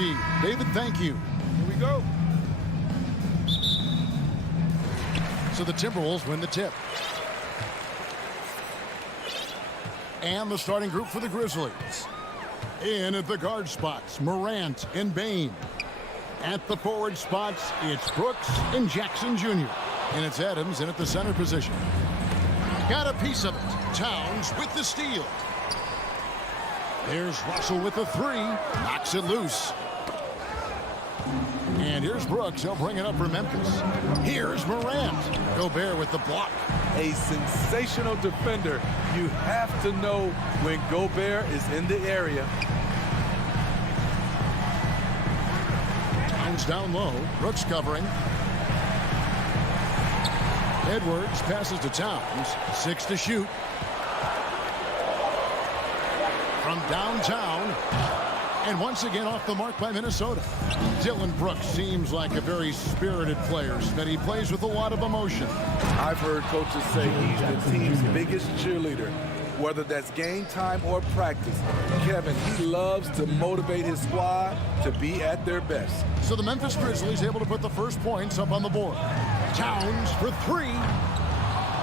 indeed. David, thank you. Here we go. So the Timberwolves win the tip. And the starting group for the Grizzlies. In at the guard spots, Morant and Bane. At the forward spots, it's Brooks and Jackson Jr. And it's Adams in at the center position. Got a piece of it. Towns with the steal. There's Russell with the three. Knocks it loose. And here's Brooks. He'll bring it up for Memphis. Here's Morant. Gobert with the block. A sensational defender. You have to know when Gobert is in the area. Towns down low. Brooks covering. Edwards passes to Towns. 6 to shoot. From downtown. And once again off the mark by Minnesota. Dylan Brooks seems like a very spirited player, that he plays with a lot of emotion. I've heard coaches say he's the team's biggest cheerleader. Whether that's game time or practice, Kevin, he loves to motivate his squad to be at their best. So the Memphis Grizzlies able to put the first points up on the board. Towns for three.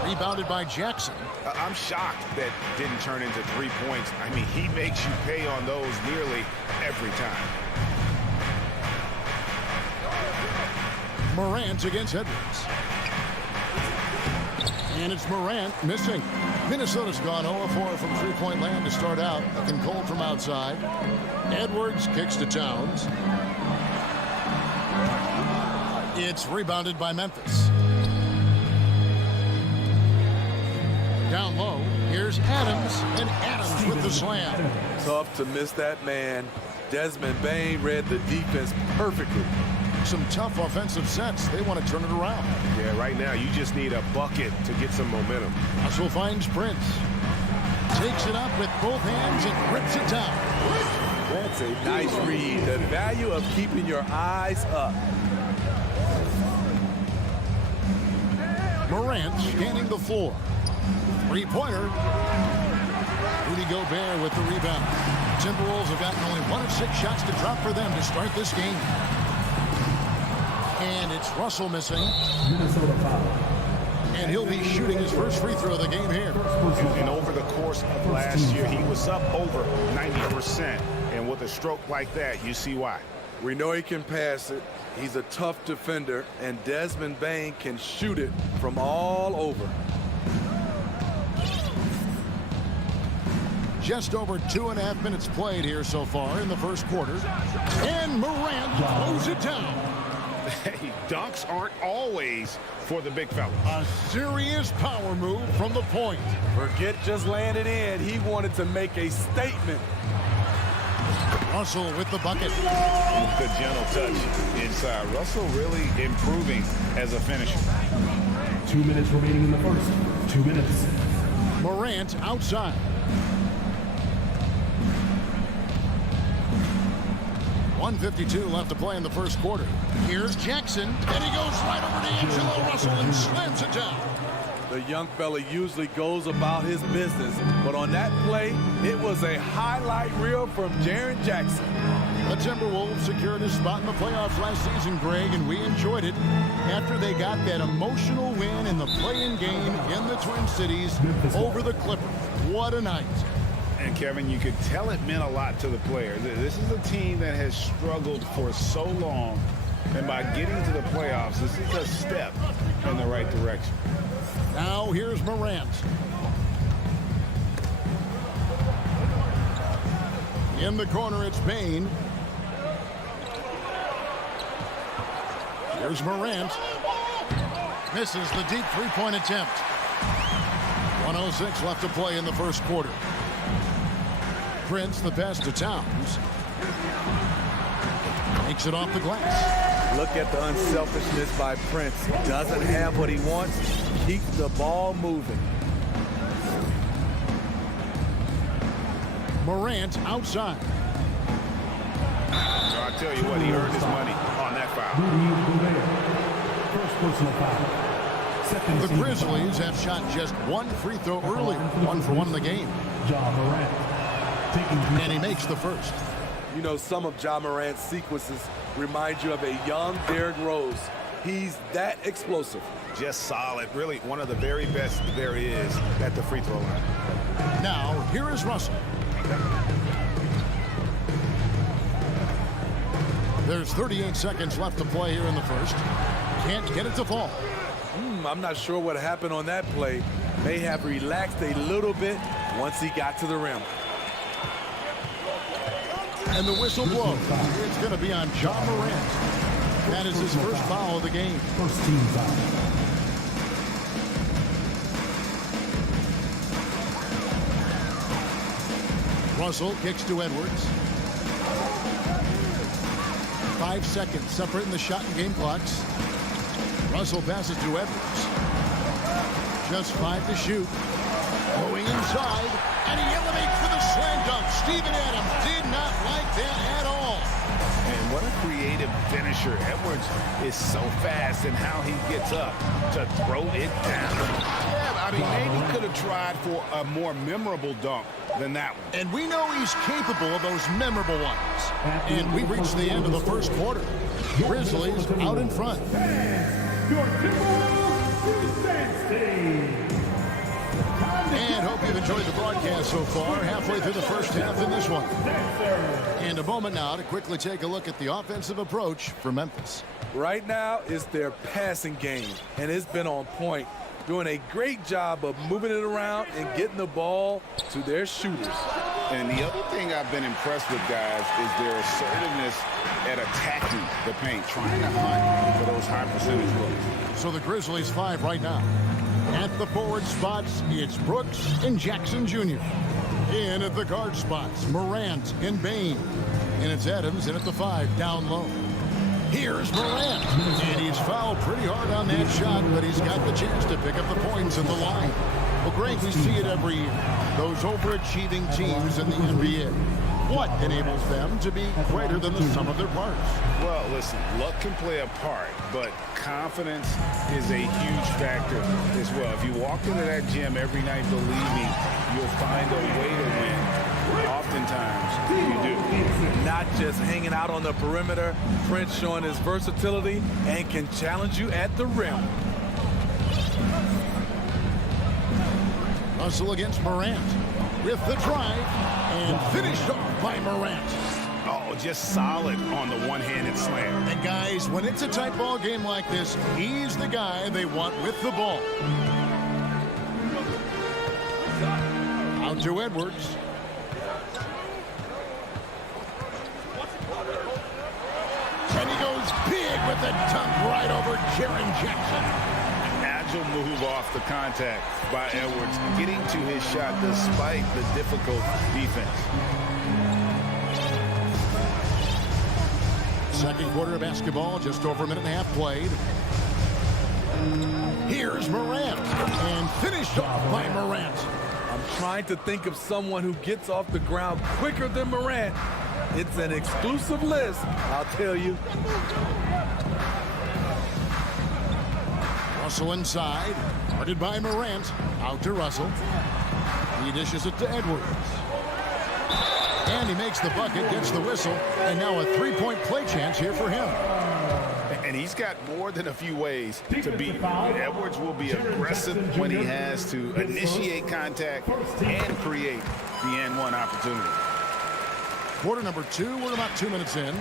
Rebounded by Jackson. I'm shocked that didn't turn into 3 points. I mean, he makes you pay on those nearly every time. Morant against Edwards. And it's Morant missing. Minnesota's gone 0-4 from three-point land to start out. Looking cold from outside. Edwards kicks to Towns. It's rebounded by Memphis. Down low, here's Adams, and Adams with the slam. Tough to miss that man. Desmond Bane read the defense perfectly. Some tough offensive sets. They want to turn it around. Yeah, right now you just need a bucket to get some momentum. Russell finds Prince. Takes it up with both hands and rips it down. That's a nice read. The value of keeping your eyes up. Morant scanning the floor. Three-pointer. Rudy Gobert with the rebound. Timberwolves have gotten only 1 of 6 shots to drop for them to start this game. And it's Russell missing. Minnesota foul. And he'll be shooting his first free throw of the game here. And over the course of last year, he was up over 90%. And with a stroke like that, you see why. We know he can pass it. He's a tough defender, and Desmond Bane can shoot it from all over. Just over 2.5 minutes played here so far in the first quarter. And Morant throws it down. Hey, dunks aren't always for the big fella. A serious power move from the point. Forget just laying it in. He wanted to make a statement. Russell with the bucket. Good gentle touch inside. Russell really improving as a finisher. 2 minutes remaining in the first. 2 minutes. Morant outside. .152 left to play in the first quarter. Here's Jackson, and he goes right over to Angelo Russell and slams it down. The young fella usually goes about his business, but on that play, it was a highlight reel from Jaren Jackson. The Timberwolves secured a spot in the playoffs last season, Greg, and we enjoyed it after they got that emotional win in the play-in game in the Twin Cities over the Clippers. What a night. And Kevin, you could tell it meant a lot to the player. This is a team that has struggled for so long, and by getting to the playoffs, this is a step in the right direction. Now here's Morant. In the corner, it's Bane. Here's Morant. Misses the deep three-point attempt. 1:06 left to play in the first quarter. Prince, the pass to Towns. Makes it off the glass. Look at the unselfishness by Prince. Doesn't have what he wants. Keep the ball moving. Morant outside. So I tell you what, he earned his money on that foul. First personal foul. The Grizzlies have shot just one free throw earlier, 1 for 1 in the game. Ja Morant. And he makes the first. You know, some of Ja Morant's sequences remind you of a young Derrick Rose. He's that explosive. Just solid. Really one of the very best there is at the free throw line. Now, here is Russell. There's 38 seconds left to play here in the first. Can't get it to fall. I'm not sure what happened on that play. May have relaxed a little bit once he got to the rim. And the whistle blows. It's going to be on Ja Morant. That is his first foul of the game. First team foul. Russell kicks to Edwards. 5 seconds separating the shot and game clocks. Russell passes to Edwards. Just 5 to shoot. Going inside, and he elevates for the slam dunk. Steven Adams did not like that at all. And what a creative finisher. Edwards is so fast in how he gets up to throw it down. Yeah, I mean, maybe could have tried for a more memorable dunk than that one. And we know he's capable of those memorable ones. And we reached the end of the first quarter. Grizzlies out in front. Your Timberwolves defense. And hope you've enjoyed the broadcast so far. Halfway through the first half in this one. And a moment now to quickly take a look at the offensive approach for Memphis. Right now, it's their passing game, and it's been on point. Doing a great job of moving it around and getting the ball to their shooters. And the other thing I've been impressed with, guys, is their assertiveness at attacking the paint, trying to hunt for those high percentage looks. So the Grizzlies 5 right now. At the forward spots, it's Brooks and Jackson Jr. In at the guard spots, Morant and Bane. And it's Adams in at the 5 down low. Here's Morant. And he's fouled pretty hard on that shot, but he's got the chance to pick up the points at the line. Well, Greg, we see it every year. Those overachieving teams in the NBA. What enables them to be greater than the sum of their parts? Well, listen, luck can play a part, but confidence is a huge factor as well. If you walk into that gym every night believing you'll find a way to win, oftentimes you do. Not just hanging out on the perimeter, Prince showing his versatility and can challenge you at the rim. Russell against Morant with the drive and finished off by Morant. Oh, just solid on the one-handed slam. And guys, when it's a tight ball game like this, he's the guy they want with the ball. Out to Edwards. And he goes big with a dunk right over Jaren Jackson. Agile move off the contact by Edwards, getting to his shot despite the difficult defense. Second quarter of basketball, just over a minute and a half played. Here's Morant, and finished off by Morant. I'm trying to think of someone who gets off the ground quicker than Morant. It's an exclusive list, I'll tell you. Russell inside, guarded by Morant. Out to Russell. He dishes it to Edwards. And he makes the bucket, gets the whistle, and now a three-point play chance here for him. And he's got more than a few ways to beat him. Edwards will be aggressive when he has to initiate contact and create the and-one opportunity. Quarter number 2, we're about 2 minutes in.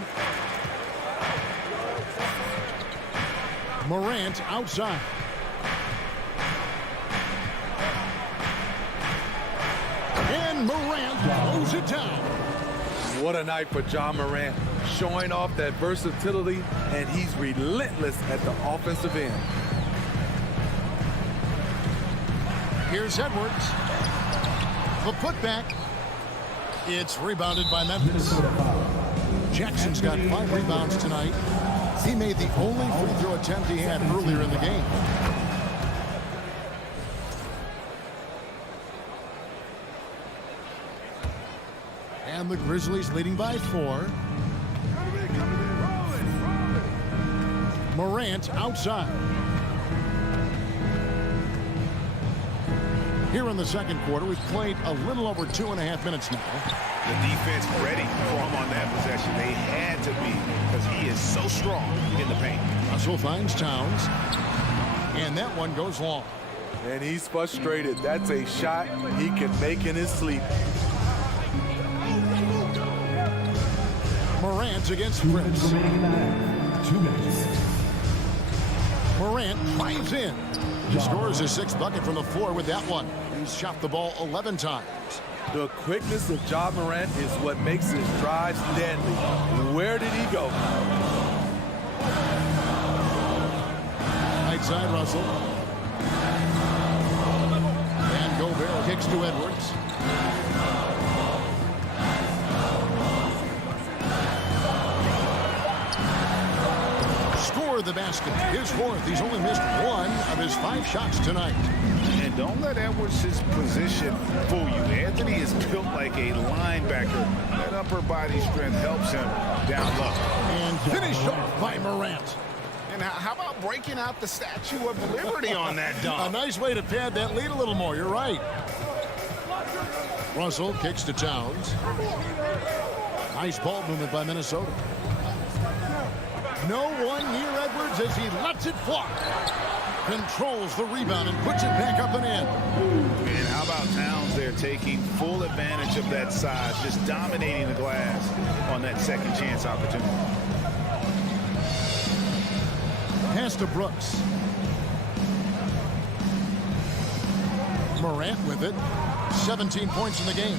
Morant outside. And Morant throws it down. What a night for Ja Morant, showing off that versatility, and he's relentless at the offensive end. Here's Edwards. The putback. It's rebounded by Memphis. Jackson's got 5 rebounds tonight. He made the only free throw attempt he had earlier in the game. And the Grizzlies leading by 4. Morant outside. Here in the second quarter, we've played a little over 2.5 minutes now. The defense ready for him on that possession. They had to be because he is so strong in the paint. Russell finds Towns. And that one goes long. And he's frustrated. That's a shot he can make in his sleep. Morant against Fritz. 2 minutes. Morant drives in. He scores his 6th bucket from the floor with that one. He's shot the ball 11 times. The quickness of Ja Morant is what makes his drives deadly. Where did he go? Right side, Russell. And Gobert kicks to Edwards. Score the basket. His 4th. He's only missed 1 of his 5 shots tonight. And don't let Edwards' position fool you. Anthony is built like a linebacker. That upper body strength helps him down low. And finished off by Morant. And how about breaking out the Statue of Liberty on that A dunk? nice way to pad that lead a little more. You're right. Russell kicks to Towns. Nice ball movement by Minnesota. No one near Edwards as he lets it fly. Controls the rebound and puts it back up and in. And how about Towns there taking full advantage of that size, just dominating the glass on that second chance opportunity. Pass to Brooks. Morant with it. 17 points in the game.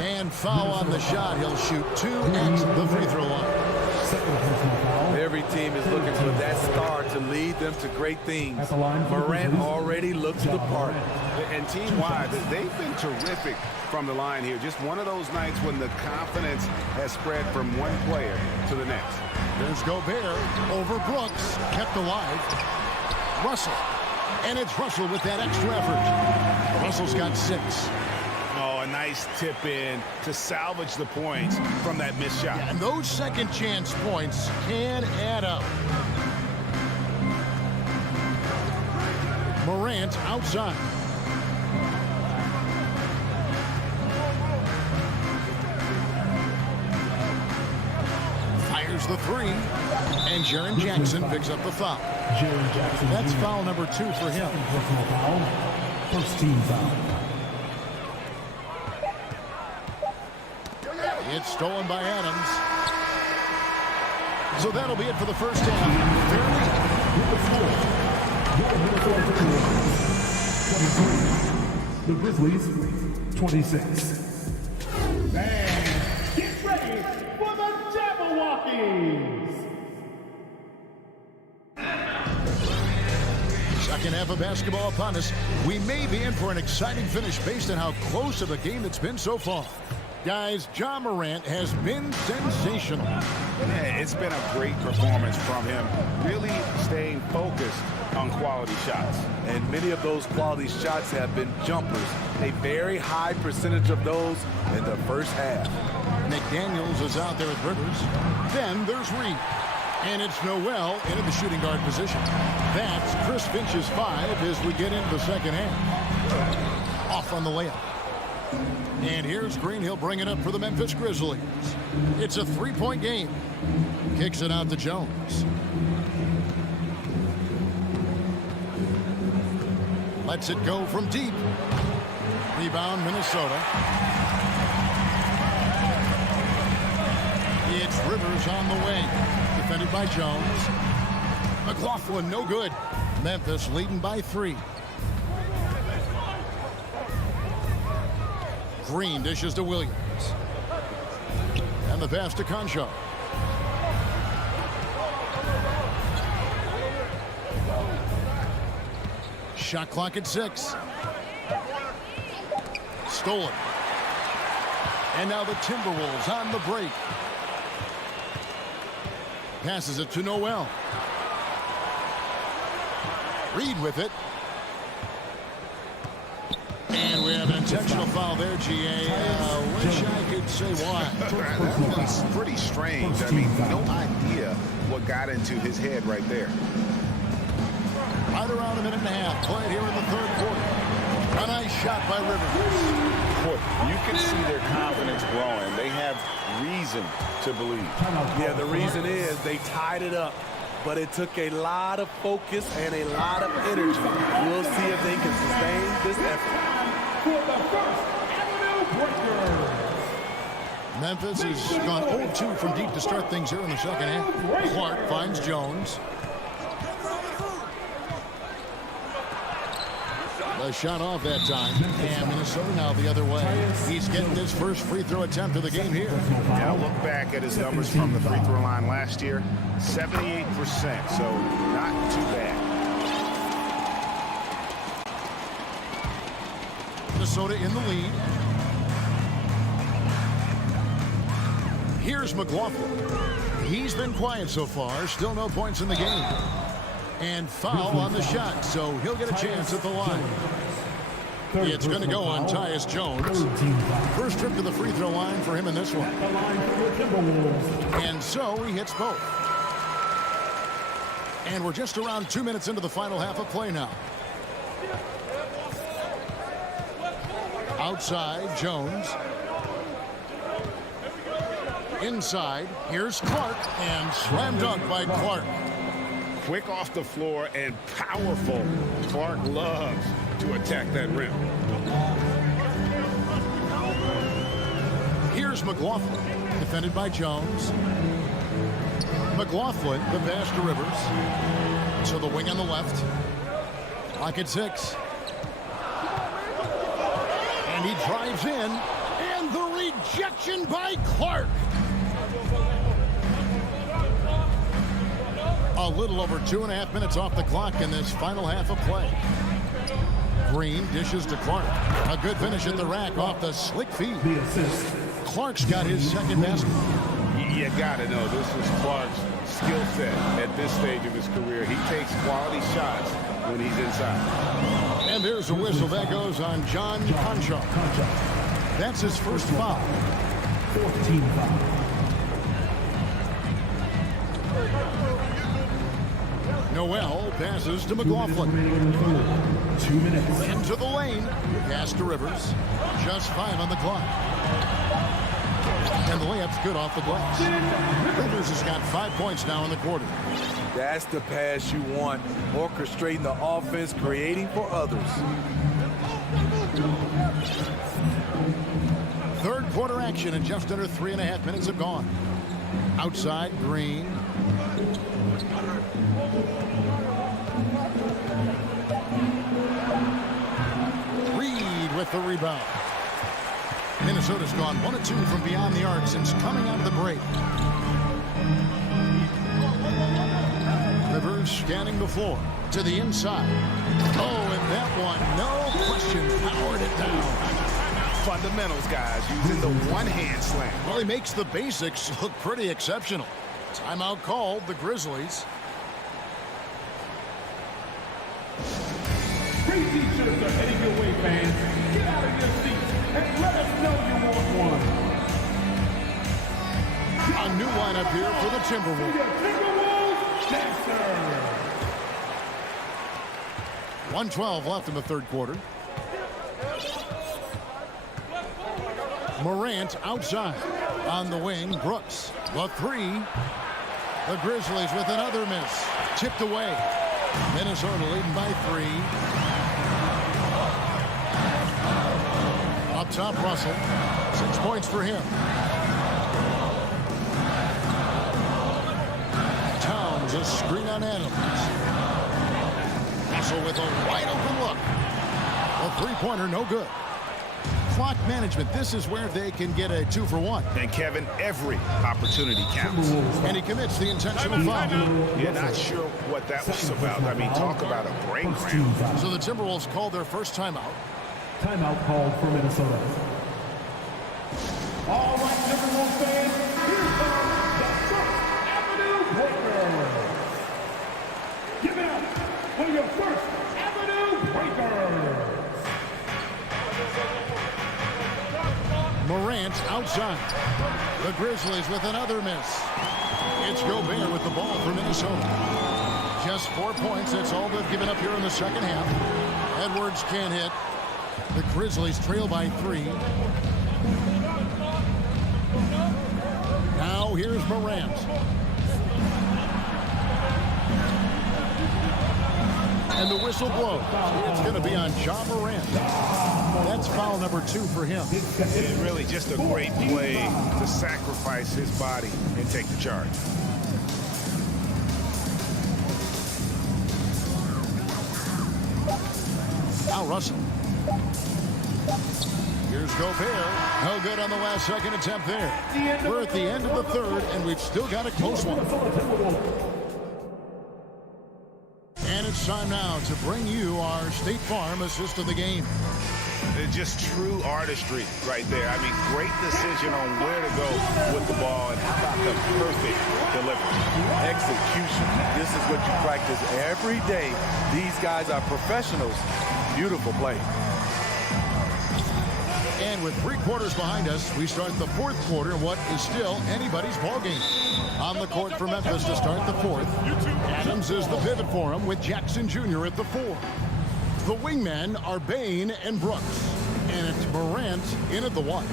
And foul on the shot. He'll shoot 2 at the free throw line. Every team is looking for that star to lead them to great things. Morant already looks the part. And team-wide, they've been terrific from the line here. Just one of those nights when the confidence has spread from one player to the next. There's Gobert over Brooks. Kept alive. Russell. And it's Russell with that extra effort. Russell's got 6. Oh, a nice tip in to salvage the points from that missed shot. And those second chance points can add up. Morant outside. Fires the 3. And Jaren Jackson picks up the foul. That's foul number 2 for him. First team foul. It's stolen by Adams. So that'll be it for the first half. The Grizzlies, 26. And get ready for the Jabberwockies! Second half of basketball upon us. We may be in for an exciting finish based on how close of a game it's been so far. Guys, Ja Morant has been sensational. Yeah, it's been a great performance from him, really staying focused on quality shots. And many of those quality shots have been jumpers. A very high percentage of those in the first half. McDaniels is out there with Rivers. Then there's Reed. And it's Noel into the shooting guard position. That's Chris Finch's 5 as we get into the second half. Off on the layup. And here's Green. He'll bring it up for the Memphis Grizzlies. It's a 3-point game. Kicks it out to Jones. Lets it go from deep. Rebound, Minnesota. It's Rivers on the way. Defended by Jones. McLaughlin, no good. Memphis leading by 3. Green dishes to Williams. And the pass to Concho. Shot clock at 6. Stolen. And now the Timberwolves on the break. Passes it to Noel. Reed with it. And we have an intentional foul there, GA. Wish I could say why. That was pretty strange. I mean, no idea what got into his head right there. Right around a minute and a half played here in the third quarter. A nice shot by Rivers. Boy, you can see their confidence growing. They have reason to believe. Yeah, the reason is they tied it up. But it took a lot of focus and a lot of energy. We'll see if they can sustain this effort. For the First Avenue Breaker. Memphis has gone 0-2 from deep to start things here in the second half. Clark finds Jones. The shot off that time. And Minnesota now the other way. He's getting his first free throw attempt of the game here. Now look back at his numbers from the free throw line last year. 78%, so not too bad. Minnesota in the lead. Here's McLaughlin. He's been quiet so far. Still no points in the game. And foul on the shot, so he'll get a chance at the line. It's going to go on Tyus Jones. First trip to the free throw line for him in this one. And so he hits both. And we're just around 2 minutes into the final half of play now. Outside, Jones. Inside, here's Clark, and slam dunk by Clark. Quick off the floor and powerful. Clark loves to attack that rim. Here's McLaughlin, defended by Jones. McLaughlin, the pass to Rivers. So the wing on the left. Clock at 6. And he drives in. And the rejection by Clark. A little over 2.5 minutes off the clock in this final half of play. Green dishes to Clark. A good finish at the rack off the slick feed. Clark's got his second basket. You got to know this is Clark's skill set at this stage of his career. He takes quality shots when he's inside. And there's a whistle that goes on John Conchar. That's his first foul. 14 foul. Noel passes to McLaughlin. 2 minutes. Into the lane. Pass to Rivers. Just 5 on the clock. And the layup's good off the glass. Rivers has got 5 points now in the quarter. That's the pass you want. Orchestrating the offense, creating for others. Third quarter action and just under 3.5 minutes have gone. Outside, Green. Reed with the rebound. Minnesota's gone 1 of 2 from beyond the arc since coming out of the break. Rivers scanning the floor to the inside. Oh, and that one, no question, powered it down. Fundamentals, guys, using the one-hand slam. Well, he makes the basics look pretty exceptional. Timeout called, the Grizzlies. Free t-shirts are heading your way, fans. Get out of your seats and let us know you want one. A new lineup here for the Timberwolves. Timberwolves Chapter. 1:12 left in the third quarter. Morant outside. On the wing, Brooks. The 3. The Grizzlies with another miss. Tipped away. Minnesota leading by 3. Up top, Russell. 6 points for him. Towns a screen on Adams. Russell with a wide open look. A three-pointer, no good. Clock management, this is where they can get a 2 for 1. And Kevin, every opportunity counts. And he commits the intentional foul. You're not sure what that was about. I mean, talk about a brain cramp. So the Timberwolves called their first timeout. Timeout called for Minnesota. All right, Timberwolves fans, here comes the First Avenue Breaker. Give it up for your First Avenue Breakers. Morant outside. The Grizzlies with another miss. It's Gobert with the ball for Minnesota. Just Memphis 4 points. That's all they've given up here in the second half. Edwards can't hit. The Grizzlies trail by 3. Now here's Morant. And the whistle blows. It's going to be on Ja Morant. That's foul number 2 for him. And really just a great play to sacrifice his body and take the charge. Now Russell. Here's Gobert. No good on the last second attempt there. We're at the end of the third, and we've still got a close one. And it's time now to bring you our State Farm assist of the game. It's just true artistry right there. I mean, great decision on where to go with the ball, and how about the perfect delivery? Execution. This is what you practice every day. These guys are professionals. Beautiful play. And with 3 quarters behind us, we start the 4th quarter in what is still anybody's ball game. On the court for Memphis to start the 4th. Adams is the pivot for him with Jackson Jr. at the 4. The wingmen are Bain and Brooks. And it's Morant in at the 1.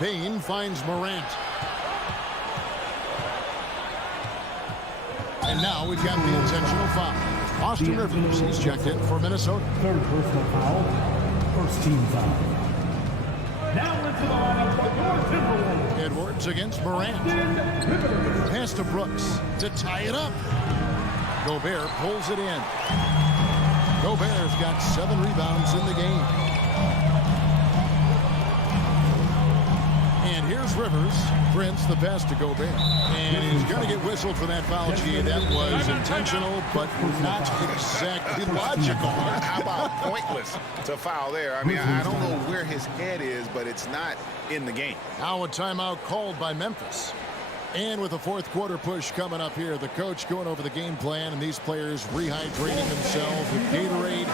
Bain finds Morant. And now we've got the intentional foul. Austin Rivers, he's checked in for Minnesota. Third personal foul. First team foul. Now into the lineup for your Timberwolves. Edwards against Morant. Pass to Brooks to tie it up. Gobert pulls it in. Gobert's got 7 rebounds in the game. And here's Rivers. Prince, the pass to Gobert. And he's going to get whistled for that foul, G. That was intentional, but not exactly logical. How about pointless to foul there? I mean, I don't know where his head is, but it's not in the game. Now a timeout called by Memphis. And with the 4th quarter push coming up here, the coach going over the game plan, and these players rehydrating themselves with Gatorade,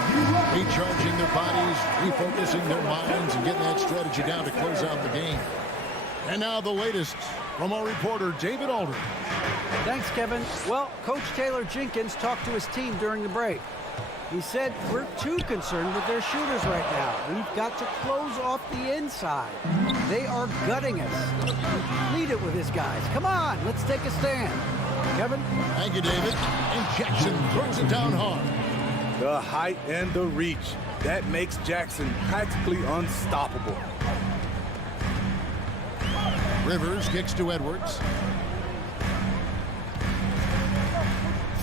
recharging their bodies, refocusing their minds, and getting that strategy down to close out the game. And now the latest from our reporter, David Aldridge. Thanks, Kevin. Well, Coach Taylor Jenkins talked to his team during the break. He said, we're too concerned with their shooters right now. We've got to close off the inside. They are gutting us. Lead it with his guys. Come on, let's take a stand. Kevin? Thank you, David. And Jackson throws it down hard. The height and the reach. That makes Jackson practically unstoppable. Rivers kicks to Edwards.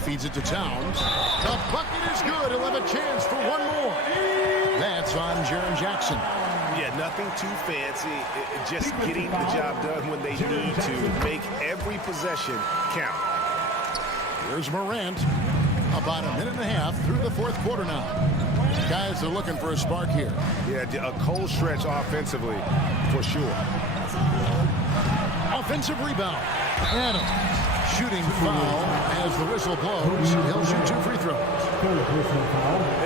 Feeds it to Towns. The bucket is good. He'll have a chance for one more. That's on Jaren Jackson. Yeah, nothing too fancy. Just getting the job done when they need to. Make every possession count. Here's Morant. About a minute and a half through the 4th quarter now. Guys are looking for a spark here. Yeah, a cold stretch offensively, for sure. Offensive rebound. Adams shooting foul as the whistle blows. He'll shoot 2 free throws.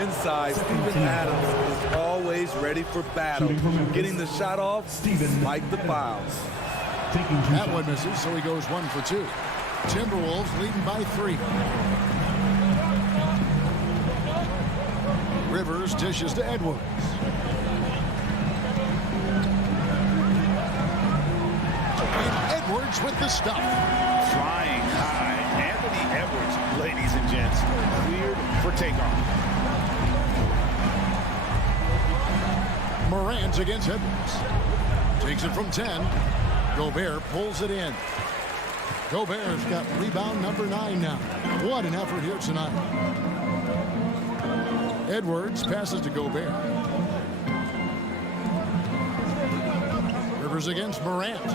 Inside, Steven Adams is always ready for battle. Getting the shot off, despite the fouls. That one misses, so he goes 1 for 2. Timberwolves leading by 3. Rivers dishes to Edwards. Edwards with the stuff. Flying high. Anthony Edwards, ladies and gents, cleared for takeoff. Morant against Edwards. Takes it from 10. Gobert pulls it in. Gobert's got rebound number 9 now. What an effort here tonight. Edwards passes to Gobert. Rivers against Morant.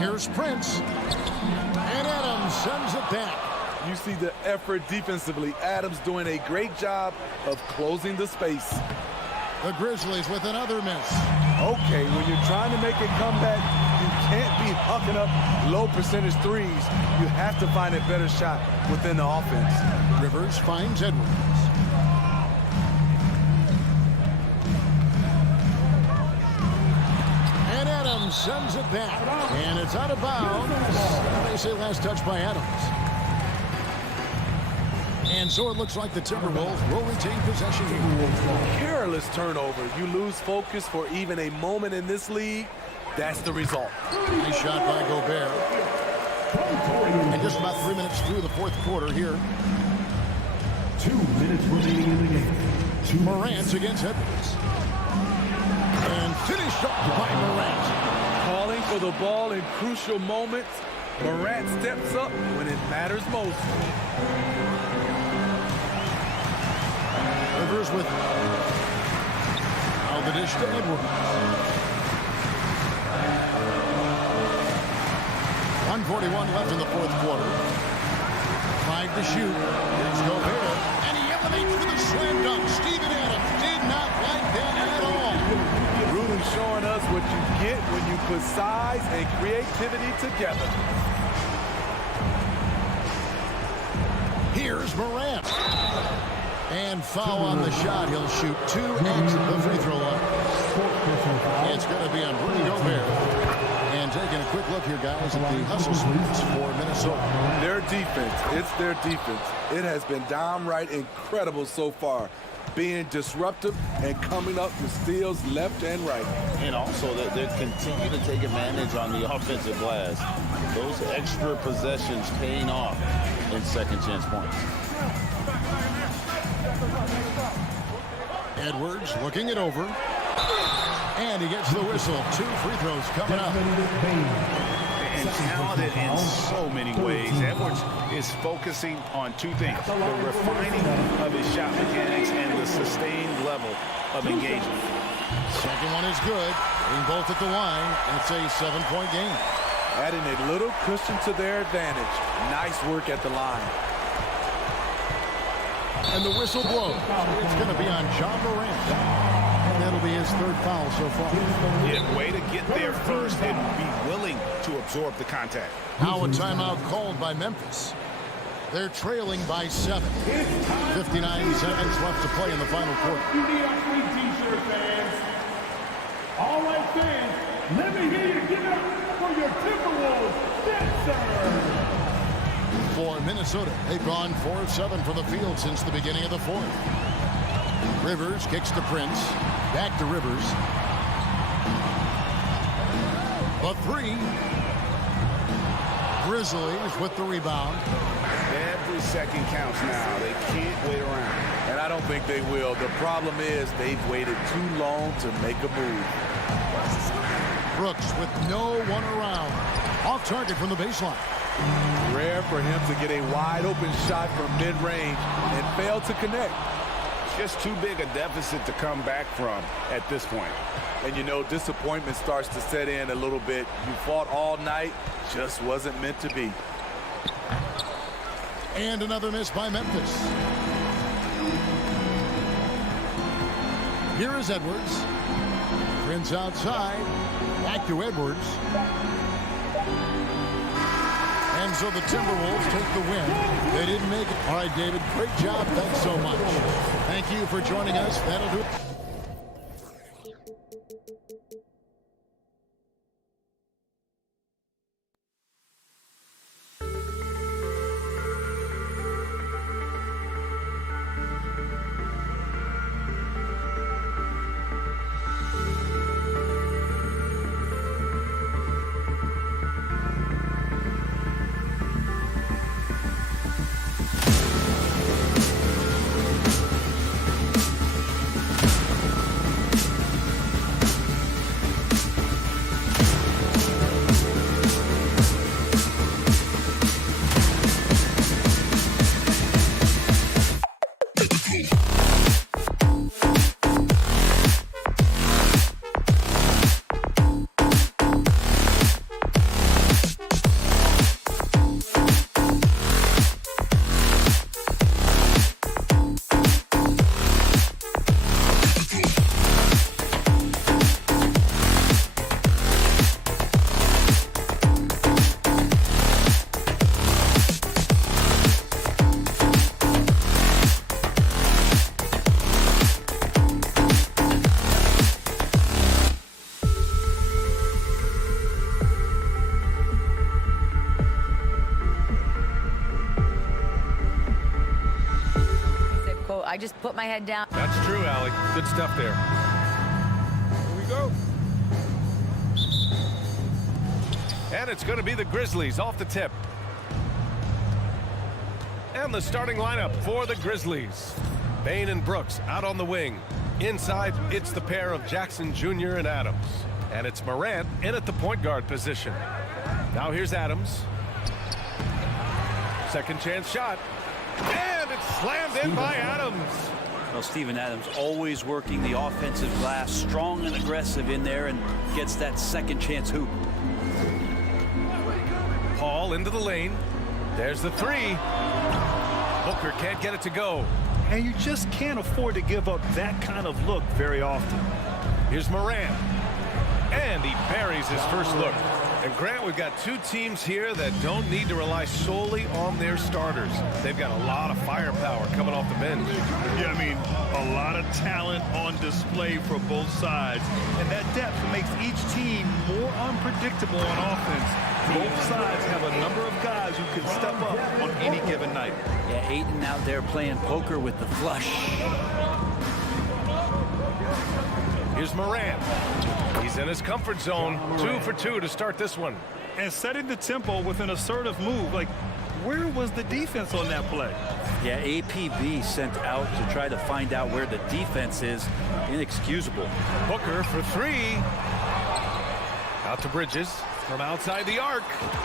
Here's Prince. And Adams sends it back. You see the effort defensively. Adams doing a great job of closing the space. The Grizzlies with another miss. Okay, when you're trying to make a comeback, you can't be hucking up low percentage threes. You have to find a better shot within the offense. Rivers finds Edwards. And Adams and sends it back. And it's out of bounds. They say last touch by Adams. And so it looks like the Timberwolves will retain possession here. Careless turnover. You lose focus for even a moment in this league. That's the result. Nice shot by Gobert. And just about 3 minutes through the fourth quarter here. 2 minutes remaining in the game. Morant against Edwards. And finished off by Morant. Calling for the ball in crucial moments. Morant steps up when it matters most. Rivers with the dish to Edwards. 1:41 left in the fourth quarter. 5 to shoot. Here's Gobert. And he elevates for the slam dunk. Steven Adams did not like that at all. Really showing us what you get when you put size and creativity together. Here's Morant. And foul on the shot. He'll shoot 2 at the free throw line. It's going to be on Rudy Gobert. And taking a quick look here, guys, at the hustle sweeps for Minnesota. Their defense, it's their defense. It has been downright incredible so far. Being disruptive and coming up with steals left and right. And also that they continue to take advantage on the offensive glass. Those extra possessions paying off in second chance points. Edwards looking it over. And he gets the whistle. 2 free throws coming up. And talented in so many ways. Edwards is focusing on 2 things. The refining of his shot mechanics and the sustained level of engagement. Second one is good. Being both at the line. It's a 7-point game. Adding a little cushion to their advantage. Nice work at the line. And the whistle blows. It's going to be on John Morant. And that'll be his 3rd foul so far. Yeah, way to get there first and be willing to absorb the contact. Now a timeout called by Memphis. They're trailing by 7. 59 seconds left to play in the final quarter. You need our free t-shirt, fans. All right, fans, let me hear you give it up for your Timberwolves dancer. For Minnesota, they've gone 4 of 7 from the field since the beginning of the fourth. Rivers kicks to Prince. Back to Rivers. The 3. Grizzlies with the rebound. Every second counts now. They can't wait around. And I don't think they will. The problem is they've waited too long to make a move. Brooks with no one around. Off target from the baseline. Rare for him to get a wide open shot from mid-range and fail to connect. Just too big a deficit to come back from at this point. And you know, disappointment starts to set in a little bit. You fought all night, just wasn't meant to be. And another miss by Memphis. Here is Edwards. Prince outside. Back to Edwards. And so the Timberwolves take the win. They didn't make it. All right, David, great job. Thanks so much. Thank you for joining us. That'll do it. just put my head down. That's true, Allie. Good stuff there. Here we go. And it's going to be the Grizzlies off the tip. And the starting lineup for the Grizzlies. Bain and Brooks out on the wing. Inside, it's the pair of Jackson Jr. and Adams. And it's Morant in at the point guard position. Now here's Adams. Second chance shot. And it's slammed in by Adams. Well, Steven Adams always working the offensive glass, strong and aggressive in there, and gets that second chance hoop. Paul into the lane. There's the three. Booker can't get it to go. And you just can't afford to give up that kind of look very often. Here's Morant. And he buries his first look. And Grant, we've got two teams here that don't need to rely solely on their starters. They've got a lot of firepower coming off the bench. Yeah, I mean, a lot of talent on display for both sides. And that depth makes each team more unpredictable on offense. Both sides have a number of guys who can step up on any given night. Yeah, Ayton out there playing poker with the flush. Here's Morant. He's in his comfort zone. 2 for 2 to start this one. And setting the tempo with an assertive move. Like, where was the defense on that play? Yeah, APB sent out to try to find out where the defense is. Inexcusable. Booker for three. Out to Bridges from outside the arc.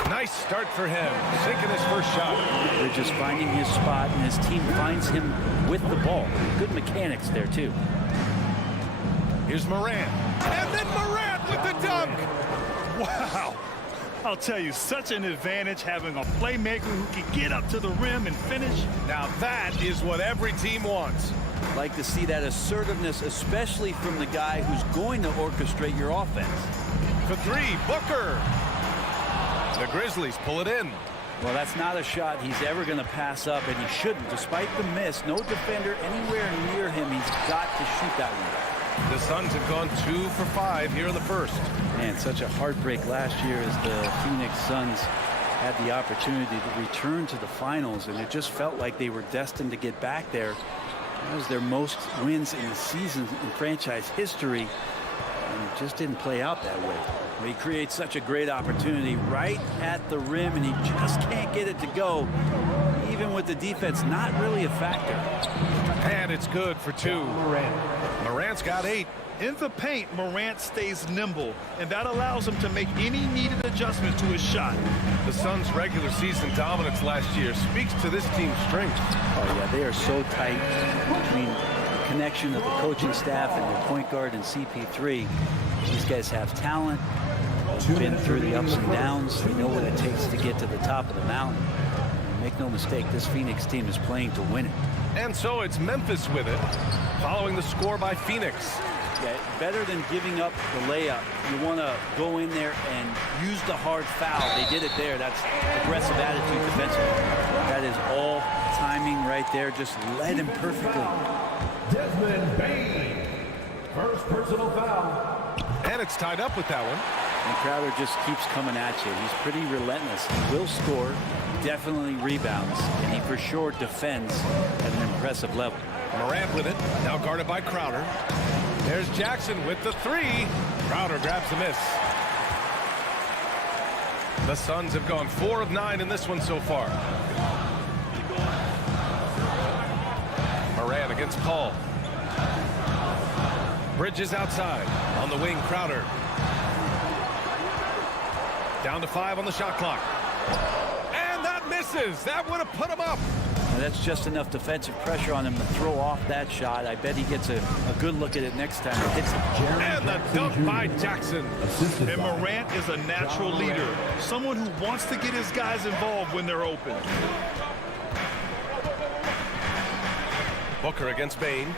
Nice start for him. Sinking his first shot. Bridges finding his spot, and his team finds him with the ball. Good mechanics there, too. Here's Morant. And then Morant with the dunk. Wow. I'll tell you, such an advantage having a playmaker who can get up to the rim and finish. Now that is what every team wants. Like to see that assertiveness, especially from the guy who's going to orchestrate your offense. For three, Booker. The Grizzlies pull it in. Well, that's not a shot he's ever going to pass up, and he shouldn't. Despite the miss, no defender anywhere near him. He's got to shoot that one. The Suns have gone 2 for 5 here in the first. Man, such a heartbreak last year as the Phoenix Suns had the opportunity to return to the finals, and it just felt like they were destined to get back there. That was their most wins in the season in franchise history, and it just didn't play out that way. He creates such a great opportunity right at the rim, and he just can't get it to go, even with the defense not really a factor. And it's good for 2. Morant's got 8. In the paint, Morant stays nimble, and that allows him to make any needed adjustment to his shot. The Suns' regular season dominance last year speaks to this team's strength. Oh, yeah, they are so tight between the connection of the coaching staff and their point guard and CP3. These guys have talent. They've been through the ups and downs. They know what it takes to get to the top of the mountain. And make no mistake, this Phoenix team is playing to win it. And so it's Memphis with it, following the score by Phoenix. Yeah, better than giving up the layup. You want to go in there and use the hard foul. They did it there. That's aggressive attitude defensively. That is all timing right there. Just led him perfectly. Desmond Bain, first personal foul. And it's tied up with that one. And Crowder just keeps coming at you. He's pretty relentless. He will score, definitely rebounds, and he for sure defends at an impressive level. Morant with it, now guarded by Crowder. There's Jackson with the three. Crowder grabs the miss. The Suns have gone 4 of 9 in this one so far. Morant against Paul. Bridges outside. On the wing, Crowder. Down to 5 on the shot clock. And that misses. That would have put him up. Now that's just enough defensive pressure on him to throw off that shot. I bet he gets a good look at it next time he hits it. And the dunk by Jackson. And Morant is a natural leader. Someone who wants to get his guys involved when they're open. Booker against Bain.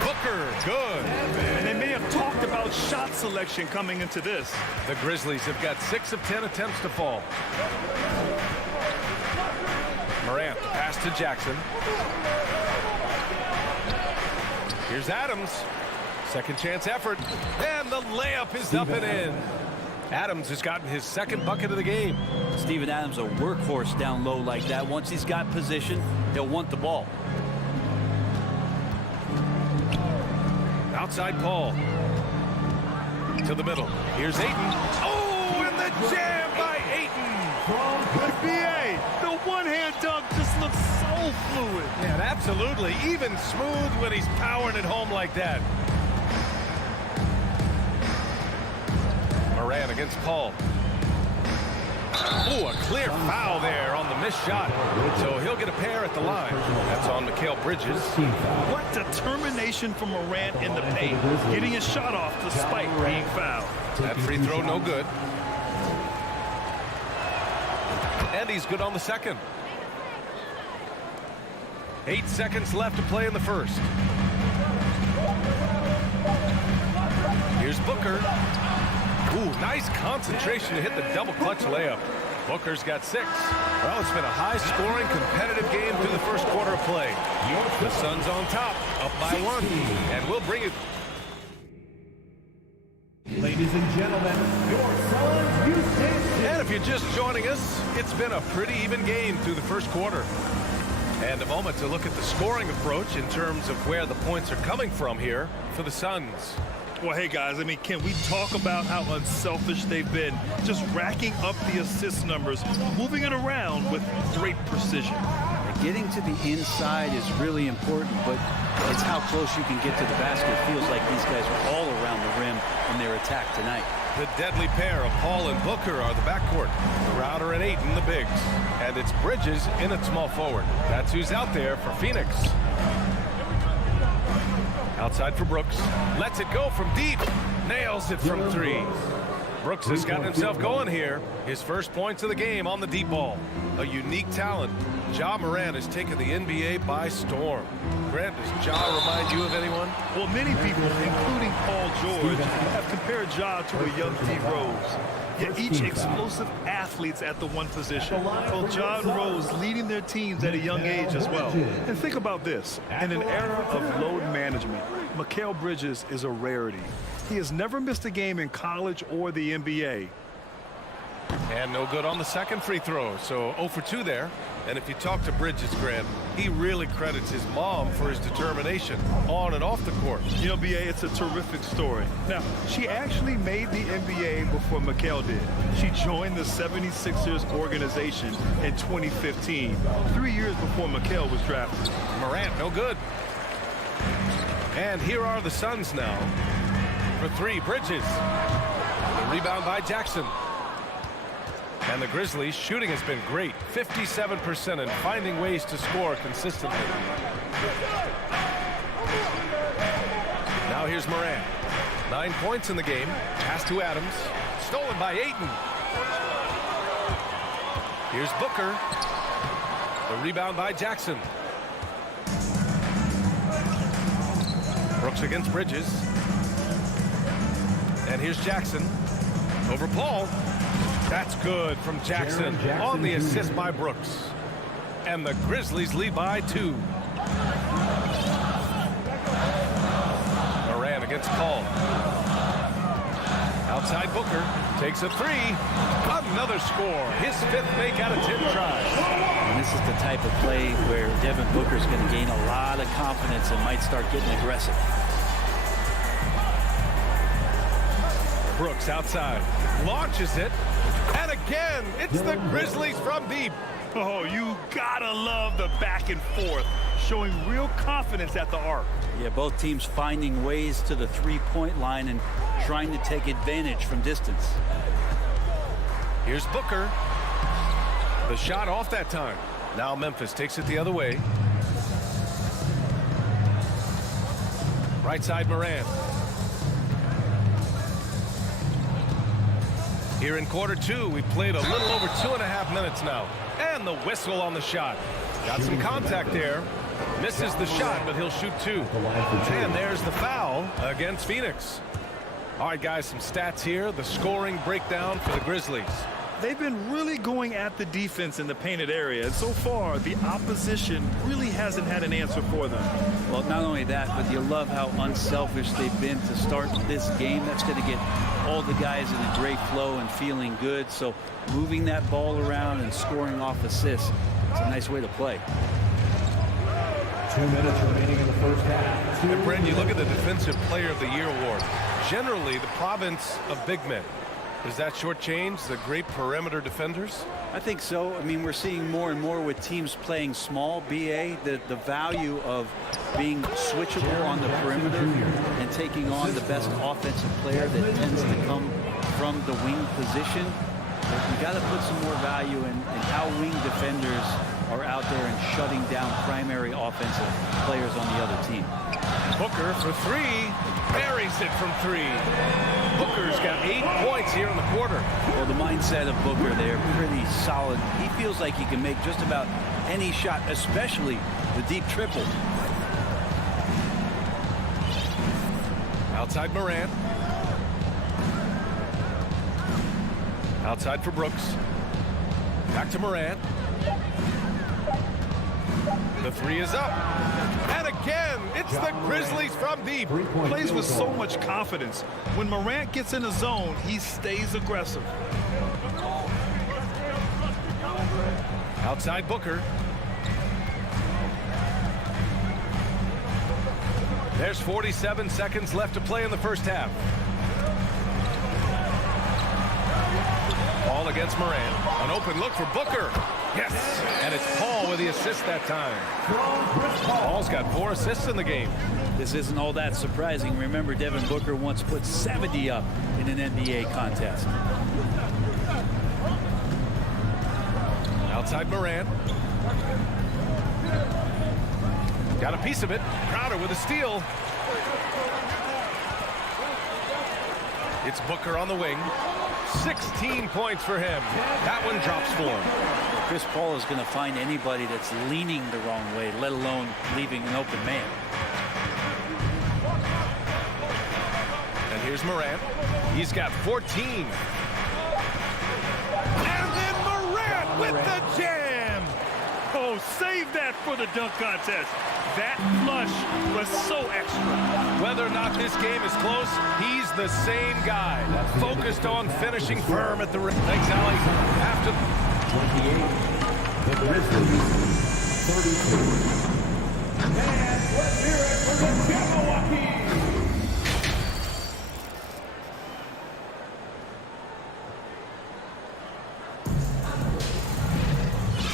Booker, good. And they may have talked about shot selection coming into this. The Grizzlies have got 6 of 10 attempts to fall. Morant, pass to Jackson. Here's Adams. Second chance effort. And the layup is up and in. Adams has gotten his second bucket of the game. Steven Adams, a workhorse down low like that. Once he's got position, he'll want the ball. Outside Paul. To the middle. Here's Ayton. Oh, and the jam by Ayton. Good BA. The one-hand dunk just looks so fluid. Yeah, absolutely. Even smooth when he's powering it home like that. Morant against Paul. Oh, a clear foul there on the missed shot. So he'll get a pair at the line. That's on Mikal Bridges. What determination from Morant in the paint, getting his shot off despite being fouled. That free throw no good. And he's good on the second. 8 seconds left to play in the first. Here's Booker. Ooh, nice concentration to hit the double clutch layup. Booker's got 6. Well, it's been a high-scoring, competitive game through the first quarter of play. The Suns on top, up by 1. And we'll bring it. Ladies and gentlemen, your Suns Houston. And if you're just joining us, it's been a pretty even game through the first quarter. And a moment to look at the scoring approach in terms of where the points are coming from here for the Suns. Well, hey, guys, I mean, can we talk about how unselfish they've been? Just racking up the assist numbers, moving it around with great precision. Getting to the inside is really important, but it's how close you can get to the basket. It feels like these guys are all around the rim in their attack tonight. The deadly pair of Paul and Booker are the backcourt. Crowder and Ayton, the bigs. And it's Bridges in at small forward. That's who's out there for Phoenix. Outside for Brooks. Lets it go from deep. Nails it from 3. Brooks has gotten himself going here. His first points of the game on the deep ball. A unique talent. Ja Morant has taken the NBA by storm. Grant, does Ja remind you of anyone? Well, many people, including Paul George, have compared Ja to a young D. Rose. Yet each explosive athletes at the one position. Well, Ja and Rose leading their teams at a young age as well. And think about this. In an era of load management, Mikal Bridges is a rarity. He has never missed a game in college or the NBA. And no good on the second free throw, so 0 for 2 there. And if you talk to Bridges, Grant, he really credits his mom for his determination on and off the court. You know, B.A., it's a terrific story. Now, she actually made the NBA before Mikal did. She joined the 76ers organization in 2015, 3 years before Mikal was drafted. Morant, no good. And here are the Suns now. For 3, Bridges. The rebound by Jackson. And the Grizzlies' shooting has been great. 57% and finding ways to score consistently. Now here's Morant. 9 points in the game. Pass to Adams. Stolen by Ayton. Here's Booker. The rebound by Jackson. Brooks against Bridges. And here's Jackson. Over Paul. That's good from Jackson on the assist by Brooks. And the Grizzlies lead by 2. Morant against Paul. Outside Booker. Takes a 3. Another score. His 5th make out of 10 tries. And this is the type of play where Devin Booker's going to gain a lot of confidence and might start getting aggressive. Brooks outside. Launches it. And again, it's the Grizzlies from deep. Oh, you gotta love the back and forth, showing real confidence at the arc. Yeah, both teams finding ways to the three-point line and trying to take advantage from distance. Here's Booker. The shot off that time. Now Memphis takes it the other way. Right side Morant. Here in quarter 2, we've played a little over 2.5 minutes now. And the whistle on the shot. Got some contact there. Misses the shot, but he'll shoot 2. And there's the foul against Phoenix. All right, guys, some stats here. The scoring breakdown for the Grizzlies. They've been really going at the defense in the painted area. And so far, the opposition really hasn't had an answer for them. Well, not only that, but you love how unselfish they've been to start this game. That's going to get all the guys in a great flow and feeling good. So moving that ball around and scoring off assists, it's a nice way to play. 2 minutes remaining in the first half. And Brent, you look at the Defensive Player of the Year award. Generally, the province of big men. Does that shortchange the great perimeter defenders? I think so. I mean, we're seeing more and more with teams playing small, BA, the value of being switchable on the perimeter and taking on the best offensive player that tends to come from the wing position. You got to put some more value in how wing defenders are out there and shutting down primary offensive players on the other team. Booker for three, buries it from three. Booker's got 8 points here in the quarter. Well, the mindset of Booker there, pretty solid. He feels like he can make just about any shot, especially the deep triple. Outside Morant. Outside for Brooks. Back to Morant. The three is up. And again, it's the Grizzlies from deep. Plays with so much confidence. When Morant gets in the zone, he stays aggressive. Outside Booker. There's 47 seconds left to play in the first half. Ball against Morant. An open look for Booker. Yes, and it's Paul with the assist that time. Paul's got 4 assists in the game. This isn't all that surprising. Remember, Devin Booker once put 70 up in an NBA contest. Outside Morant. Got a piece of it. Crowder with a steal. It's Booker on the wing. 16 points for him. That one drops for him. Chris Paul is going to find anybody that's leaning the wrong way, let alone leaving an open man. And here's Morant. He's got 14. And then Morant with the jam. Oh, save that for the dunk contest. That flush was so extra. Whether or not this game is close, he's the same guy. Focused on finishing firm at the rim. Thanks, Allie. After 28, the Grizzlies, 32. And let's hear it for the Milwaukee.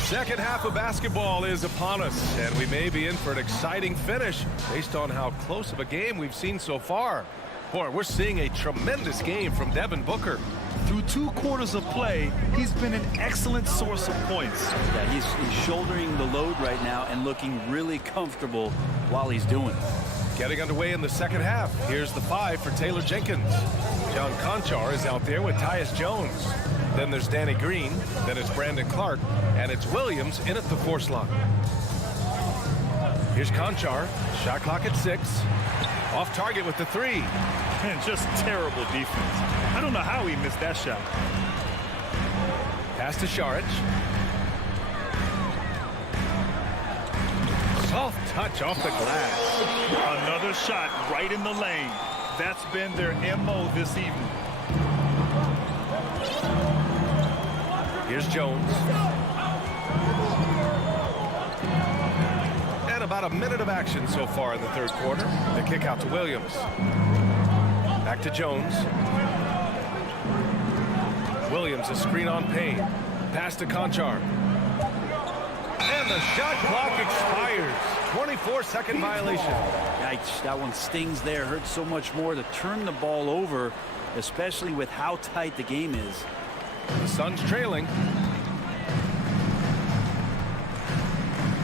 Second half of basketball is upon us, and we may be in for an exciting finish based on how close of a game we've seen so far. Boy, we're seeing a tremendous game from Devin Booker. Through 2 quarters of play, he's been an excellent source of points. Yeah, he's shouldering the load right now and looking really comfortable while he's doing it. Getting underway in the second half. Here's the 5 for Taylor Jenkins. John Conchar is out there with Tyus Jones. Then there's Danny Green. Then it's Brandon Clark. And it's Williams in at the 4 slot. Here's Conchar. Shot clock at 6. Off target with the 3. And just terrible defense. I don't know how he missed that shot. Pass to Šarić. Soft touch off the glass. Another shot right in the lane. That's been their MO this evening. Here's Jones. And about a minute of action so far in the third quarter. The kick out to Williams. Back to Jones. Williams, a screen on Payne. Pass to Conchar. And the shot clock expires. 24-second violation. Yikes, that one stings there. Hurts so much more to turn the ball over, especially with how tight the game is. The Suns trailing.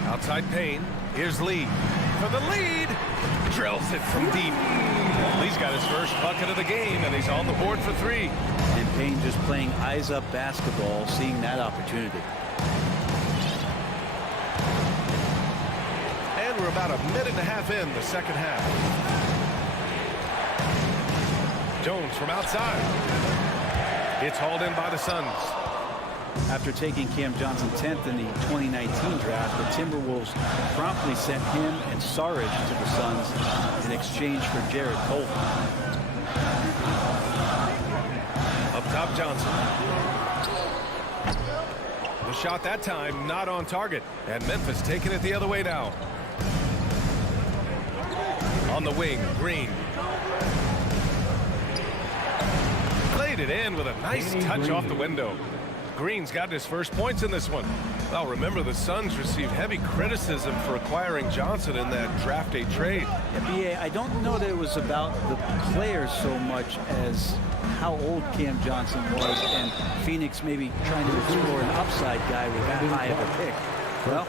Outside Payne. Here's Lee. For the lead. Drills it from deep. Lee's got his first bucket of the game, and he's on the board for 3. And Payne just playing eyes-up basketball, seeing that opportunity. And we're about a minute and a half in the second half. Jones from outside. It's hauled in by the Suns. After taking Cam Johnson 10th in the 2019 draft, the Timberwolves promptly sent him and Šarić to the Suns in exchange for Jared Cole. Johnson. The shot that time not on target. And Memphis taking it the other way now. On the wing, Green. Played it in with a nice touch off the window. Green's gotten his first points in this one. Well, remember, the Suns received heavy criticism for acquiring Johnson in that draft day trade. Yeah, B.A., I don't know that it was about the players so much as how old Cam Johnson was and Phoenix maybe trying to explore an upside guy with that high of a pick. Well,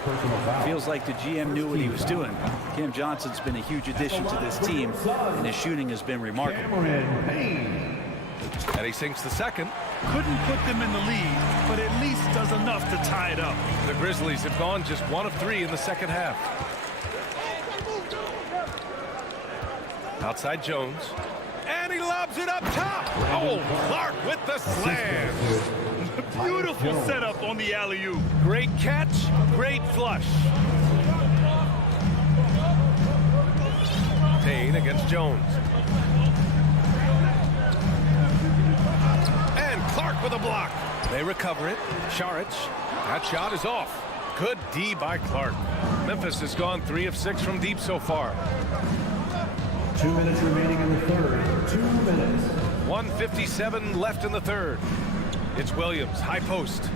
feels like the GM knew what he was doing. Cam Johnson's been a huge addition to this team, and his shooting has been remarkable. And he sinks the second. Couldn't put them in the lead, but at least does enough to tie it up. The Grizzlies have gone just 1 of 3 in the second half. Outside Jones. And he lobs it up top. Oh, Clark with the slam. Beautiful setup on the alley-oop. Great catch, great flush. Payne against Jones. And Clark with a block. They recover it. Saric. That shot is off. Good D by Clark. Memphis has gone 3 of 6 from deep so far. 2 minutes remaining in the third. 2 minutes. 1:57 left in the third. It's Williams, high post.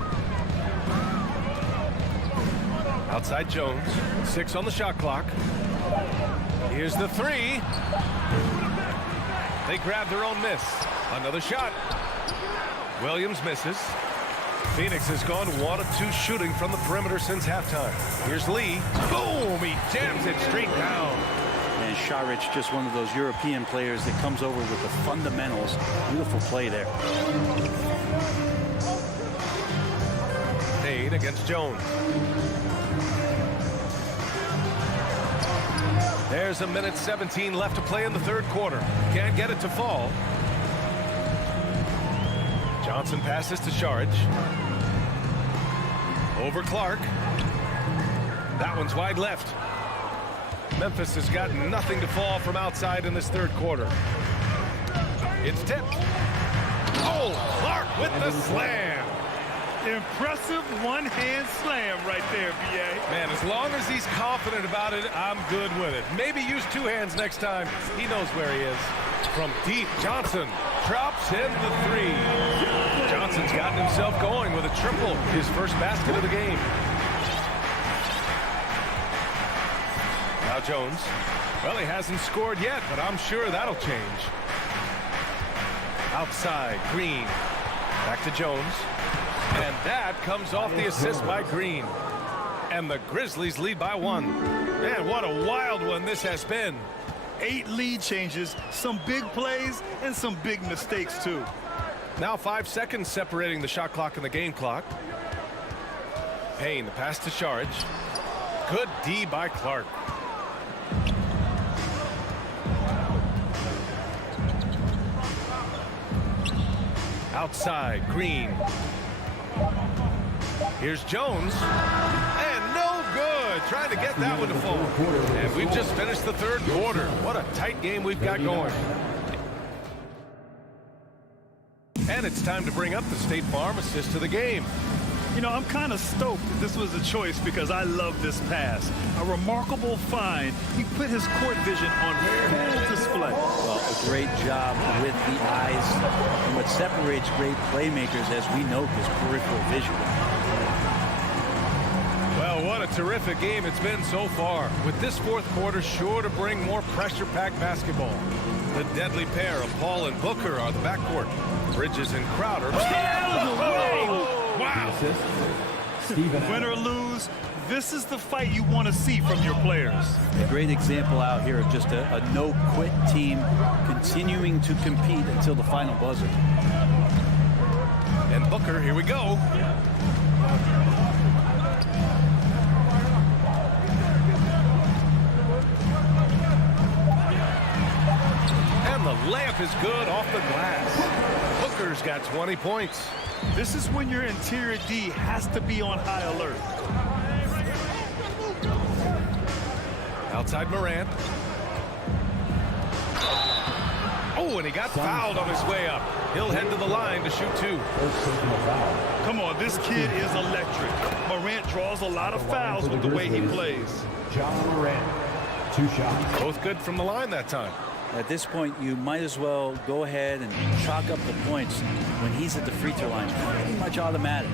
Outside Jones, 6 on the shot clock. Here's the 3. They grab their own miss. Another shot. Williams misses. Phoenix has gone 1 of 2 shooting from the perimeter since halftime. Here's Lee. Boom! He jams it straight down. And Saric, just one of those European players that comes over with the fundamentals. Beautiful play there. Payne against Jones. There's 1:17 left to play in the third quarter. Can't get it to fall. Johnson passes to Saric. Over Clark. That one's wide left. Memphis has got nothing to fall from outside in this third quarter. It's tipped. Oh, Clark with the slam. Impressive one-hand slam right there, B.A. Man, as long as he's confident about it, I'm good with it. Maybe use 2 hands next time. He knows where he is. From deep, Johnson drops in the 3. Johnson's gotten himself going with a triple, his first basket of the game. Now Jones. Well, he hasn't scored yet, but I'm sure that'll change. Outside, Green. Back to Jones. And that comes off the assist by Green. And the Grizzlies lead by 1. Man, what a wild one this has been. 8 lead changes, some big plays, and some big mistakes, too. Now 5 seconds separating the shot clock and the game clock. Payne, the pass to Saric. Good D by Clark. Outside, Green. Here's Jones. And no good. Trying to get that one to fall. And we've just finished the third quarter. What a tight game we've got going. And it's time to bring up the State Farm assist of the game. You know, I'm kind of stoked that this was a choice because I love this pass. A remarkable find. He put his court vision on full display. Well, a great job with the eyes. And what separates great playmakers, as we know, is peripheral vision. Well, what a terrific game it's been so far. With this fourth quarter sure to bring more pressure-packed basketball. The deadly pair of Paul and Booker are the backcourt. Bridges and Crowder. Wow. Win or lose, this is the fight you want to see from your players. A great example out here of just a no-quit team continuing to compete until the final buzzer. And Booker, here we go. And the layup is good off the glass. Booker's got 20 points. This is when your interior D has to be on high alert. Outside Morant. Oh, and he got fouled on his way up. He'll head to the line to shoot 2. Come on, this kid is electric. Morant draws a lot of fouls with the way he plays. John Morant, 2 shots. Both good from the line that time. At this point, you might as well go ahead and chalk up the points when he's at the free throw line. Pretty much automatic.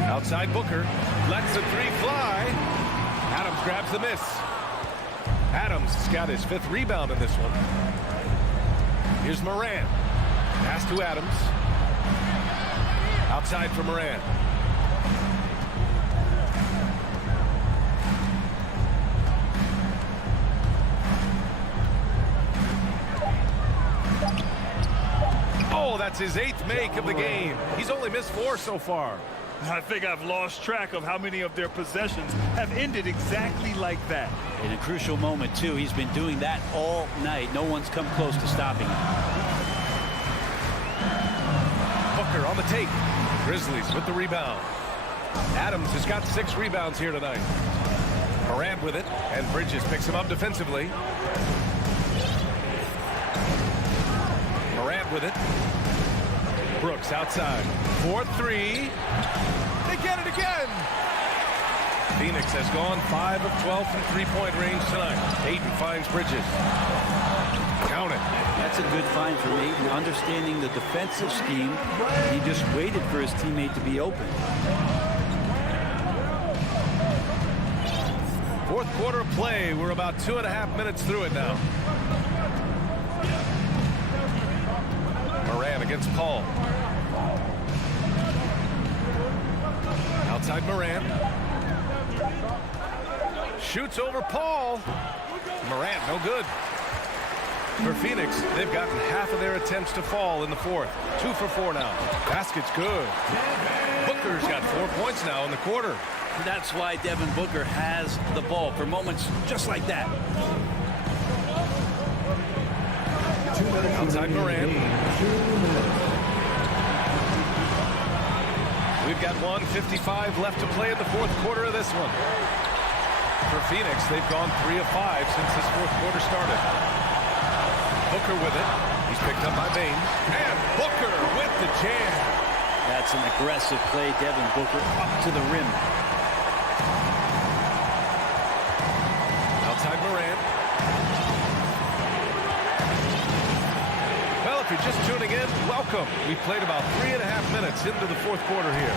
Outside Booker. Lets the 3 fly. Adams grabs the miss. Adams has got his 5th rebound in this one. Here's Morant. Pass to Adams. Outside for Morant. Oh, that's his 8th make of the game. He's only missed 4 so far. I think I've lost track of how many of their possessions have ended exactly like that. In a crucial moment, too. He's been doing that all night. No one's come close to stopping him. Booker on the take. Grizzlies with the rebound. Adams has got 6 rebounds here tonight. Morant with it, and Bridges picks him up defensively. Morant with it. Brooks outside. 4-3. They get it again. Phoenix has gone 5 of 12 from 3-point range tonight. Ayton finds Bridges. Count it. That's a good find for Ayton. Understanding the defensive scheme, he just waited for his teammate to be open. 4th quarter of play. We're about 2.5 minutes through it now. Morant against Paul. Outside Morant. Shoots over Paul. Morant, no good. For Phoenix, they've gotten half of their attempts to fall in the 4th. 2 for 4 now. Basket's good. Booker's got 4 points now in the quarter. That's why Devin Booker has the ball for moments just like that. Outside Morant. We've got 1:55 left to play in the 4th quarter of this one. For Phoenix, they've gone 3 of 5 since this 4th quarter started. Booker with it. He's picked up by Bain. And Booker with the jam. That's an aggressive play. Devin Booker up to the rim. Outside Morant. Well, if you're just tuning in, welcome. We've played about 3.5 minutes into the 4th quarter here.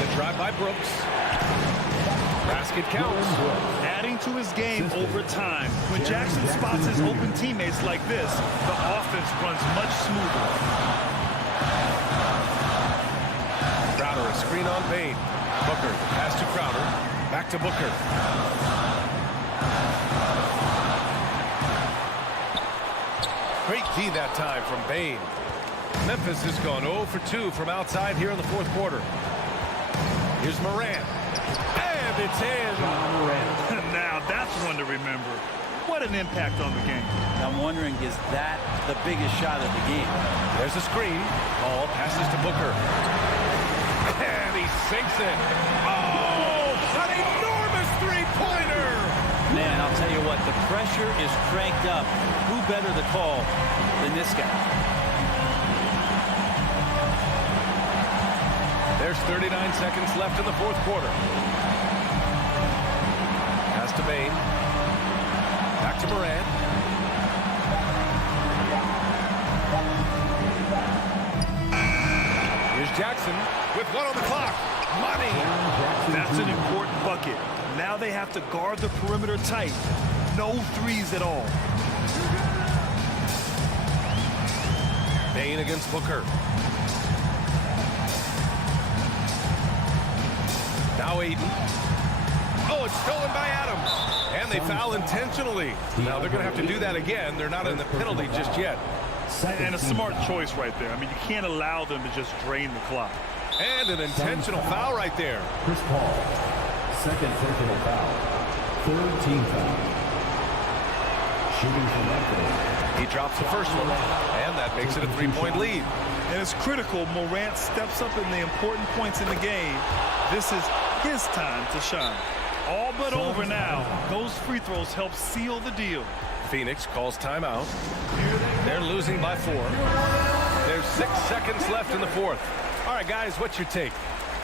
The drive by Brooks. Basket counts. Adding to his game over time. When Jackson spots his open teammates like this, the offense runs much smoother. Crowder, a screen on Bain. Booker, pass to Crowder. Back to Booker. Great key that time from Bain. Memphis has gone 0 for 2 from outside here in the 4th quarter. Here's Morant. And it's in. Now that's one to remember. What an impact on the game. I'm wondering, is that the biggest shot of the game? There's a screen. Ball passes to Booker. And he sinks it. Oh, an enormous three-pointer. Man, I'll tell you what, the pressure is cranked up. Who better to call than this guy? There's 39 seconds left in the 4th quarter. Pass to Bain. Back to Morant. Here's Jackson with 1 on the clock. Money. That's an important bucket. Now they have to guard the perimeter tight. No threes at all. Bain against Booker. Now Ayton. Oh, it's stolen by Adams. And they foul intentionally. Now they're going to have to do that again. They're not in the penalty just yet. And a smart choice right there. I mean, you can't allow them to just drain the clock. And an intentional foul right there. Chris Paul, 2nd personal foul. 3rd team foul. Shooting from Memphis. He drops the first one, and that makes it a 3-point lead. And it's critical Morant steps up in the important points in the game. This is his time to shine. All but over now. Those free throws help seal the deal. Phoenix calls timeout. They're losing by 4. There's 6 seconds left in the fourth. All right, guys, what's your take?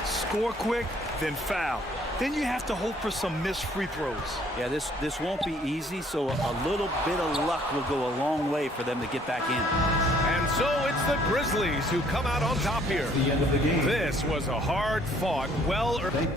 Score quick, then foul. Then you have to hope for some missed free throws. Yeah, this won't be easy, so a little bit of luck will go a long way for them to get back in. And so it's the Grizzlies who come out on top here. The end of the game. This was a hard-fought, well-earned...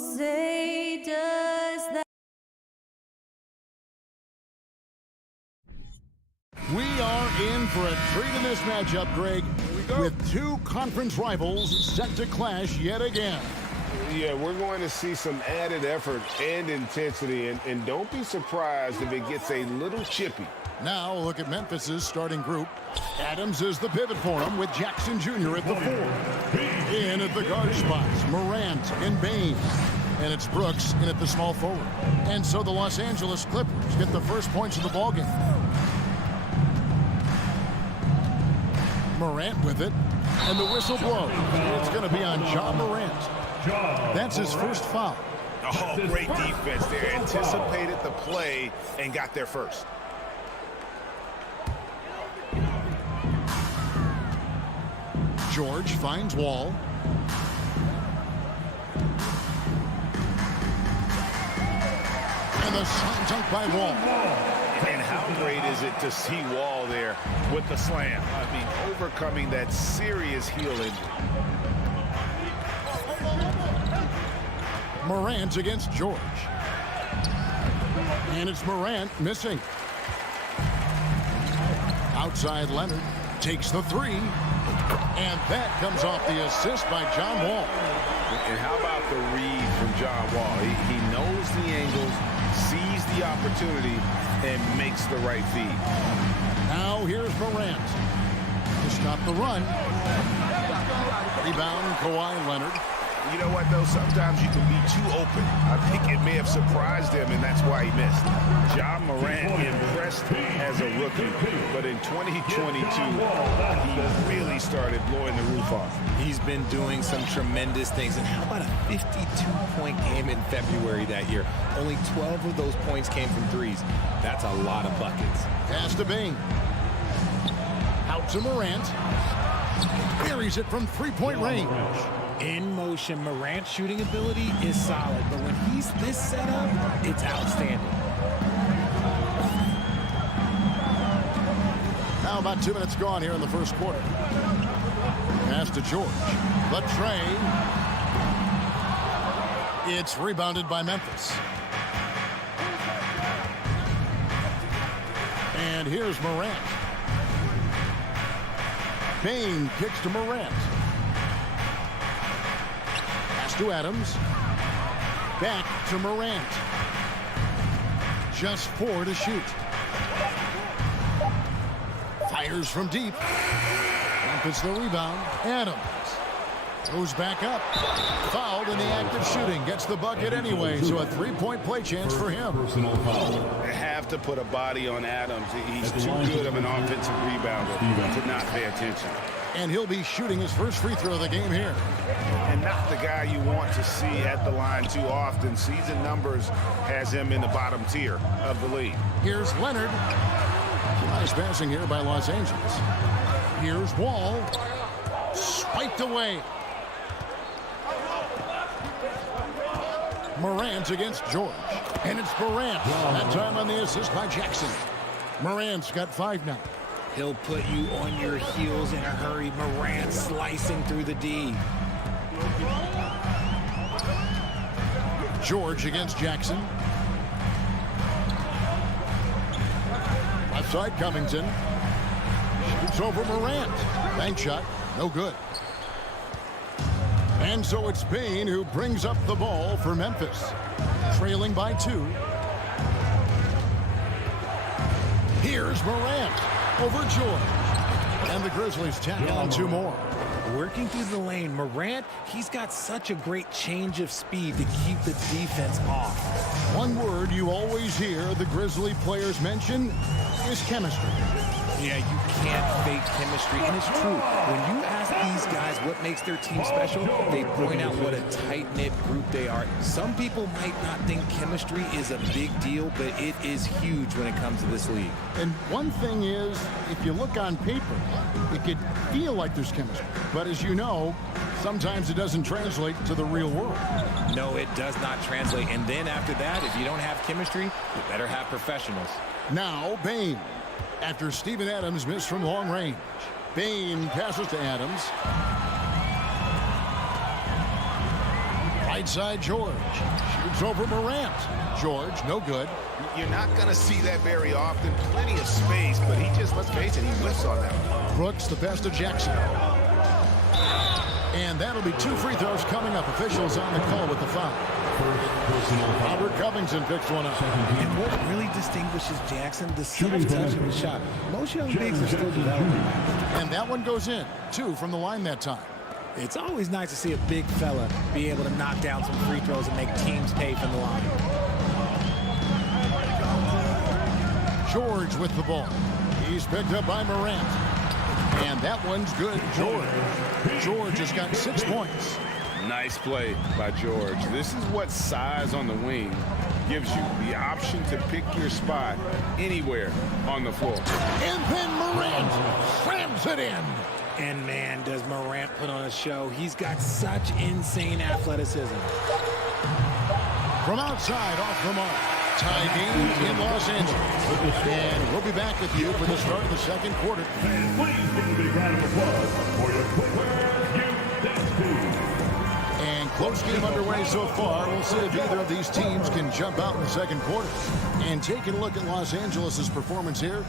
say does that? We are in for a treat in this matchup, Greg, with two conference rivals set to clash yet again. Yeah, we're going to see some added effort and intensity, and don't be surprised if it gets a little chippy. Now look at Memphis's starting group. Adams is the pivot for him with Jackson Jr. at the 4. In at the guard spots, Morant and Bain. And it's Brooks in at the small forward. And so the Los Angeles Clippers get the first points of the ballgame. Morant with it, and the whistle blows. It's going to be on Ja Morant. That's his first foul. Oh, great defense there. Anticipated the play and got there first. George finds Wall. And the slam dunk by Wall. And how great is it to see Wall there with the slam? I mean, overcoming that serious heel injury. Morant against George. And it's Morant missing. Outside Leonard takes the 3. And that comes off the assist by John Wall. And how about the read from John Wall? He knows the angles, sees the opportunity, and makes the right feed. Now here's Morant to stop the run. Rebound, Kawhi Leonard. You know what, though? Sometimes you can be too open. I think it may have surprised him, and that's why he missed. Ja Morant impressed as a rookie, but in 2022, he really started blowing the roof off. He's been doing some tremendous things. And how about a 52-point game in February that year? Only 12 of those points came from threes. That's a lot of buckets. Pass to Bain. Out to Morant. Buries it from three-point range. In motion, Morant's shooting ability is solid, but when he's this set up, it's outstanding. Now about 2 minutes gone here in the first quarter. Pass to George. The tray. It's rebounded by Memphis. And here's Morant. Bain kicks to Morant. To Adams. Back to Morant. Just 4 to shoot. Fires from deep. Memphis the rebound. Adams goes back up. Fouled in the act of shooting. Gets the bucket anyway, so a 3-point play chance for him. They have to put a body on Adams. He's too good of an offensive rebounder to not pay attention. And he'll be shooting his first free throw of the game here. And not the guy you want to see at the line too often. Season numbers has him in the bottom tier of the league. Here's Leonard. Nice passing here by Los Angeles. Here's Wall. Swiped away. Morant against George. And it's Morant. That time on the assist by Jackson. Morant's got 5 now. He'll put you on your heels in a hurry. Morant slicing through the D. George against Jackson. Left side Covington. Shoots over Morant. Bank shot. No good. And so it's Bain who brings up the ball for Memphis. Trailing by 2. Here's Morant. Over George. And the Grizzlies tack on 2 more. Working through the lane, Morant, he's got such a great change of speed to keep the defense off. One word you always hear the Grizzly players mention is chemistry. Yeah, you can't fake chemistry, and it's true. When you ask these guys what makes their team special, they point out what a tight-knit group they are. Some people might not think chemistry is a big deal, but it is huge when it comes to this league. And one thing is, if you look on paper, it could feel like there's chemistry. But as you know, sometimes it doesn't translate to the real world. No, it does not translate. And then after that, if you don't have chemistry, you better have professionals. Now, Bain. After Steven Adams missed from long range. Bain passes to Adams. Right side, George. Shoots over Morant. George, no good. You're not going to see that very often. Plenty of space, but he just, let's face it, he whiffs on that one. Brooks, the pass to Jackson. And that'll be 2 free throws coming up. Officials on the call with the foul. Robert Covington picks one up. And what really distinguishes Jackson, the soft touch of the shot. Most young bigs are still developing. And that one goes in. 2 from the line that time. It's always nice to see a big fella be able to knock down some free throws and make teams pay from the line. George with the ball. He's picked up by Morant. And that one's good. George has got 6 points. Nice play by George. This is what size on the wing gives you the option to pick your spot anywhere on the floor. And then Morant slams it in. And man, does Morant put on a show. He's got such insane athleticism. From outside, off the mark. Tie game in Los Angeles. And we'll be back with you for the start of the second quarter. And please give a big round of applause for your footwear, youth, dance team. And close game underway so far. We'll see if either of these teams can jump out in the second quarter. And taking a look at Los Angeles' performance here,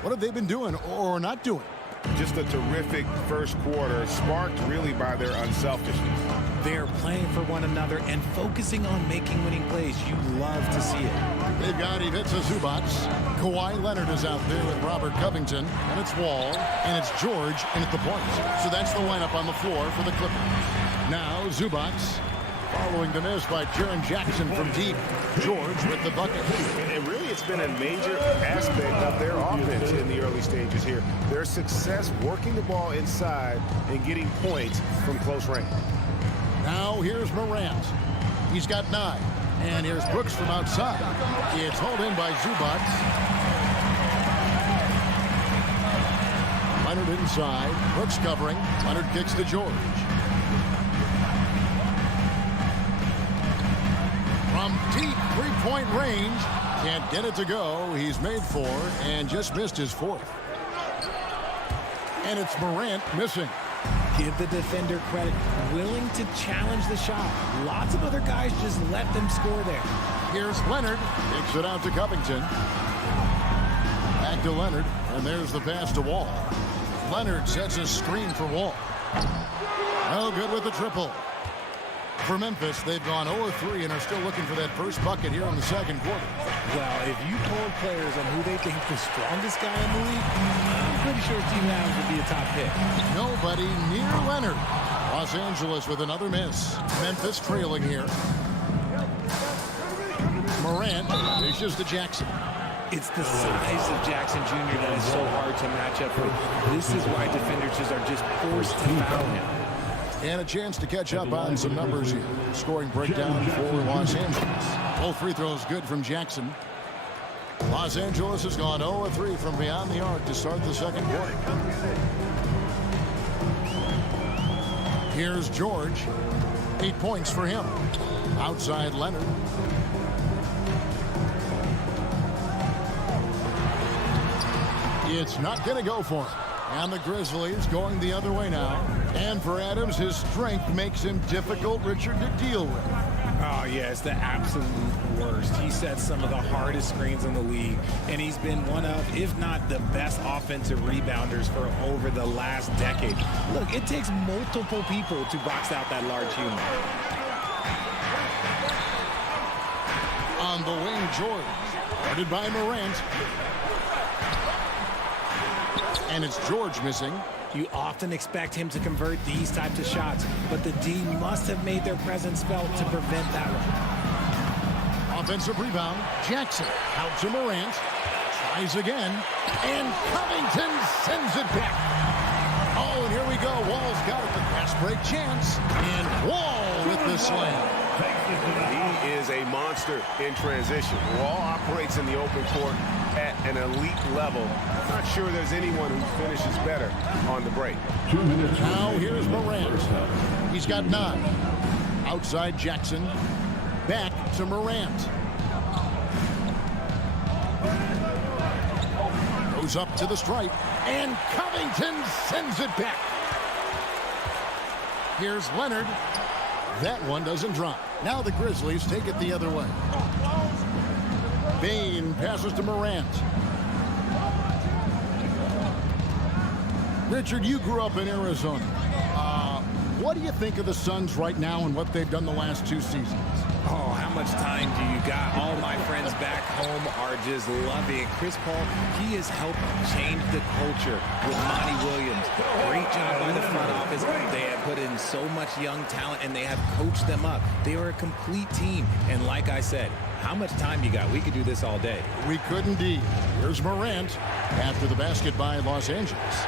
what have they been doing or not doing? Just a terrific first quarter, sparked really by their unselfishness. They're playing for one another and focusing on making winning plays. You love to see it. They've got Ivica Zubac. Kawhi Leonard is out there with Robert Covington. And it's Wall. And it's George in at the point. So that's the lineup on the floor for the Clippers. Now Zubac following the miss by Jaren Jackson from deep. George with the bucket. And really, it's been a major aspect of their offense in the early stages here. Their success working the ball inside and getting points from close range. Now here's Morant. He's got 9. And here's Brooks from outside. It's hauled in by Zubac. Leonard inside. Brooks covering. Leonard kicks to George. From deep three-point range. Can't get it to go. He's made 4 and just missed his 4th. And it's Morant missing. Give the defender credit. Willing to challenge the shot. Lots of other guys just let them score there. Here's Leonard. Kicks it out to Covington. Back to Leonard. And there's the pass to Wall. Leonard sets a screen for Wall. No good with the triple. For Memphis, they've gone 0-3 and are still looking for that first bucket here in the second quarter. Well, if you polled players on who they think the strongest guy in the league, I'm pretty sure Team Adams would be a top pick. Nobody near Leonard. Los Angeles with another miss. Memphis trailing here. Morant dishes to Jackson. It's the size of Jackson Jr. that is so hard to match up with. This is why defenders are just forced to foul him. And a chance to catch up on some numbers here. Scoring breakdown for Los Angeles. Both free throws good from Jackson. Los Angeles has gone 0-3 from beyond the arc to start the second quarter. Here's George. 8 points for him. Outside Leonard. It's not going to go for him. And the Grizzlies going the other way now. And for Adams, his strength makes him difficult, Richard, to deal with. Oh, yeah, it's the absolute worst. He sets some of the hardest screens in the league, and he's been one of, if not the best offensive rebounders for over the last decade. Look, it takes multiple people to box out that large human. On the wing, George. Guarded by Morant. And it's George missing. You often expect him to convert these types of shots, but the D must have made their presence felt to prevent that one. Offensive rebound. Jackson out to Morant. Tries again. And Covington sends it back. Oh, and here we go. Wall's got it. The fast break chance. And Wall with the slam. He is a monster in transition. Wall operates in the open court at an elite level. I'm not sure there's anyone who finishes better on the break. Now here's Morant. He's got 9. Outside Jackson. Back to Morant. Goes up to the stripe. And Covington sends it back. Here's Leonard. That one doesn't drop. Now the Grizzlies take it the other way. Bane passes to Morant. Richard, you grew up in Arizona. What do you think of the Suns right now and what they've done the last 2 seasons? Oh, how much time do you got? All my friends back home are just loving it. Chris Paul, he has helped change the culture with Monty Williams. Great job by the front office. They have put in so much young talent, and they have coached them up. They are a complete team. And like I said, how much time you got? We could do this all day. We could indeed. Here's Morant after the basket by Los Angeles.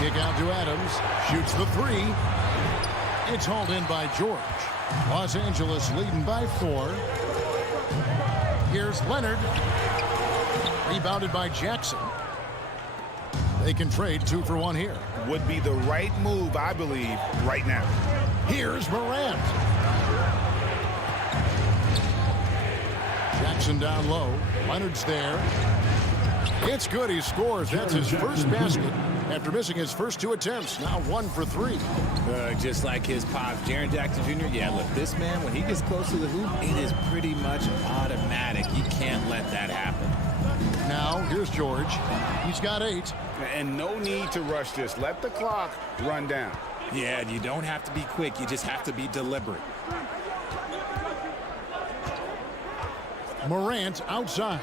Kick out to Adams. Shoots the 3. It's hauled in by George. Los Angeles leading by 4. Here's Leonard. Rebounded by Jackson. They can trade 2 for 1 here. Would be the right move, I believe, right now. Here's Morant. Jackson down low. Leonard's there. It's good. He scores. That's his first basket after missing his first 2 attempts. Now 1 for 3. Just like his pops, Jaren Jackson Jr. Yeah, look, this man, when he gets close to the hoop, it is pretty much automatic. You can't let that happen. Now, here's George. He's got 8. And no need to rush this. Let the clock run down. Yeah, you don't have to be quick. You just have to be deliberate. Morant outside.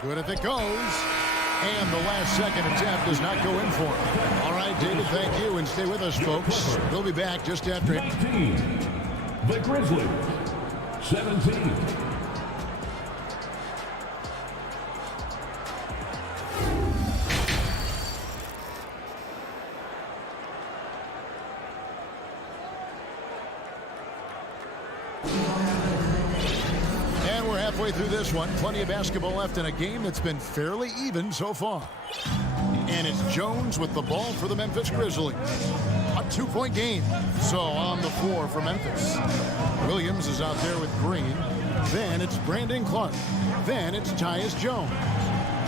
Good if it goes. And the last second attempt does not go in for him. All right, David, thank you. And stay with us, folks. We'll be back just after 18. The Grizzlies. 17. Through this one, plenty of basketball left in a game that's been fairly even so far. And it's Jones with the ball for the Memphis Grizzlies. A 2-point game. So on the floor for Memphis. Williams is out there with Green. Then it's Brandon Clark. Then it's Tyus Jones.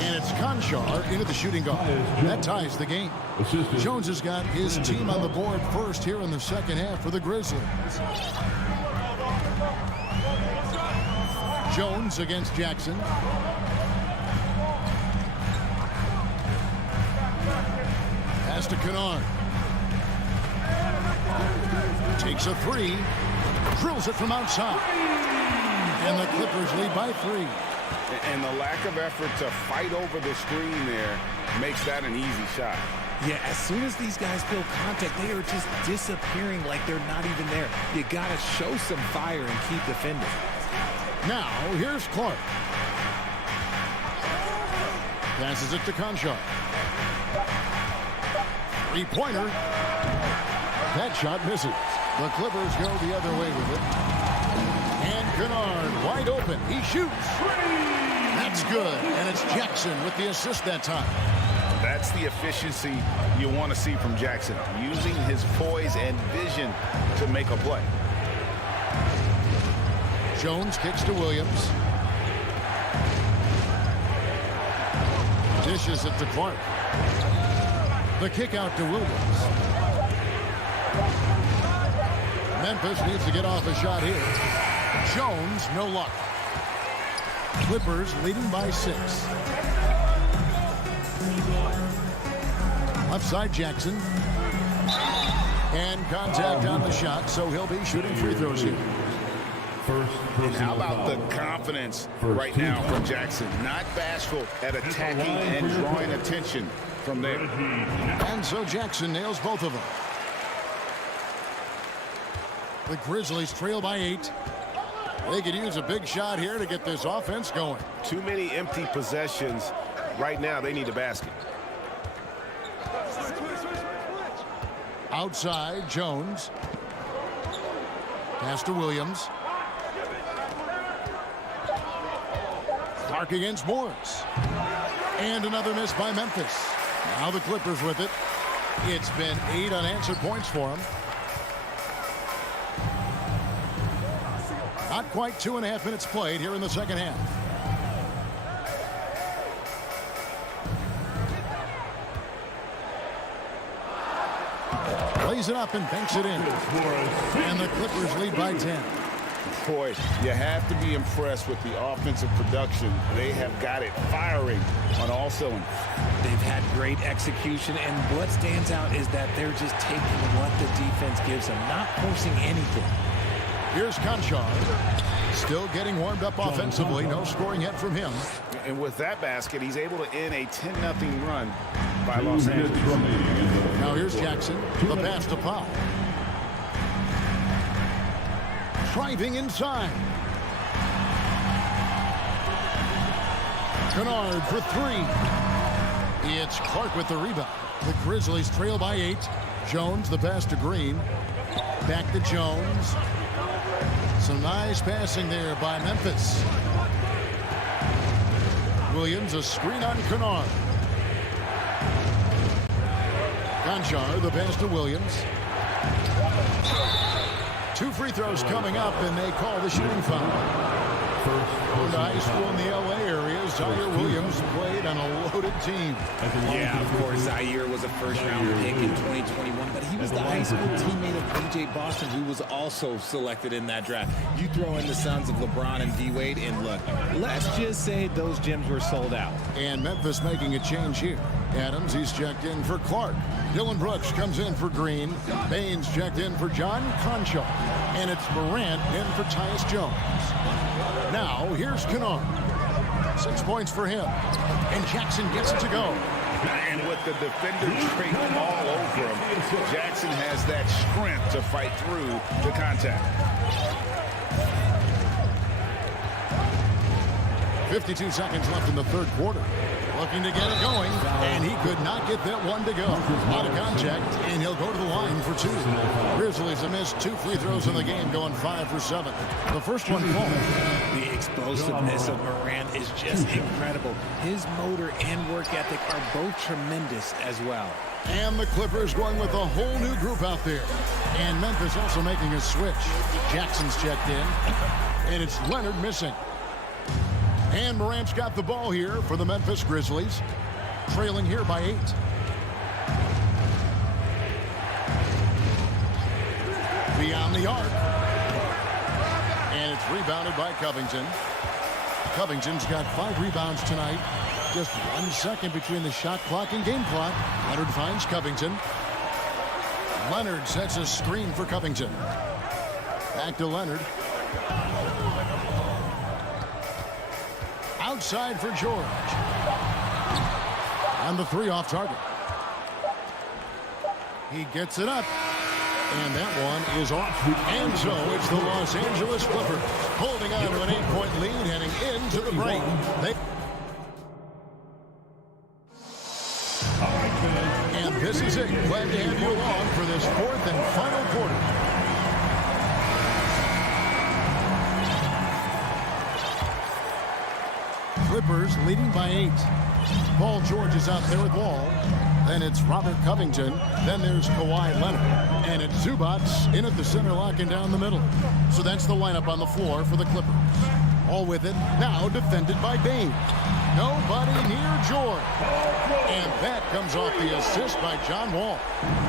And it's Conchar into the shooting guard. That ties the game. Jones has got his team on the board first here in the second half for the Grizzlies. Jones against Jackson. Pass to Kennard. Takes a 3. Drills it from outside. And the Clippers lead by 3. And the lack of effort to fight over the screen there makes that an easy shot. Yeah, as soon as these guys feel contact, they are just disappearing like they're not even there. You got to show some fire and keep defending. Now, here's Clark. Passes it to Conchar. 3-pointer. That shot misses. The Clippers go the other way with it. And Kennard wide open. He shoots. That's good. And it's Jackson with the assist that time. That's the efficiency you want to see from Jackson. Using his poise and vision to make a play. Jones kicks to Williams. Dishes it to Clark. The kick out to Williams. Memphis needs to get off a shot here. Jones, no luck. Clippers leading by 6. Left side Jackson. And contact on the shot, so he'll be shooting free throws here. And how about the confidence right now from Jackson? Not bashful at attacking and drawing attention from there. And so Jackson nails both of them. The Grizzlies trail by 8. They could use a big shot here to get this offense going. Too many empty possessions. Right now, they need a basket. Outside, Jones. Pass to Williams. Clark against Morris. And another miss by Memphis. Now the Clippers with it. It's been 8 unanswered points for them. Not quite 2.5 minutes played here in the second half. Lays it up and banks it in. And the Clippers lead by 10. Boy, you have to be impressed with the offensive production. They have got it firing on all cylinders. They've had great execution, and what stands out is that they're just taking what the defense gives them, not forcing anything. Here's Conchar. Still getting warmed up offensively. No scoring yet from him. And with that basket, he's able to end a 10-0 run by Los Angeles. Now here's Jackson. The pass to Pop. Driving inside. Kennard for three. It's Clark with the rebound. The Grizzlies trail by 8. Jones, the pass to Green. Back to Jones. Some nice passing there by Memphis. Williams, a screen on Kennard. Conchar, the pass to Williams. 2 free throws coming up, and they call the shooting foul. Going to high school in the L.A. area, Zaire Williams played on a loaded team. Yeah, of course, Zaire was a first-round pick in 2021, but he was the high school teammate of B.J. Boston, who was also selected in that draft. You throw in the sons of LeBron and D-Wade, and look, let's just say those gyms were sold out. And Memphis making a change here. Adams, he's checked in for Clark. Dylan Brooks comes in for Green. Baines checked in for John Conchar. And it's Morant in for Tyus Jones. Now, here's Kennard. 6 points for him. And Jackson gets it to go. And with the defender draped all over him, Jackson has that strength to fight through the contact. 52 seconds left in the third quarter. Looking to get it going, and he could not get that one to go. Out of contact, and he'll go to the line for 2. Grizzlies have missed 2 free throws in the game, going 5 for 7. The first one falls. The explosiveness of Morant is just incredible. His motor and work ethic are both tremendous as well. And the Clippers going with a whole new group out there. And Memphis also making a switch. Jackson's checked in, and it's Leonard missing. And Morant's got the ball here for the Memphis Grizzlies, trailing here by 8. Beyond the arc. And it's rebounded by Covington. Covington's got 5 rebounds tonight. Just 1 second between the shot clock and game clock. Leonard finds Covington. Leonard sets a screen for Covington. Back to Leonard. Outside for George. And the 3 off target. He gets it up. And that one is off. And so it's the Los Angeles Clippers holding on to an 8-point lead heading into the break. And this is it. Glad to have you along for this 4th and final quarter. Clippers leading by 8. Paul George is out there with Wall. Then it's Robert Covington. Then there's Kawhi Leonard. And it's Zubac in at the center, locking down the middle. So that's the lineup on the floor for the Clippers. All with it, now defended by Baines. Nobody near George. And that comes off the assist by John Wall.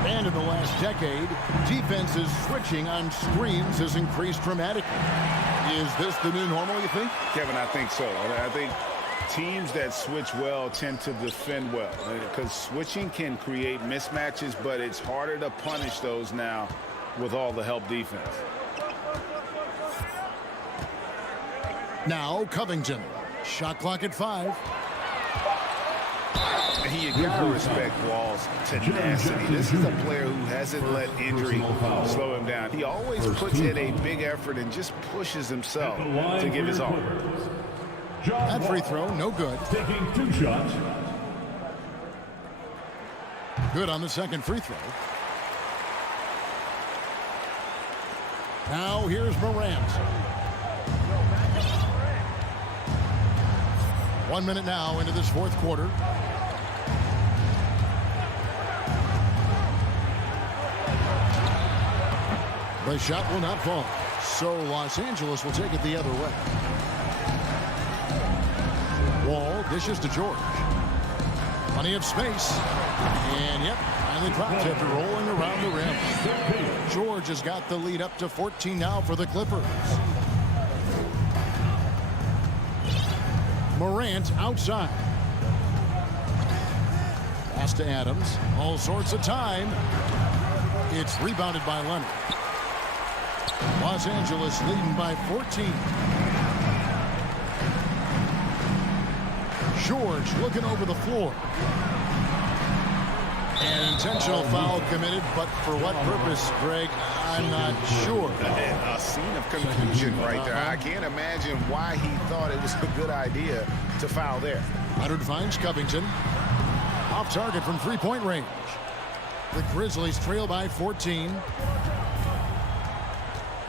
And in the last decade, defenses switching on screens has increased dramatically. Is this the new normal, you think? Kevin, I think so. I think teams that switch well tend to defend well, because switching can create mismatches, but it's harder to punish those now with all the help defense. Now Covington. Shot clock at 5. You gotta respect Wall's tenacity. This is a player who hasn't let injury slow him down. He always puts in a big effort and just pushes himself to give his all. That free throw, no good. Taking 2 shots. Good on the second free throw. Now here's Morant. 1 minute now into this 4th quarter. The shot will not fall. So Los Angeles will take it the other way. Wall dishes to George. Plenty of space. And yep, finally dropped after rolling around the rim. George has got the lead up to 14 now for the Clippers. Morant outside. Pass to Adams. All sorts of time. It's rebounded by Leonard. Los Angeles leading by 14. George looking over the floor. An intentional foul committed, but for what purpose, Greg, I'm not sure. A scene of confusion right there. I can't imagine why he thought it was a good idea to foul there. Leonard finds Covington. Off target from three-point range. The Grizzlies trail by 14.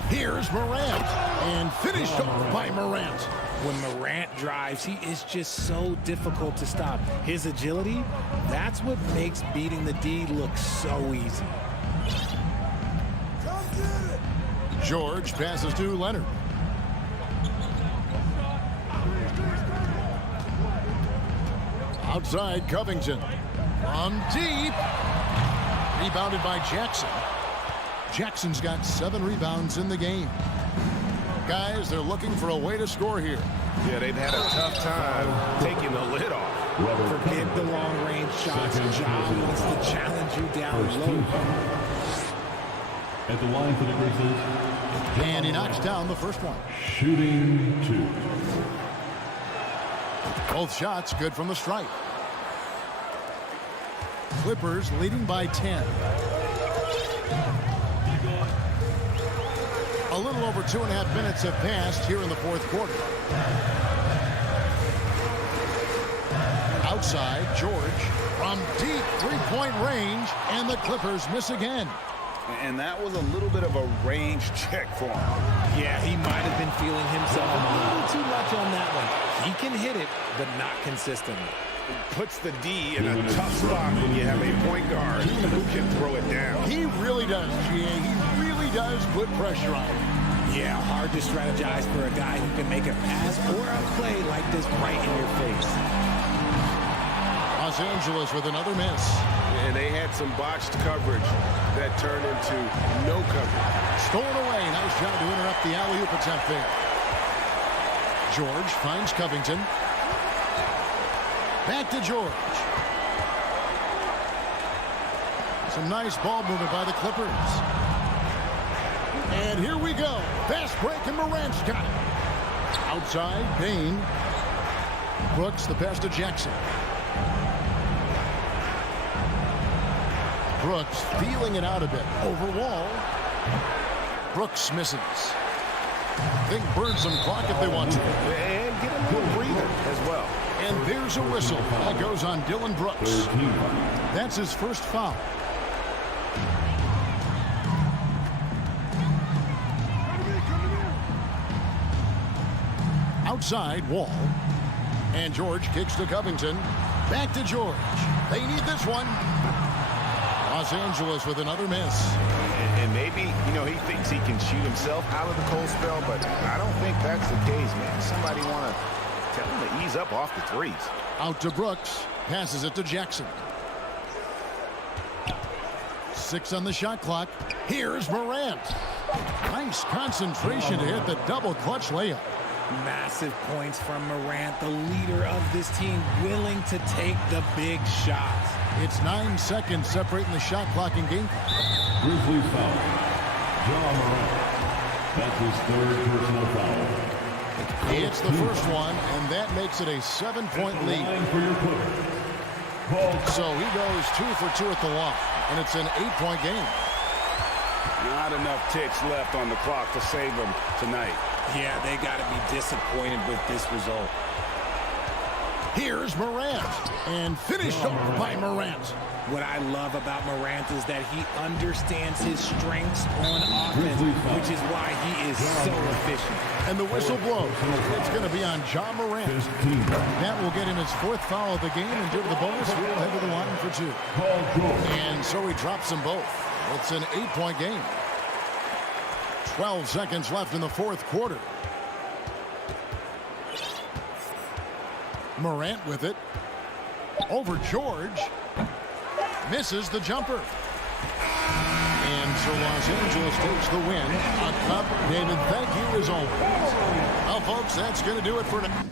Here's Morant. And finished off by Morant. When Morant drives, he is just so difficult to stop. His agility, that's what makes beating the D look so easy. George passes to Leonard. Outside, Covington. From deep. Rebounded by Jackson. Jackson's got 7 rebounds in the game. Guys, they're looking for a way to score here. Yeah, they've had a tough time taking the lid off. Forget the long-range shots. Ja wants to challenge you down low. At the line for the Grizzlies. And he knocks down the first one. Shooting 2. Both shots good from the stripe. Clippers leading by 10. A little over 2.5 minutes have passed here in the fourth quarter. Outside, George from deep three-point range, and the Clippers miss again. And that was a little bit of a range check for him. Yeah, he might have been feeling himself a little too much on that one. He can hit it, but not consistently. It puts the D in a tough spot when you have a point guard who can throw it down. He really does, GA. He really does put pressure on him. Yeah, hard to strategize for a guy who can make a pass or a play like this right in your face. Los Angeles with another miss. And they had some botched coverage that turned into no coverage. Stolen away. Nice job to interrupt the alley-oop attempt there. George finds Covington. Back to George. Some nice ball movement by the Clippers. And here we go. Fast break, and Morant's got it. Outside, Payne. Brooks, the pass to Jackson. Brooks feeling it out a bit. Over Wall. Brooks misses. Think burn some clock if they want to. And get a little breather as well. And there's a whistle. That goes on Dylan Brooks. That's his first foul. Outside, Wall. And George kicks to Covington. Back to George. They need this one. Los Angeles with another miss. And maybe, he thinks he can shoot himself out of the cold spell, but I don't think that's the case, man. Somebody want to tell him to ease up off the threes. Out to Brooks. Passes it to Jackson. 6 on the shot clock. Here's Morant. Nice concentration to hit the double clutch layup. Massive points from Morant, the leader of this team, willing to take the big shots. It's 9 seconds separating the shot clock and game. Grizzlies foul. Ja Morant. That's his 3rd personal foul. It's the first one, and that makes it a 7-point lead. So he goes 2 for 2 at the line, and it's an 8-point game. Not enough ticks left on the clock to save them tonight. Yeah, they got to be disappointed with this result. Here's Morant, and finished off by Morant. What I love about Morant is that he understands his strengths on offense, which is why he is so efficient. And the whistle blows. It's going to be on Ja Morant. That will get him his 4th foul of the game, and due to the bonus, we'll head to the line for 2. And so he drops them both. It's an 8-point game. 12 seconds left in the fourth quarter. Morant with it. Over George. misses the jumper. And so Los Angeles takes the win. A cup, David, thank you as always. Well, folks, that's going to do it for now.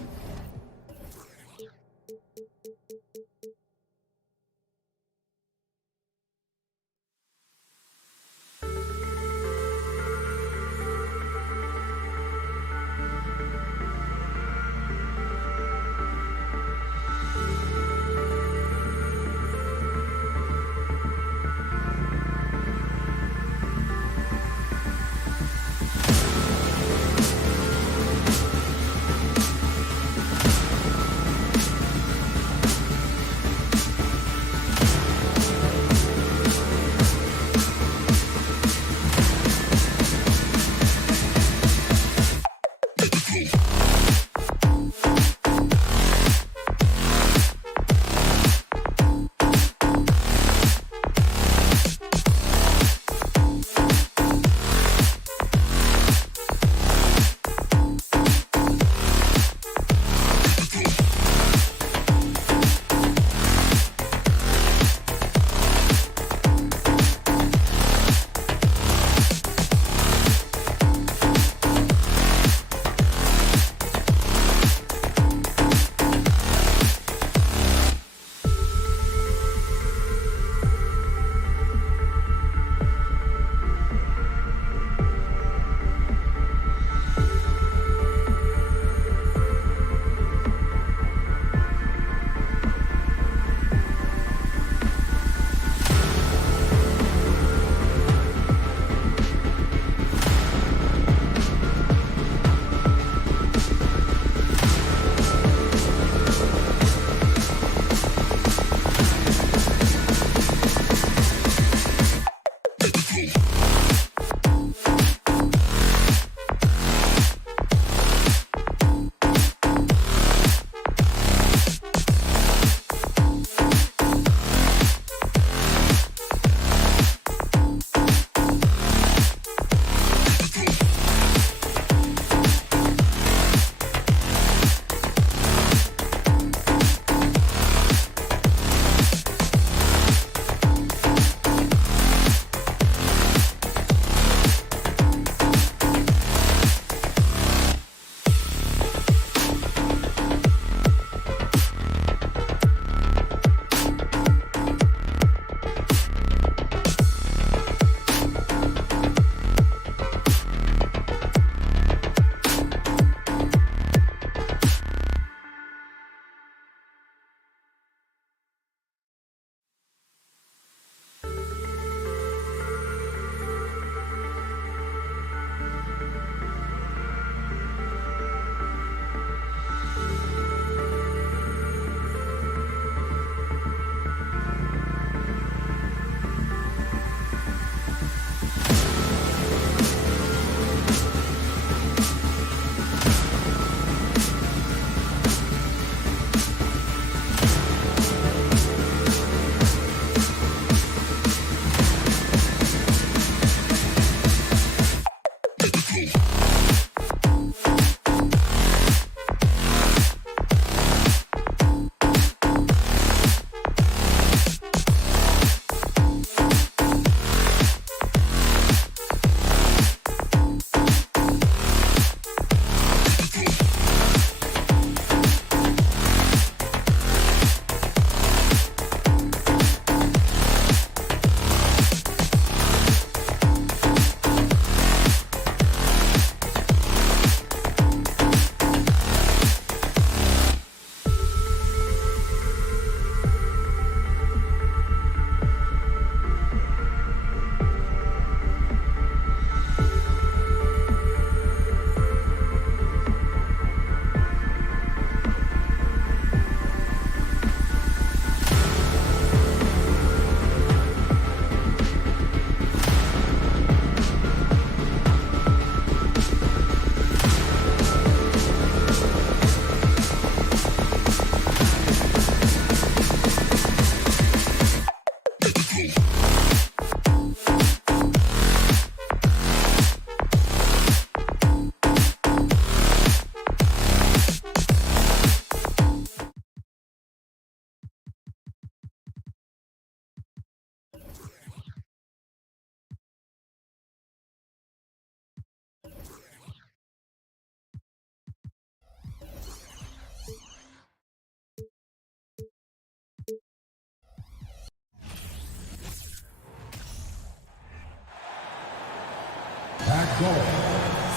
Ball,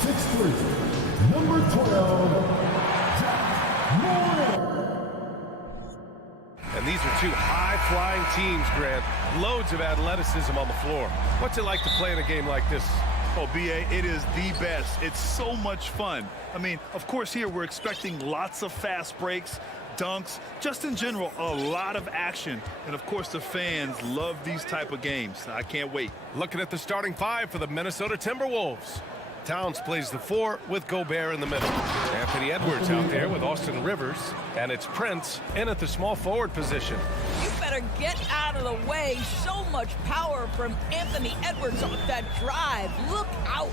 6'3", number 12, And these are two high-flying teams, Grant. Loads of athleticism on the floor. What's it like to play in a game like this? Oh, B.A., it is the best. It's so much fun. I mean, of course, here we're expecting lots of fast breaks, dunks, just in general, a lot of action. And, of course, the fans love these type of games. I can't wait. Looking at the starting five for the Minnesota Timberwolves. Towns plays the 4 with Gobert in the middle. Anthony Edwards out there with Austin Rivers. And it's Prince in at the small forward position. You better get out of the way. So much power from Anthony Edwards on that drive. Look out.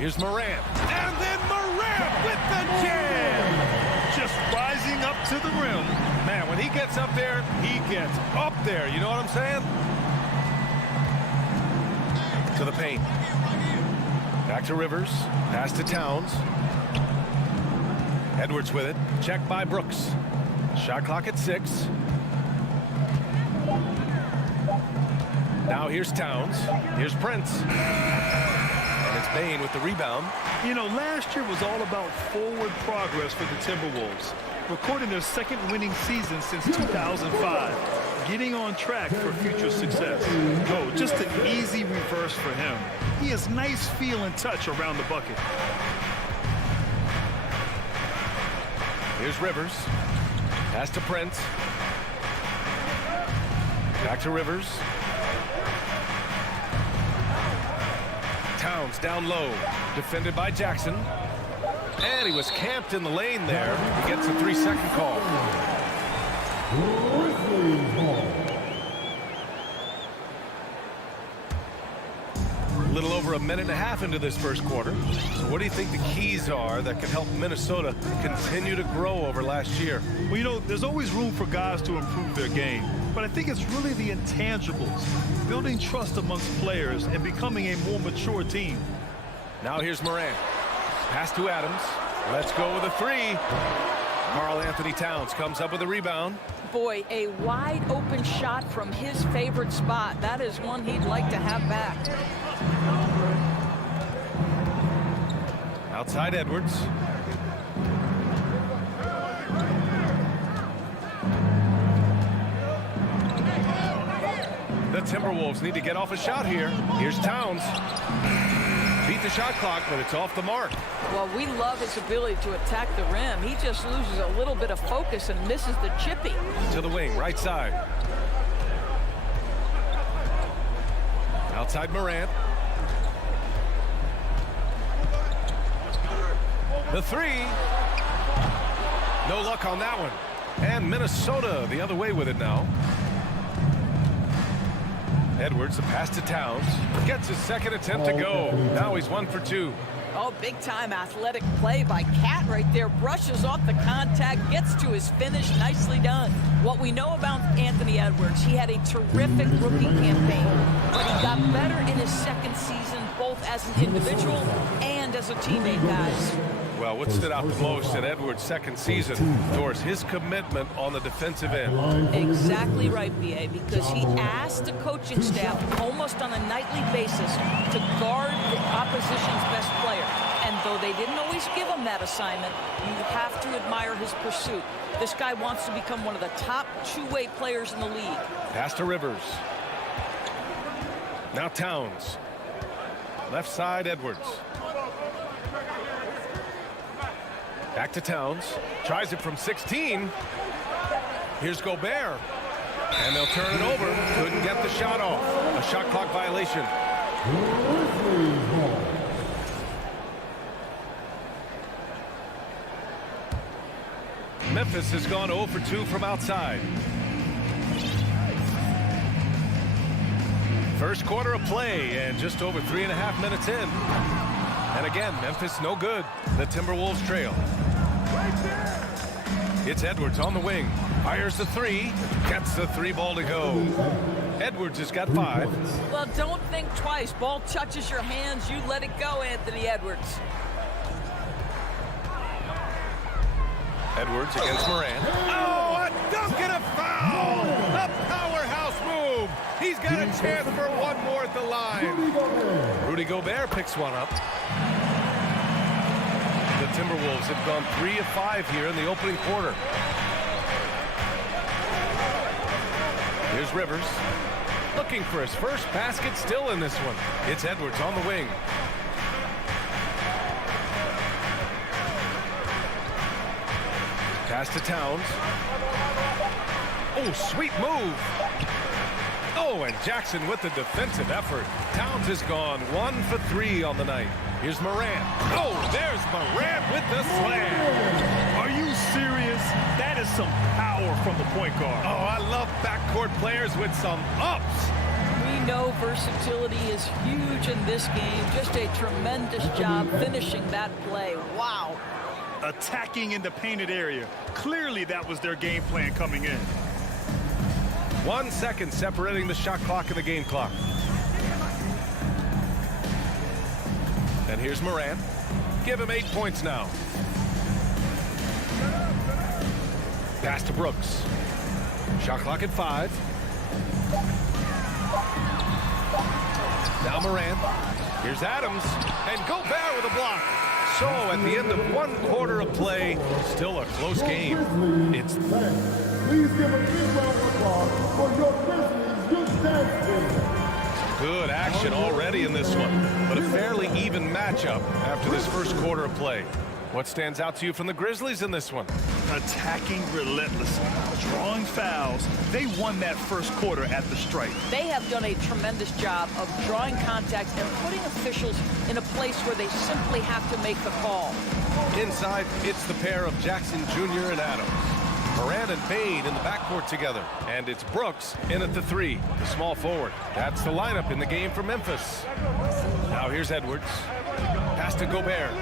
Here's Morant. And then Morant with the jam. Just rising up to the rim. Man, when he gets up there, he gets up there. You know what I'm saying? To the paint. Back to Rivers. Pass to Towns. Edwards with it. Checked by Brooks. Shot clock at 6. Now here's Towns. Here's Prince. And it's Bane with the rebound. You know, last year was all about forward progress for the Timberwolves. Recording their second winning season since 2005. Getting on track for future success. Oh, just an easy reverse for him. He has nice feel and touch around the bucket. Here's Rivers. Pass to Prince. Back to Rivers. Towns down low. Defended by Jackson. And he was camped in the lane there. He gets a 3-second call. A little over a minute and a half into this first quarter. So what do you think the keys are that can help Minnesota continue to grow over last year? Well, you know, there's always room for guys to improve their game. But I think it's really the intangibles. Building trust amongst players and becoming a more mature team. Now here's Morant. Pass to Adams. Let's go with a 3. Karl Anthony Towns comes up with a rebound. Boy, a wide open shot from his favorite spot. That is one he'd like to have back. Outside Edwards. The Timberwolves need to get off a shot here. Here's Towns. Beat the shot clock, but it's off the mark. Well, we love his ability to attack the rim. He just loses a little bit of focus and misses the chippy. To the wing, right side. Outside Morant. The 3. No luck on that one. And Minnesota the other way with it now. Edwards, the pass to Towns. Gets his second attempt to go. Now he's 1 for 2. Oh, big-time athletic play by Cat right there. Brushes off the contact, gets to his finish. Nicely done. What we know about Anthony Edwards, he had a terrific rookie campaign, but he got better in his second season, both as an individual and as a teammate, guys. Well, what stood out the most in Edwards' second season, Doris, his commitment on the defensive end. Exactly right, B.A., because he asked the coaching staff almost on a nightly basis to guard the opposition's best player. And though they didn't always give him that assignment, you have to admire his pursuit. This guy wants to become one of the top two-way players in the league. Pass to Rivers. Now Towns. Left side, Edwards. Back to Towns. Tries it from 16. Here's Gobert. And they'll turn it over. Couldn't get the shot off. A shot clock violation. Memphis has gone 0 for 2 from outside. First quarter of play and just over 3.5 minutes in. And again, Memphis no good. The Timberwolves trail. It's Edwards on the wing. Fires the 3. Gets the 3 ball to go. Edwards has got 5. Well, don't think twice. Ball touches your hands. You let it go, Anthony Edwards. Edwards against Morant. Oh, a dunk and a foul! A powerhouse move! He's got a chance for one more at the line. Rudy Rudy Gobert picks one up. The Timberwolves have gone 3 of 5 here in the opening quarter. Here's Rivers. Looking for his first basket, still in this one. It's Edwards on the wing. Pass to Towns. Oh, sweet move. Oh, and Jackson with the defensive effort. Towns has gone 1 for 3 on the night. Here's Morant. Oh, there's Morant with the slam. Are you serious? That is some power from the point guard. Oh, I love backcourt players with some ups. We know versatility is huge in this game. Just a tremendous job finishing that play. Wow. Attacking in the painted area. Clearly that was their game plan coming in. 1 second separating the shot clock and the game clock. And here's Morant. Give him 8 points now. Pass to Brooks. Shot clock at 5. Now Morant. Here's Adams. And Gobert with a block. So at the end of 1 quarter of play, still a close game. It's... Please give a big round of applause for your Grizzlies, your dance. Good action already in this one, but a fairly even matchup after this first quarter of play. What stands out to you from the Grizzlies in this one? Attacking relentlessly, drawing fouls. They won that first quarter at the stripe. They have done a tremendous job of drawing contact and putting officials in a place where they simply have to make the call. Inside, it's the pair of Jackson Jr. and Adams. Morant and Bane in the backcourt together. And it's Brooks in at the 3, the small forward. That's the lineup in the game for Memphis. Now here's Edwards. Pass to Gobert.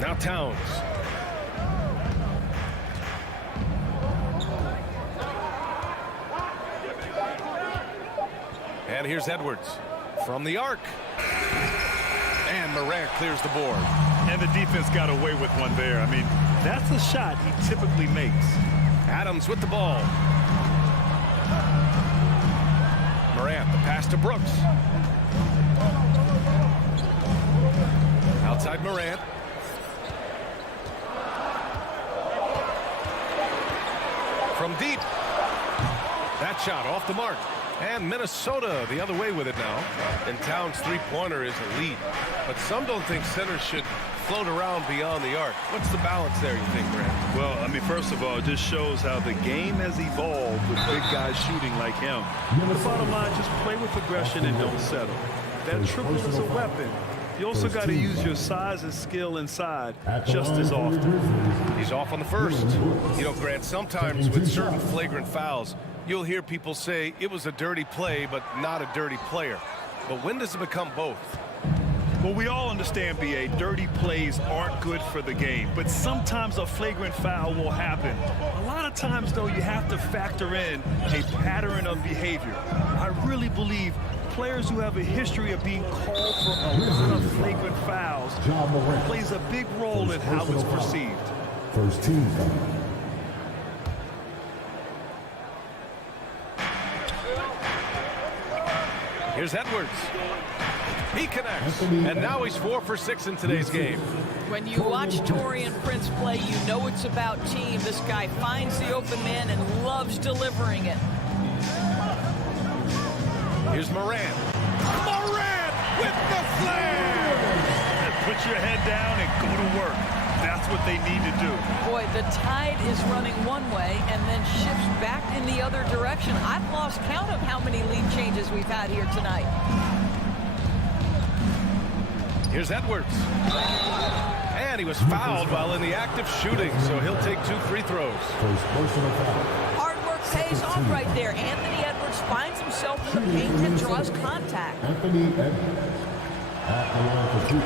Now Towns. And here's Edwards from the arc. And Morant clears the board. And the defense got away with one there. I mean, that's a shot he typically makes. Adams with the ball. Morant, the pass to Brooks. Outside Morant. From deep. That shot off the mark. And Minnesota the other way with it now. And Towns' three-pointer is elite. But some don't think centers should float around beyond the arc. What's the balance there, you think, Brad? Well, I mean, first of all, it just shows how the game has evolved with big guys shooting like him. The bottom line, just play with aggression and don't settle. That triple is a weapon. You also got to use your size and skill inside just as often. He's off on the first. You know, Grant, sometimes with certain flagrant fouls, you'll hear people say it was a dirty play, but not a dirty player. But when does it become both? Well, we all understand, B.A., dirty plays aren't good for the game, but sometimes a flagrant foul will happen. A lot of times, though, you have to factor in a pattern of behavior. I really believe players who have a history of being called for a lot of flagrant fouls plays a big role in how it's perceived. First team foul. Here's Edwards. He connects, and now he's 4 for 6 in today's game. When you watch Taurean Prince play, you know it's about team. This guy finds the open man and loves delivering it. Here's Morant. Morant with the slam! And put your head down and go to work. That's what they need to do. Boy, the tide is running one way and then shifts back in the other direction. I've lost count of how many lead changes we've had here tonight. Here's Edwards. And he was fouled while in the act of shooting, so he'll take 2 free throws. Hard work pays off right there. Anthony Edwards finds himself in the paint and draws contact.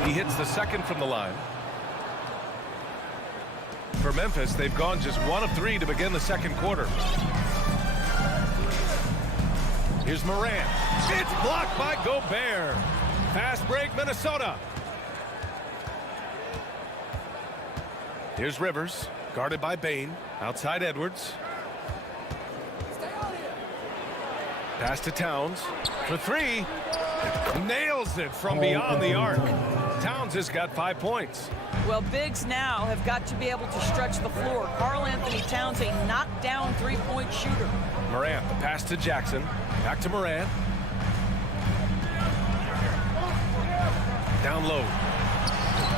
He hits the second from the line. For Memphis, they've gone just 1 of 3 to begin the second quarter. Here's Morant. It's blocked by Gobert. Fast break, Minnesota. Here's Rivers, guarded by Bane. Outside Edwards. Pass to Towns for three. Nails it from beyond the arc. Towns has got 5 points. Well, bigs now have got to be able to stretch the floor. Karl Anthony Towns, a knockdown three-point shooter. Morant, the pass to Jackson. Back to Morant. Down low.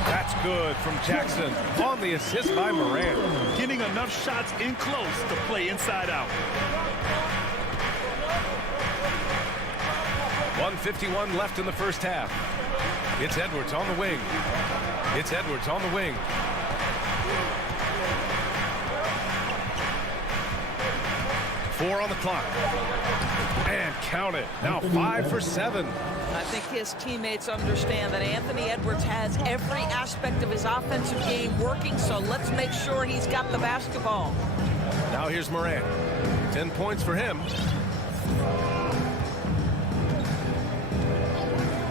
That's good from Jackson on the assist by Morant. Getting enough shots in close to play inside out. 1:51 left in the first half. It's Edwards on the wing. It's Edwards on the wing. Four on the clock. And count it. Now 5 for 7. I think his teammates understand that Anthony Edwards has every aspect of his offensive game working, so let's make sure he's got the basketball. Now here's Morant. 10 points for him.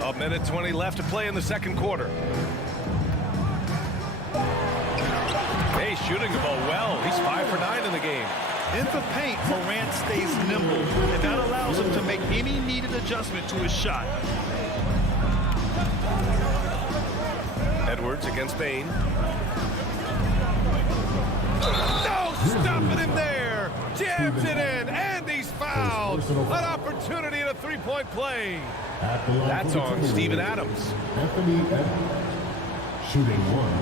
A minute 20 left to play in the second quarter. Hey, shooting the ball well. He's 5 for 9 in the game. In the paint, Morant stays nimble, and that allows him to make any needed adjustment to his shot. Edwards against Bane. No stopping him there. Jams it in, and he's fouled. An opportunity in a three-point play. That's on Steven Adams. Anthony Edwards, shooting one.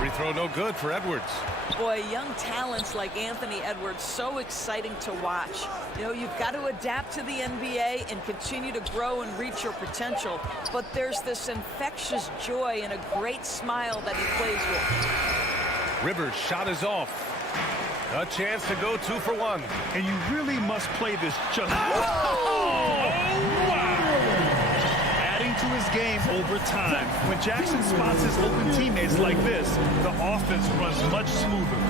Free throw no good for Edwards. Boy, young talents like Anthony Edwards, so exciting to watch. You know, you've got to adapt to the NBA and continue to grow and reach your potential. But there's this infectious joy and a great smile that he plays with. Rivers' shot is off. A chance to go 2 for 1. And you really must play this just... Adding to his game over time. When Jackson spots his open teammates like this, the offense runs much smoother.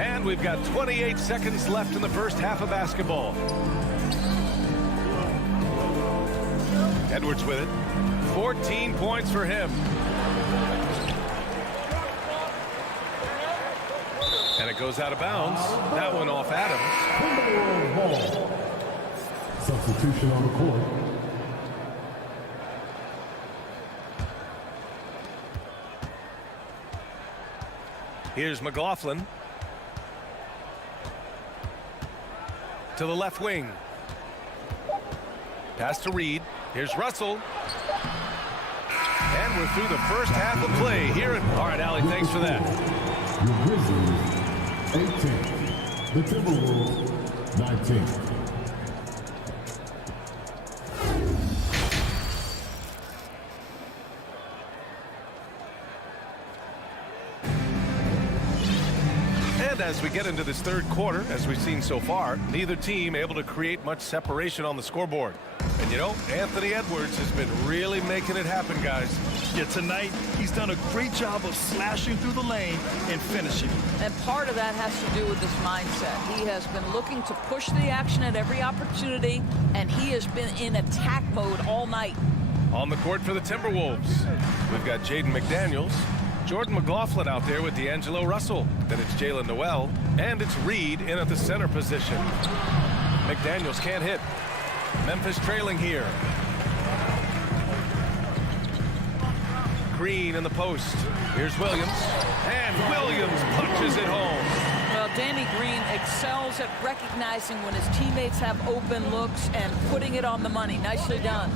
And we've got 28 seconds left in the first half of basketball. Edwards with it. 14 points for him. And it goes out of bounds. That one off Adams. Substitution on the court. Here's McLaughlin. To the left wing. Pass to Reed. Here's Russell. And we're through the first half of play here. All right, Allie, thanks for that. The Grizzlies, 18. The Timberwolves, 19. And as we get into this third quarter, as we've seen so far, neither team able to create much separation on the scoreboard. And you know, Anthony Edwards has been really making it happen, guys. Yeah, tonight, he's done a great job of slashing through the lane and finishing. And part of that has to do with his mindset. He has been looking to push the action at every opportunity, and he has been in attack mode all night. On the court for the Timberwolves, we've got Jaden McDaniels, Jordan McLaughlin out there with D'Angelo Russell. Then it's Jalen Noel, and it's Reed in at the center position. McDaniels can't hit. Memphis trailing here. Green in the post. Here's Williams. And Williams punches it home. Well, Danny Green excels at recognizing when his teammates have open looks and putting it on the money. Nicely done.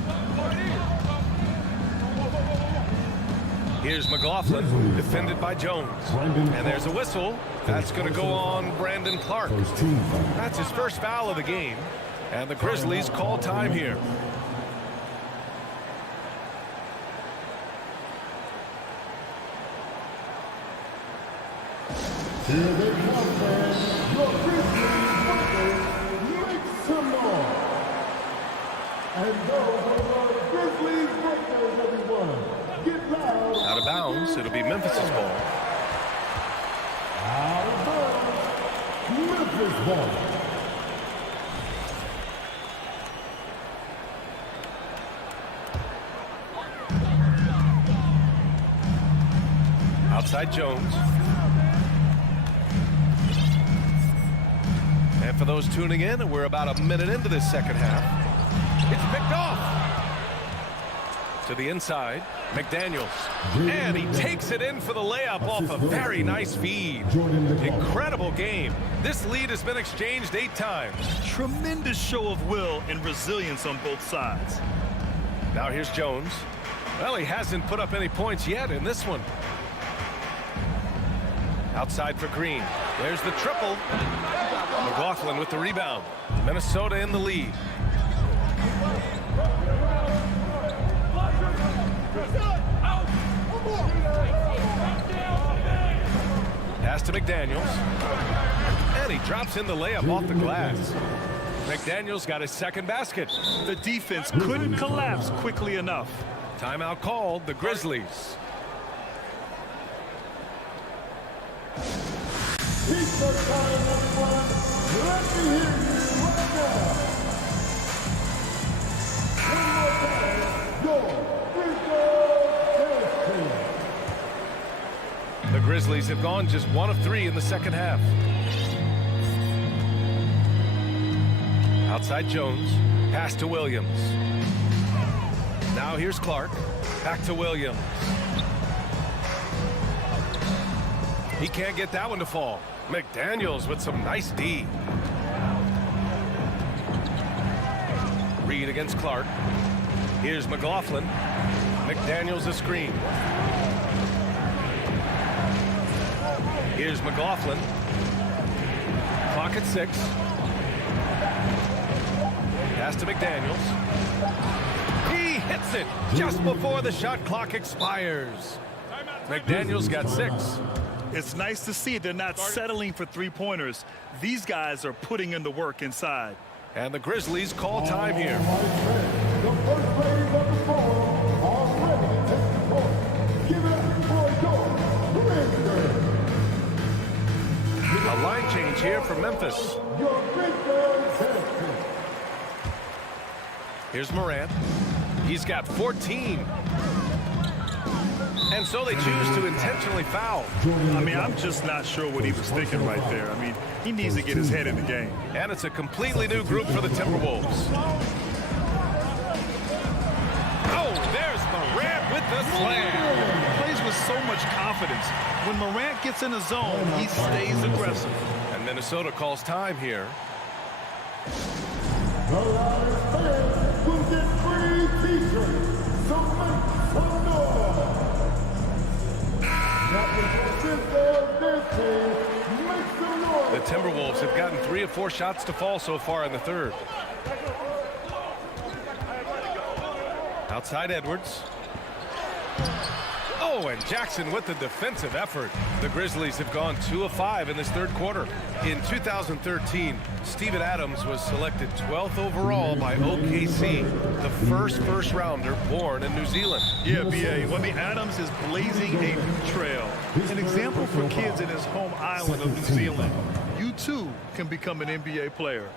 Here's McLaughlin, defended by Jones. And there's a whistle. That's going to go on Brandon Clark. That's his first foul of the game. And the Grizzlies call time here. Here they come, fans. Your Grizzlies Buckers, make some noise. And those are the Grizzlies Buckers, everyone. Get loud. Out of bounds. It'll be Memphis's ball. Out of bounds. Memphis ball. Outside Jones. for those tuning in, and we're about a minute into this second half. It's picked off. To the inside, McDaniels. And he takes it in for the layup off a very nice feed. Incredible game. This lead has been exchanged 8 times. Tremendous show of will and resilience on both sides. Now here's Jones. Well, he hasn't put up any points yet in this one. Outside for Green. There's the triple. McLaughlin with the rebound. Minnesota in the lead. Pass to McDaniels. And he drops in the layup off the glass. McDaniels got his second basket. The defense couldn't collapse quickly enough. Timeout called, the Grizzlies. Keep the time, everyone. Let me hear you right now. One more time, The Grizzlies have gone just 1 of 3 in the second half. Outside Jones, pass to Williams. Now here's Clark, back to Williams. He can't get that one to fall. McDaniels with some nice D. Reed against Clark. Here's McLaughlin. McDaniels a screen. Here's McLaughlin. Clock at 6. Pass to McDaniels. He hits it just before the shot clock expires. McDaniels got 6. It's nice to see they're not settling for three-pointers. These guys are putting in the work inside. And the Grizzlies call time here. The first ladies of the floor are ready to take the court. Give it up for your Grizzlies. A line change here for Memphis. Your Grizzlies. Here's Morant. He's got 14. And so they choose to intentionally foul. I mean, I'm just not sure what he was thinking right there. I mean, he needs to get his head in the game. And it's a completely new group for the Timberwolves. Oh, there's Morant with the slam. He plays with so much confidence. When Morant gets in the zone, he stays aggressive. And Minnesota calls time here. The loudest fans will get free t-shirts. So make some noise. The Timberwolves have gotten 3 of 4 shots to fall so far in the third. Outside Edwards. Oh, and Jackson with the defensive effort. The Grizzlies have gone 2 of 5 in this third quarter. In 2013, Steven Adams was selected 12th overall by OKC, the first rounder born in New Zealand. Yeah, B.A. Well, Adams is blazing a new trail. An example for kids in his home island of New Zealand. You, too, can become an NBA player.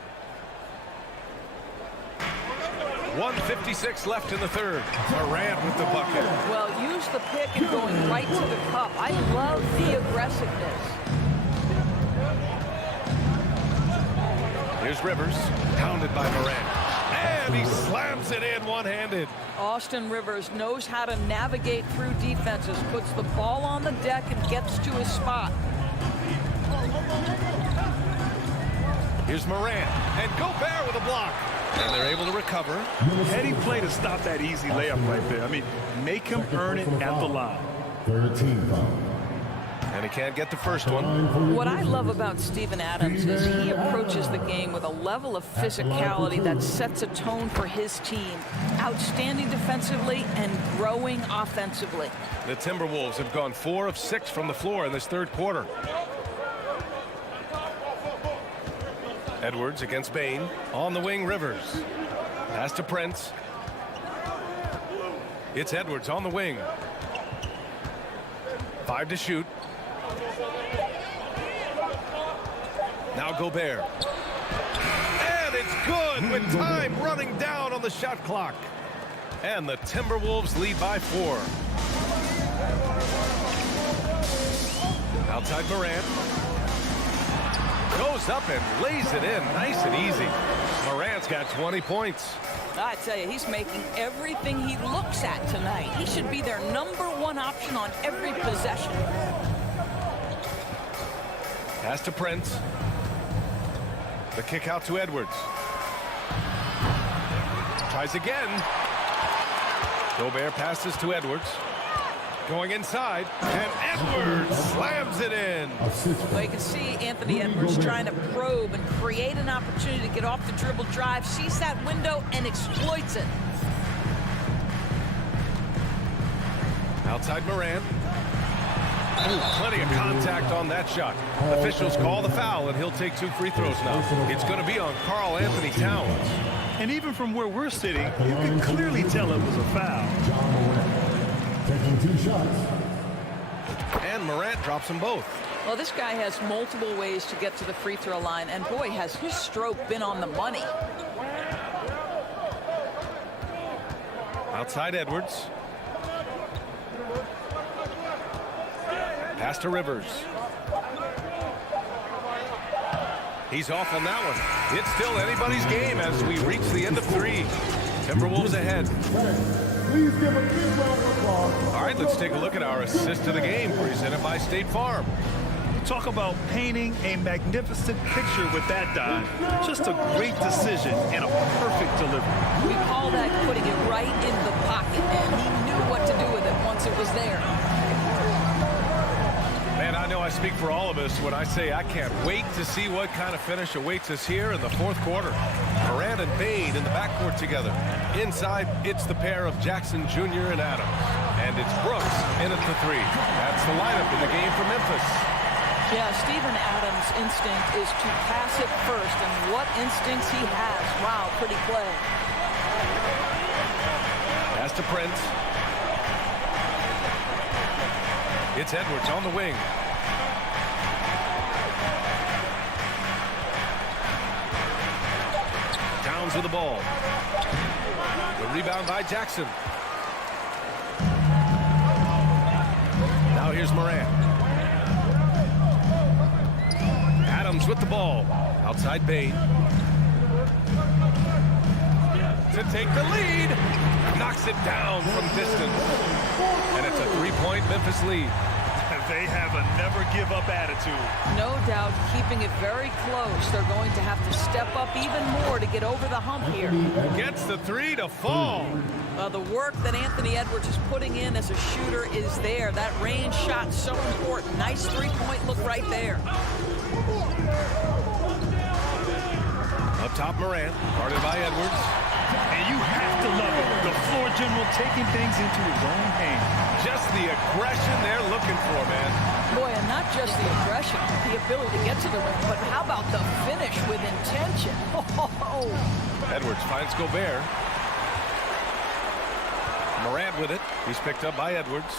1:56 left in the third. Morant with the bucket. Well, use the pick and going right to the cup. I love the aggressiveness. Here's Rivers, pounded by Morant. And he slams it in one-handed. Austin Rivers knows how to navigate through defenses, puts the ball on the deck and gets to his spot. Here's Morant, and Gobert with a block. And they're able to recover. Heady play to stop that easy layup right there. I mean, make him earn it at the line. 13 foul. And he can't get the first one. What I love about Steven Adams is he approaches the game with a level of physicality that sets a tone for his team. Outstanding defensively and growing offensively. The Timberwolves have gone 4 of 6 from the floor in this third quarter. Edwards against Bain. On the wing, Rivers. Pass to Prince. It's Edwards on the wing. 5 to shoot. Now Gobert. And it's good with time running down on the shot clock. And the Timberwolves lead by 4. Outside Morant. Goes up and lays it in nice and easy. Morant's got 20 points. I tell you, he's making everything he looks at tonight. He should be their #1 option on every possession. Pass to Prince. The kick out to Edwards. Tries again. Gobert passes to Edwards. Going inside, and Edwards slams it in. Well, you can see Anthony Edwards trying to probe and create an opportunity to get off the dribble drive, sees that window, and exploits it. Outside Morant. Ooh, plenty of contact on that shot. Officials call the foul, and he'll take 2 free throws now. It's going to be on Karl Anthony Towns. And even from where we're sitting, you can clearly tell it was a foul. Taking 2 shots. And Morant drops them both. Well, this guy has multiple ways to get to the free throw line, and boy, has his stroke been on the money. Outside Edwards. Pass to Rivers. He's off on that one. It's still anybody's game as we reach the end of 3. Timberwolves ahead. Please give a big round of applause. All right, let's take a look at our assist to the game presented by State Farm. Talk about painting a magnificent picture with that dive. Just a great decision and a perfect delivery. We call that putting it right in the pocket, and he knew what to do with it once it was there. Man, I know I speak for all of us when I say I can't wait to see what kind of finish awaits us here in the 4th quarter. Morant and Bane in the backcourt together. Inside, it's the pair of Jackson Jr. and Adams. And it's Brooks in at the 3. That's the lineup in the game for Memphis. Yeah, Steven Adams' instinct is to pass it first, and what instincts he has. Wow, pretty play. Pass to Prince. It's Edwards on the wing. Towns with the ball. The rebound by Jackson. Now here's Morant. Adams with the ball. Outside Bane. To take the lead. Knocks it down from distance. And it's a 3-point Memphis lead. They have a never-give-up attitude. No doubt keeping it very close. They're going to have to step up even more to get over the hump here. Gets the 3 to fall. The work that Anthony Edwards is putting in as a shooter is there. That range shot so important. Nice 3-point look right there. Up top, Morant, guarded by Edwards. And you have to love it. The floor general taking things into his own hands. Just the aggression they're looking for, man. Boy, and not just the aggression, the ability to get to the rim, but how about the finish with intention? Oh. Edwards finds Gobert. Morant with it. He's picked up by Edwards.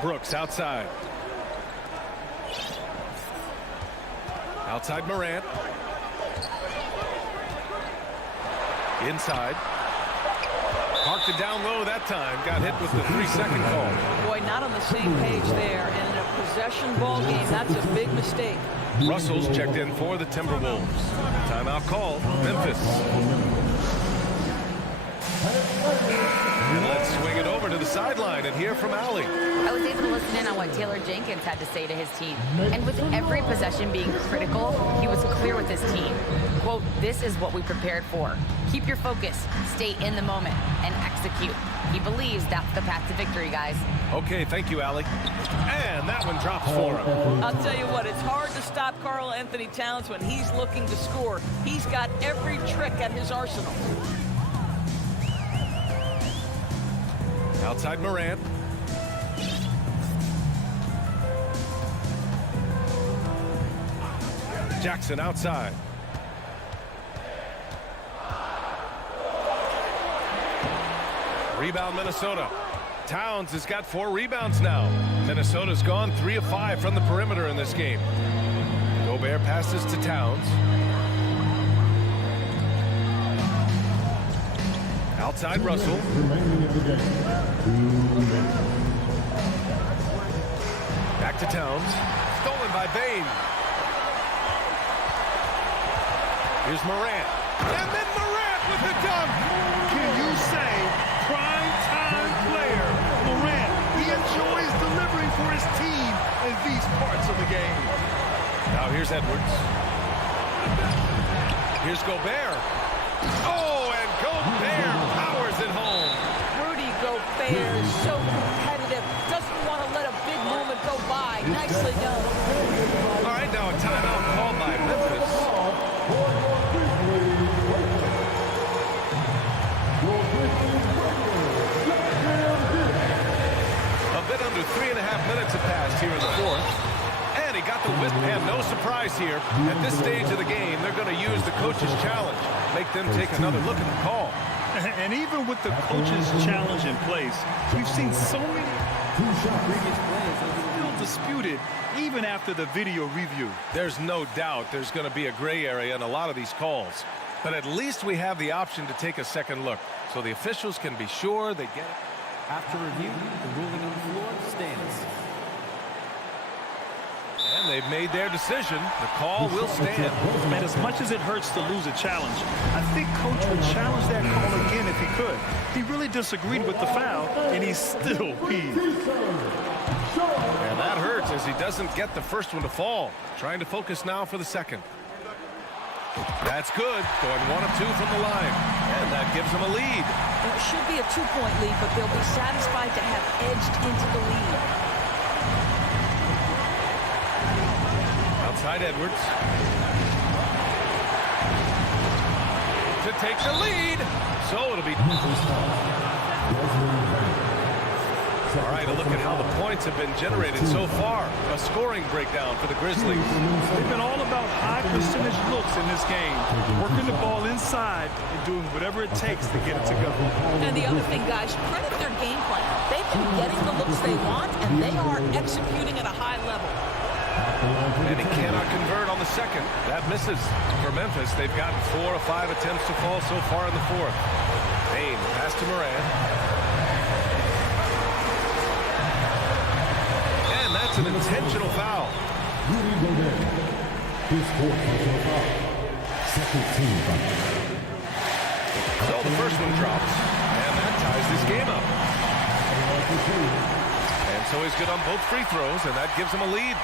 Brooks outside. Outside Morant. Inside. Parked it down low that time. Got hit with the 3-second call. Boy, not on the same page there. And in a possession ball game, that's a big mistake. Russell's checked in for the Timberwolves. Timeout call, Memphis. And let's swing it over to the sideline and hear from Allie. I was able to listen in on what Taylor Jenkins had to say to his team. And with every possession being critical, he was clear with his team. Quote, "This is what we prepared for. Keep your focus, stay in the moment, and execute." He believes that's the path to victory, guys. Okay, thank you, Allie. And that one drops for him. I'll tell you what, it's hard to stop Karl Anthony Towns when he's looking to score. He's got every trick at his arsenal. Outside Morant. Jackson outside. Rebound Minnesota. Towns has got 4 rebounds now. Minnesota's gone 3 of 5 from the perimeter in this game. Gobert passes to Towns. Outside Russell. Back Back to Towns. Stolen by Bain. Here's Morant. And then Morant with the dunk. Can you say prime time player Morant? He enjoys delivering for his team in these parts of the game. Now here's Edwards. Here's Gobert. Oh, and Gobert powers it home. Rudy Gobert is so competitive. Doesn't want to let a big moment go by. Nicely done. All right, now a timeout called by Memphis. A bit under 3.5 minutes have passed here in the fourth. And he got the whip, and no surprise here. At this stage of the game, they're going to use the coach's challenge. Make them take another look at the call. And even with the coach's challenge in place, we've seen so many previous plays still disputed even after the video review. There's no doubt there's going to be a gray area in a lot of these calls. But at least we have the option to take a second look, so the officials can be sure they get it. After review, the ruling on the floor stands. And they've made their decision. The call will stand. And as much as it hurts to lose a challenge, I think Coach would challenge that call again if he could. He really disagreed with the foul, and he's still peeved. And that hurts as he doesn't get the first one to fall. Trying to focus now for the second. That's good. Going 1 of 2 from the line. And that gives them a lead. It should be a 2-point lead, but they'll be satisfied to have edged into the lead. Outside Edwards. To take the lead. So it'll be... All right, a look at how the points have been generated so far. A scoring breakdown for the Grizzlies. They've been all about high percentage looks in this game, working the ball inside and doing whatever it takes to get it to go. And the other thing, guys, credit their game plan. They've been getting the looks they want, and they are executing at a high level. And he cannot convert on the second. That misses. For Memphis, they've gotten 4 of 5 attempts to fall so far in the fourth. Bain, pass to Morant. And that's an intentional foul. Rudy Gobert, his fourth personal foul. Second team foul. So the first one drops. And that ties this game up. And so he's good on both free throws, and that gives him a lead.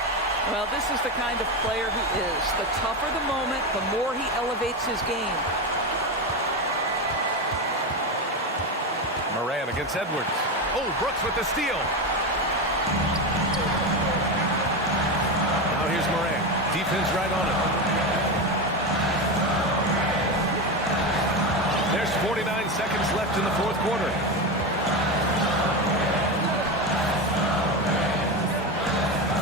Well, this is the kind of player he is. The tougher the moment, the more he elevates his game. Morant against Edwards. Oh, Brooks with the steal. Now here's Morant. Defense right on it. There's 49 seconds left in the fourth quarter.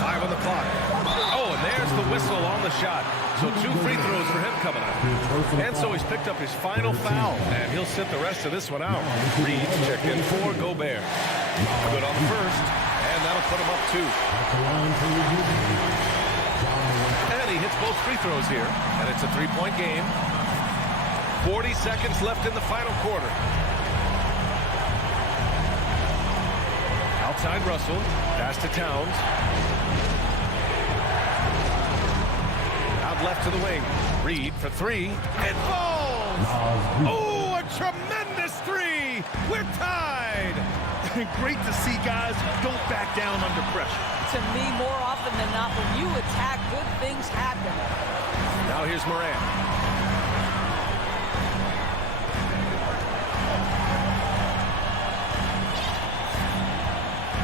Five on the clock. Oh, and there's the whistle on the shot. So 2 free throws for him coming up. And so he's picked up his final foul, and he'll sit the rest of this one out. Reed checked in for Gobert. Good on the first, and that'll put him up 2. And he hits both free throws here, and it's a 3-point game. 40 seconds left in the final quarter. Outside Russell, pass to Towns. Out left to the wing. Reed for 3. It falls! Oh, a tremendous 3! We're tied! Great to see guys who don't back down under pressure. To me, more often than not, when you attack, good things happen. Now here's Morant.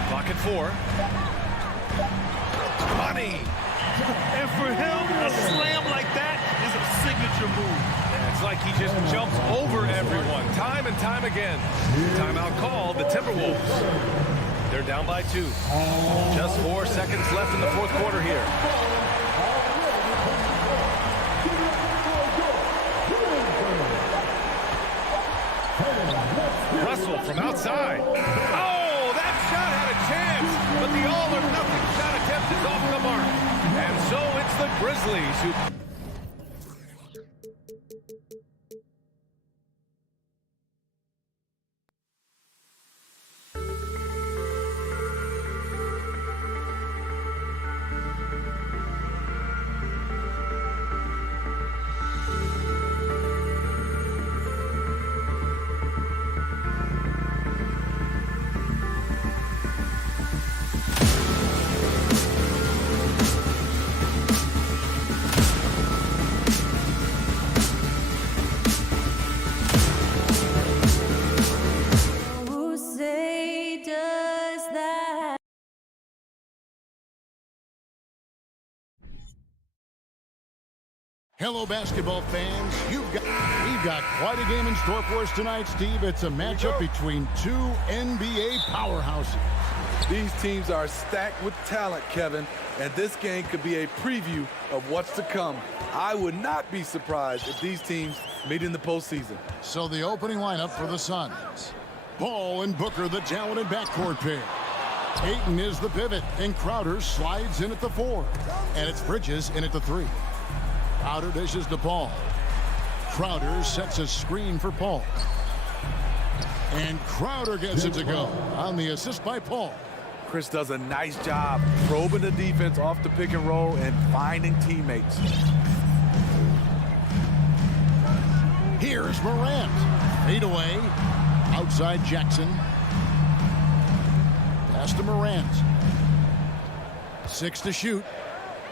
Clock at 4. Money! And for him, a slam like that is a signature move. It's like he just jumps over everyone, time and time again. Timeout called, the Timberwolves. They're down by 2. Just 4 seconds left in the fourth quarter here. Russell from outside. Oh, that shot had a chance, but the all-or-nothing shot attempt is off the mark. And so it's the Grizzlies who... Hello, basketball fans. We've got quite a game in store for us tonight, Steve. It's a matchup between two NBA powerhouses. These teams are stacked with talent, Kevin, and this game could be a preview of what's to come. I would not be surprised if these teams meet in the postseason. So the opening lineup for the Suns. Ball and Booker, the talented backcourt pair. Ayton is the pivot, and Crowder slides in at the 4. And it's Bridges in at the 3. Crowder dishes to Paul. Crowder sets a screen for Paul. And Crowder gets it to go on the assist by Paul. Chris does a nice job probing the defense off the pick and roll and finding teammates. Here's Morant. Fade away. Outside Jackson. Pass to Morant. 6 to shoot.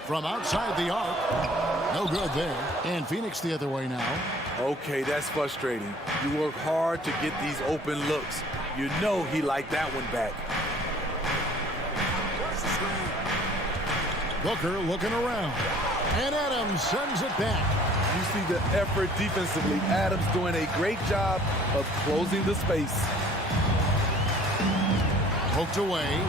From outside the arc. No good there. And Phoenix the other way now. Okay, that's frustrating. You work hard to get these open looks. You know he liked that one back. Booker looking around. And Adams sends it back. You see the effort defensively. Adams doing a great job of closing the space. Poked away.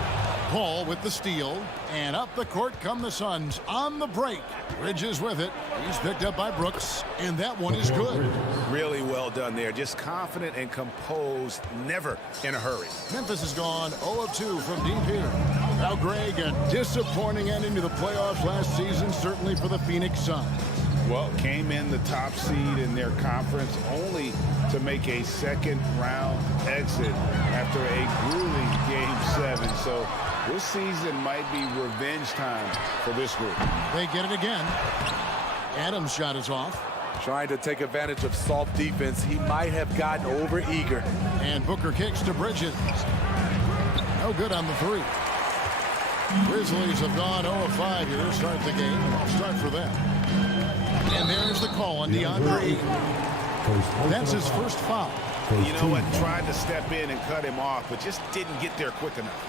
Paul with the steal. And up the court come the Suns on the break. Bridges with it. He's picked up by Brooks. And that one is good. Really well done there. Just confident and composed. Never in a hurry. Memphis has gone 0 of 2 from deep here. Now, Greg, a disappointing ending to the playoffs last season, certainly for the Phoenix Suns. Well, came in the top seed in their conference only to make a second-round exit after a grueling Game 7. So this season might be revenge time for this group. They get it again. Adams' shot is off. Trying to take advantage of soft defense. He might have gotten over-eager. And Booker kicks to Bridges. No good on the 3. Grizzlies have gone 0 of 5 here to start the game. I'll start for them. And there's the call on DeAndre Ayton. That's his first foul. You know what? Tried to step in and cut him off, but just didn't get there quick enough.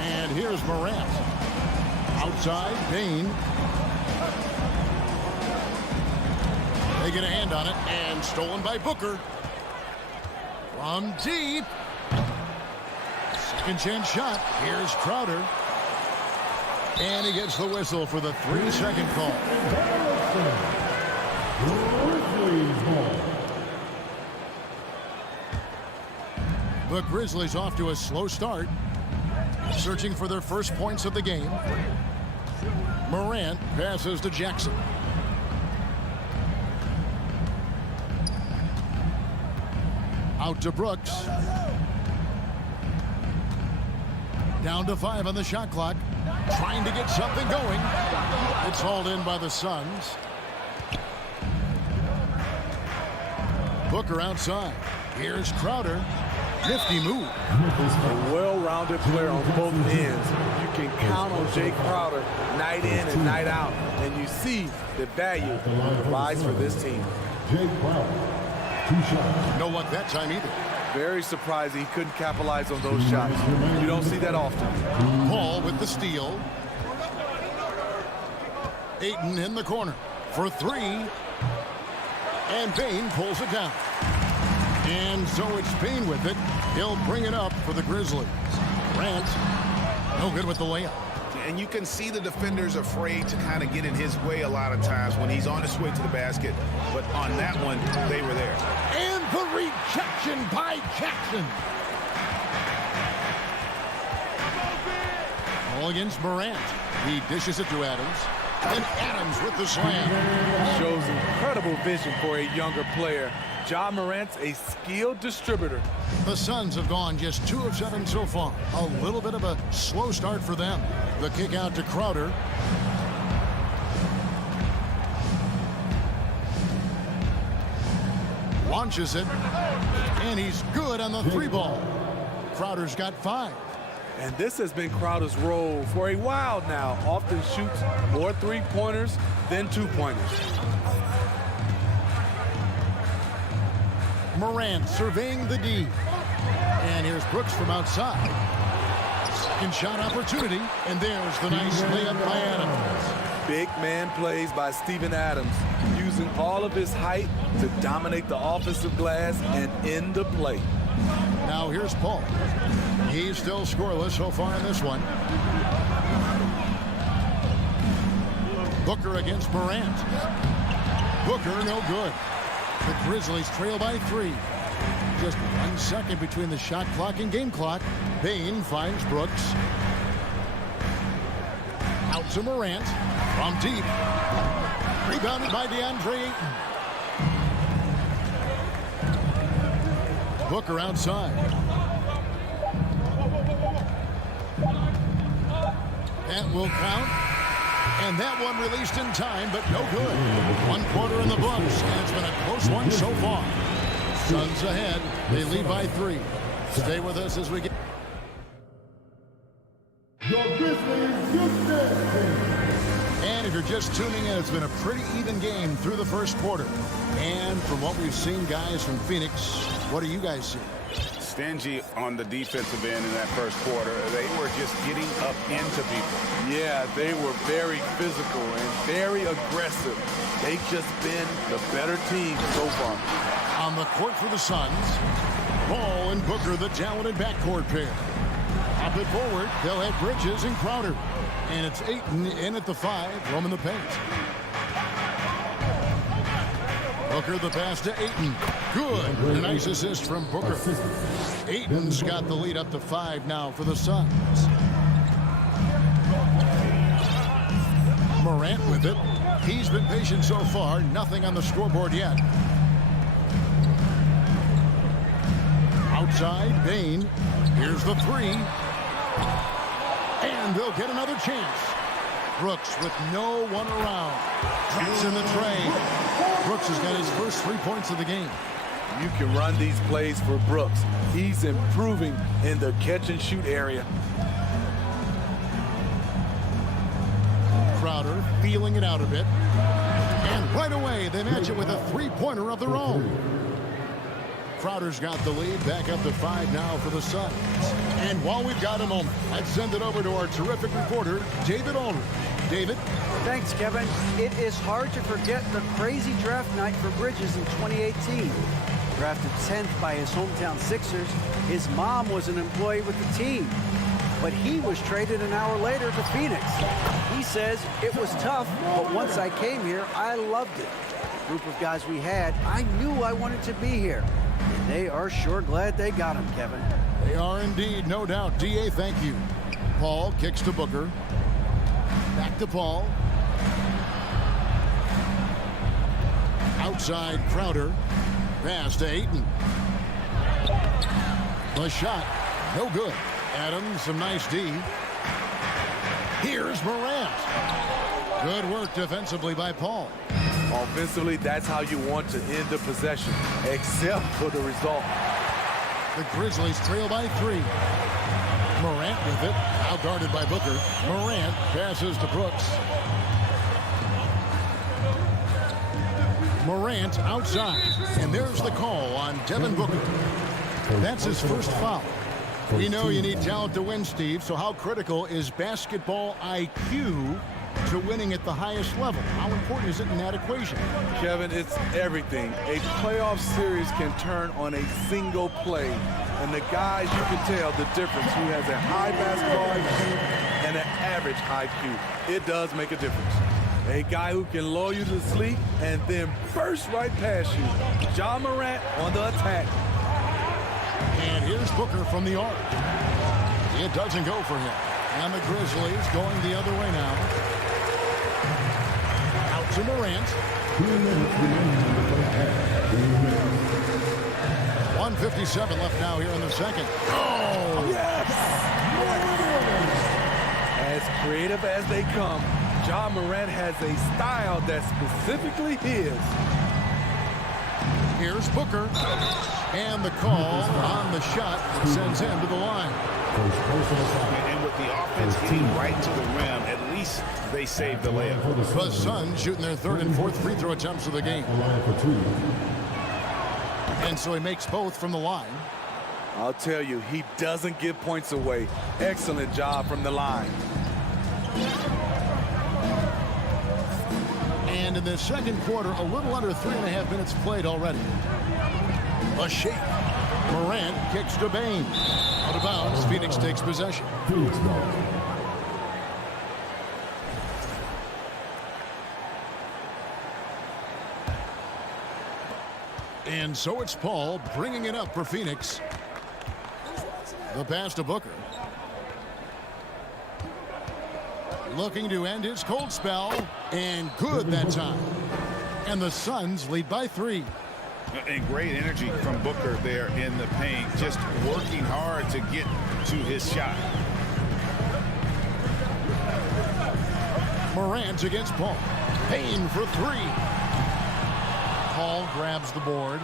And here's Morant. Outside, Payne. They get a hand on it, and stolen by Booker. From deep. Second chance shot. Here's Crowder. And he gets the whistle for the 3-second call. The Grizzlies off to a slow start. Searching for their first points of the game. Morant passes to Jackson. Out to Brooks. Down to 5 on the shot clock. Trying to get something going. It's hauled in by the Suns. Booker outside. Here's Crowder. Nifty move. A well-rounded player on both ends. You can count on Jay Crowder night in and night out. And you see the value he provides for this team. Jay Crowder, 2 shots. No luck that time either. Very surprising he couldn't capitalize on those shots. You don't see that often. Paul with the steal. Ayton in the corner for 3. And Payne pulls it down. And so it's Payne with it. He'll bring it up for the Grizzlies. Grant, no good with the layup. And you can see the defenders afraid to kind of get in his way a lot of times when he's on his way to the basket. But on that one, they were there. And the rejection by Jackson. All against Morant. He dishes it to Adams. And Adams with the slam. Shows incredible vision for a younger player. Ja Morant's a skilled distributor. The Suns have gone just 2 of 7 so far. A little bit of a slow start for them. The kick out to Crowder. Launches it. And he's good on the 3 ball. Crowder's got 5. And this has been Crowder's role for a while now. Often shoots more 3-pointers than 2-pointers. Morant surveying the D. And here's Brooks from outside. Second shot opportunity, and there's the nice layup by Adams. Big man plays by Steven Adams, using all of his height to dominate the offensive glass and end the play. Now here's Paul. He's still scoreless so far in this one. Booker against Morant. Booker, no good. The Grizzlies trail by 3. Just 1 second between the shot clock and game clock. Bane finds Brooks. Out to Morant. From deep. Rebounded by DeAndre Ayton. Booker outside. That will count. And that one released in time, but no good. 1 quarter in the books, and it's been a close one so far. Suns ahead. They lead by 3. Stay with us as we get... Your Grizzlies, Houston. And if you're just tuning in, it's been a pretty even game through the first quarter. And from what we've seen, guys, from Phoenix, what do you guys see? Stingy on the defensive end in that first quarter. They were just getting up into people. Yeah, they were very physical and very aggressive. They've just been the better team so far. On the court for the Suns, Ball and Booker, the talented backcourt pair. Up it forward, they'll have Bridges and Crowder. And it's Ayton in at the 5, roaming the paint. Booker the pass to Ayton. Good. A nice assist from Booker. Ayton's got the lead up to 5 now for the Suns. Morant with it. He's been patient so far. Nothing on the scoreboard yet. Outside, Bane. Here's the 3. And they'll get another chance. Brooks with no one around. That's in the tray. Brooks has got his first 3 points of the game. You can run these plays for Brooks. He's improving in the catch-and-shoot area. Crowder feeling it out a bit. And right away, they match it with a 3-pointer of their own. Crowder's got the lead, back up to 5 now for the Suns. And while we've got a moment, let's send it over to our terrific reporter, David Aldridge. David? Thanks, Kevin. It is hard to forget the crazy draft night for Bridges in 2018. Drafted 10th by his hometown Sixers, his mom was an employee with the team. But he was traded an hour later to Phoenix. He says, it was tough, but once I came here, I loved it. The group of guys we had, I knew I wanted to be here. And they are sure glad they got him, Kevin. They are indeed, no doubt. D.A., thank you. Paul kicks to Booker. Back to Paul. Outside, Crowder. Pass to Ayton. The shot, no good. Adams, some nice D. Here's Morant. Good work defensively by Paul. Offensively, that's how you want to end the possession, except for the result. The Grizzlies trail by 3. Morant with it, now guarded by Booker. Morant passes to Brooks. Morant outside, and there's the call on Devin Booker. That's his first foul. We know you need talent to win, Steve, so how critical is basketball IQ to winning at the highest level? How important is it in that equation? Kevin, it's everything. A playoff series can turn on a single play. And the guys, you can tell the difference who has a high basketball IQ and an average IQ. It does make a difference. A guy who can lull you to sleep and then burst right past you. Ja Morant on the attack. And here's Booker from the arc. It doesn't go for him. And the Grizzlies going the other way now. Out to Morant. 1:57 left now here in the second. Oh! Yes! As creative as they come, Ja Morant has a style that's specifically his. Here's Booker. And the call on the shot that sends him to the line. And with the offense getting right to the rim, at least they saved the layup. The Suns shooting their 3rd and 4th free throw attempts of the game. And so he makes both from the line. I'll tell you, he doesn't give points away. Excellent job from the line. And in the second quarter, a little under 3.5 minutes played already. A shake. Morant kicks to Bain. Out of bounds, Phoenix takes possession. And so it's Paul bringing it up for Phoenix. The pass to Booker. Looking to end his cold spell. And good that time. And the Suns lead by 3. And great energy from Booker there in the paint. Just working hard to get to his shot. Morant against Paul. Payne for 3. Paul grabs the board.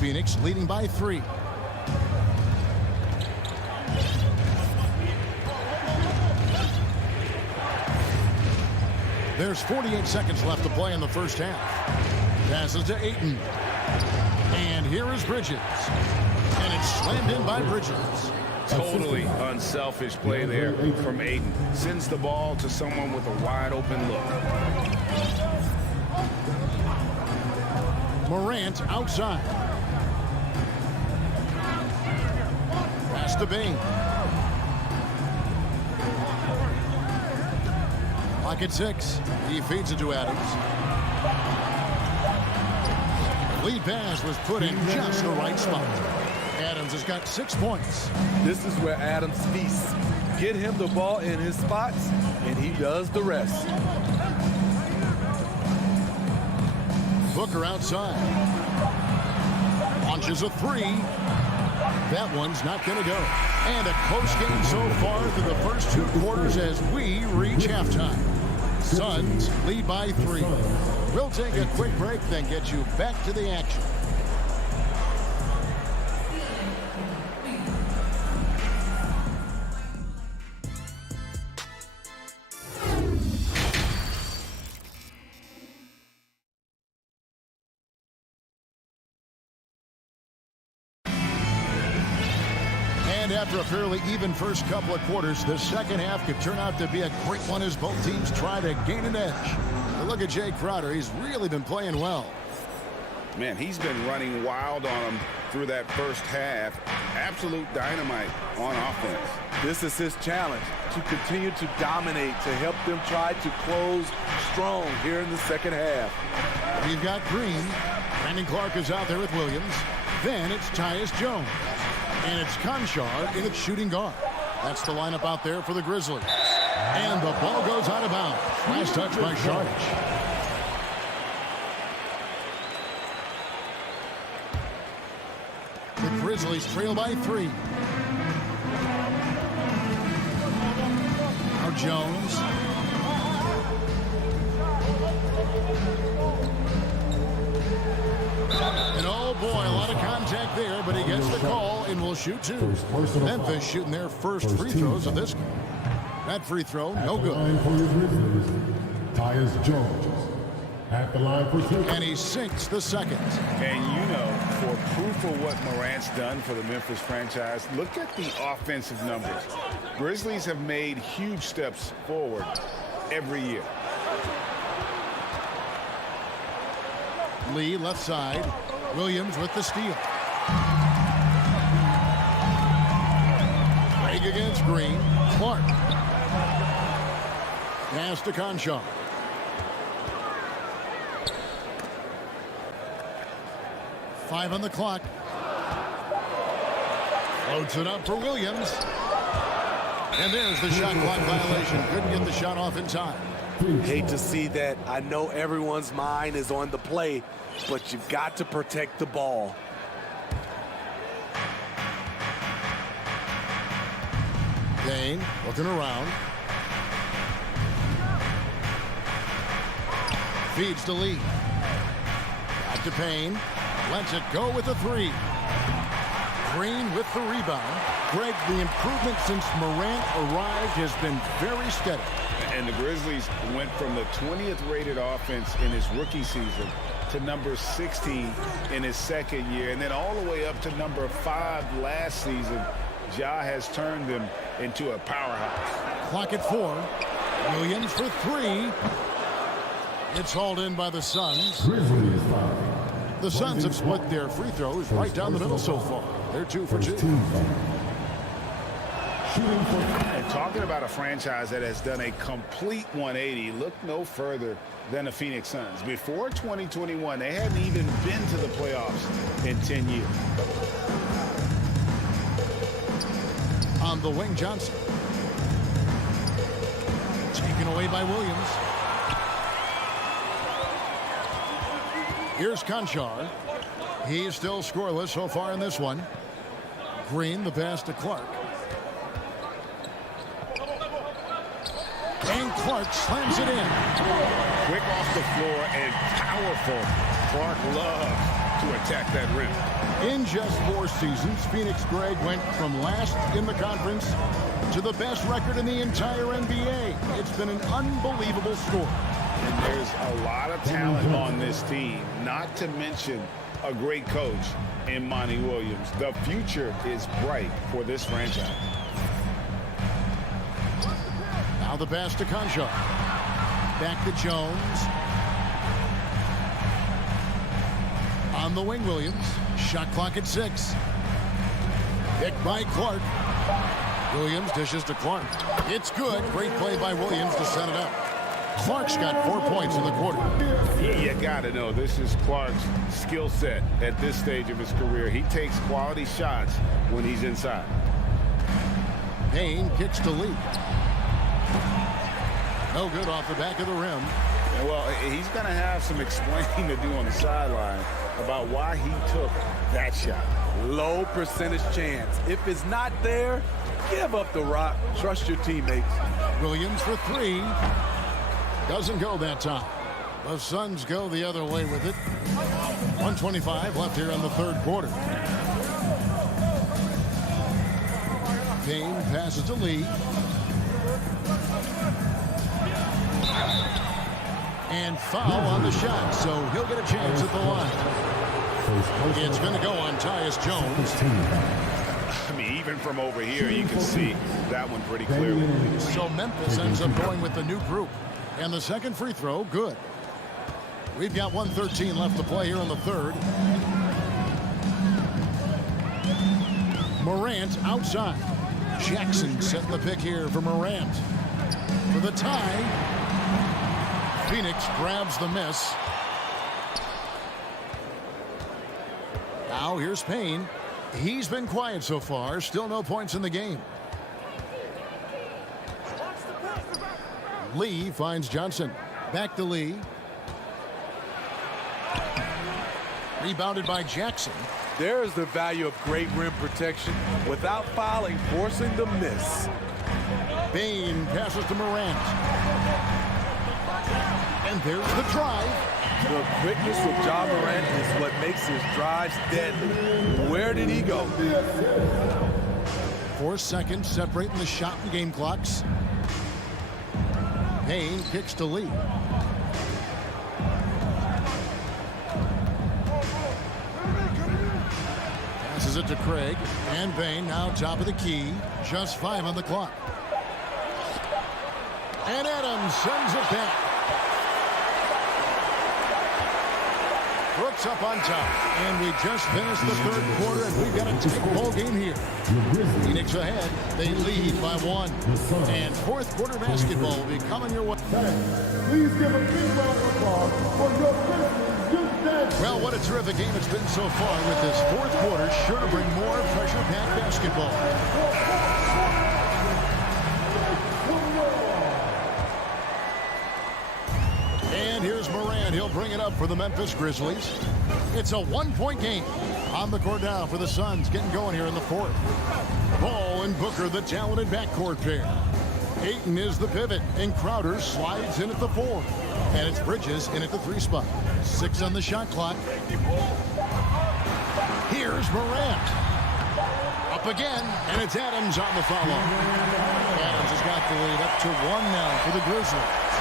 Phoenix leading by 3. There's 48 seconds left to play in the first half. Passes to Ayton. And here is Bridges. And it's slammed in by Bridges. Totally unselfish play there from Ayton. Sends the ball to someone with a wide open look. Morant outside. Pass to Bain. Lock at 6. He feeds it to Adams. Lead pass was put in just the right spot. Adams has got 6 points. This is where Adams feasts. Get him the ball in his spots, and he does the rest. Booker outside. Launches a 3. That one's not going to go. And a close game so far through the first 2 quarters as we reach halftime. Suns lead by 3. We'll take a quick break, then get you back to the action. And after a fairly even first couple of quarters, the second half could turn out to be a great one as both teams try to gain an edge. But look at Jay Crowder. He's really been playing well. Man, he's been running wild on him through that first half. Absolute dynamite on offense. This is his challenge, to continue to dominate, to help them try to close strong here in the second half. We've got Green. Brandon Clark is out there with Williams. Then it's Tyus Jones. And it's Conchar in its shooting guard. That's the lineup out there for the Grizzlies. And the ball goes out of bounds. Last touch by Sharp. The Grizzlies trail by 3. Now Jones. And oh boy, a lot of contact there, but he gets the call and will shoot 2. Memphis shooting their first free throws of this game. That free throw, no good. Tyus Jones at the line for 2. And he sinks the second. And you know, for proof of what Morant's done for the Memphis franchise, look at the offensive numbers. Grizzlies have made huge steps forward every year. Lee left side. Williams with the steal. Craig against Green. Clark. Pass to Conchar. Five on the clock. Floats it up for Williams. And there's the shot clock violation. Couldn't get the shot off in time. Hate to see that. I know everyone's mind is on the play, but you've got to protect the ball. Dane looking around. Feeds to Lee. Back to Payne. Lets it go with a 3. Green with the rebound. Greg, the improvement since Morant arrived has been very steady. And the Grizzlies went from the 20th rated offense in his rookie season to number 16 in his second year, and then all the way up to number 5 last season. Ja has turned them into a powerhouse. Clock at 4. Williams for 3. It's hauled in by the Suns. The Suns have split their free throws right down the middle so far. They're 2 for 2. And talking about a franchise that has done a complete 180, look no further than the Phoenix Suns. Before 2021, they hadn't even been to the playoffs in 10 years. On the wing, Johnson. Taken away by Williams. Here's Conchar. He's still scoreless so far in this one. Green, the pass to Clark. And Clark slams it in. Quick off the floor and powerful. Clark loves to attack that rim. In just 4 seasons, Phoenix Greg went from last in the conference to the best record in the entire NBA. It's been an unbelievable story. And there's a lot of talent on this team, not to mention a great coach in Monty Williams. The future is bright for this franchise. Now the pass to Conchar. Back to Jones. On the wing, Williams. Shot clock at 6. Picked by Clark. Williams dishes to Clark. It's good. Great play by Williams to set it up. Clark's got 4 points in the quarter. You got to know this is Clark's skill set at this stage of his career. He takes quality shots when he's inside. Payne kicks to Lee. No good off the back of the rim. Well, he's going to have some explaining to do on the sideline about why he took that shot. Low percentage chance. If it's not there, give up the rock. Trust your teammates. Williams for 3. Doesn't go that time. The Suns go the other way with it. 1:25 left here in the third quarter. Payne passes to Lee. And foul on the shot, so he'll get a chance at the line. It's going to go on Tyus Jones. I mean, even from over here, you can see that one pretty clearly. So Memphis ends up going with the new group. And the second free throw, good. We've got 1:13 left to play here in the third. Morant outside. Jackson setting the pick here for Morant. For the tie. Phoenix grabs the miss. Now here's Payne. He's been quiet so far. Still no points in the game. Lee finds Johnson. Back to Lee. Rebounded by Jackson. There's the value of great rim protection without fouling, forcing the miss. Payne passes to Morant. And there's the drive. The quickness with Ja Morant is what makes his drives deadly. Where did he go? 4 seconds separating the shot and game clocks. Payne kicks to Lee. Passes it to Craig. And Payne now top of the key. Just 5 on the clock. And Adams sends it back. Brooks up on top. And we just finished the third quarter, and we've got a tight ball game here. Phoenix ahead. They lead by 1. And fourth quarter basketball will be coming your way. Please give a big round of applause for your Grizzlies. Well, what a terrific game it's been so far with this fourth quarter. Sure to bring more pressure-packed basketball. And here's Morant. He'll bring it up for the Memphis Grizzlies. It's a 1-point game. On the court now for the Suns, getting going here in the fourth. Ball and Booker, the talented backcourt pair. Ayton is the pivot, and Crowder slides in at the 4. And it's Bridges in at the 3 spot. 6 on the shot clock. Here's Morant. Up again, and it's Adams on the follow. Adams has got the lead up to 1 now for the Grizzlies.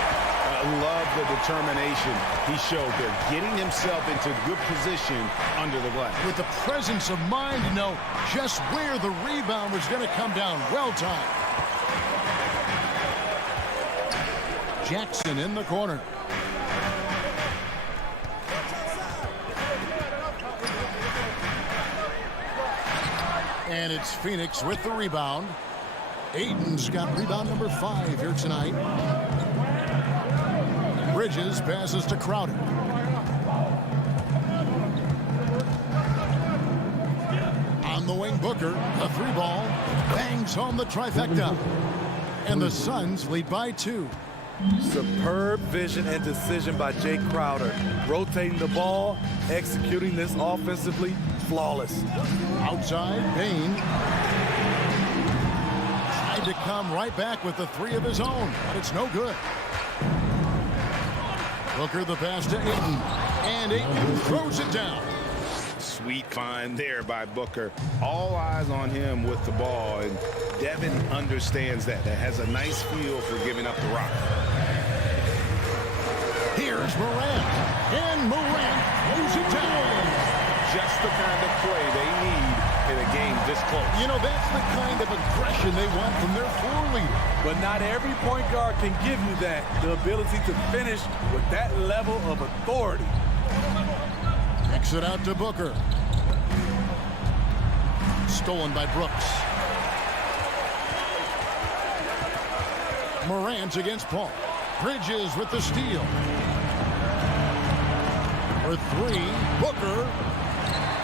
love the determination he showed there, getting himself into good position under the glass. With the presence of mind to know just where the rebound was going to come down. Well timed. Jackson in the corner. And it's Phoenix with the rebound. Aiton's got rebound number 5 here tonight. Bridges passes to Crowder. On the wing, Booker, a 3-ball, bangs home the trifecta. And the Suns lead by 2. Superb vision and decision by Jay Crowder. Rotating the ball, executing this offensively, flawless. Outside, Bain. Tried to come right back with the 3 of his own, but it's no good. Booker the pass to Ayton, and Ayton throws it down. Sweet find there by Booker. All eyes on him with the ball, and Devin understands that. That has a nice feel for giving up the rock. Here's Morant, and Morant throws it down. Just the kind of play they need in a game this close. You know, that's the kind of aggression they want from their floor leader. But not every point guard can give you that. The ability to finish with that level of authority. Kicks it out to Booker. Stolen by Brooks. Morant against Paul. Bridges with the steal. For 3, Booker.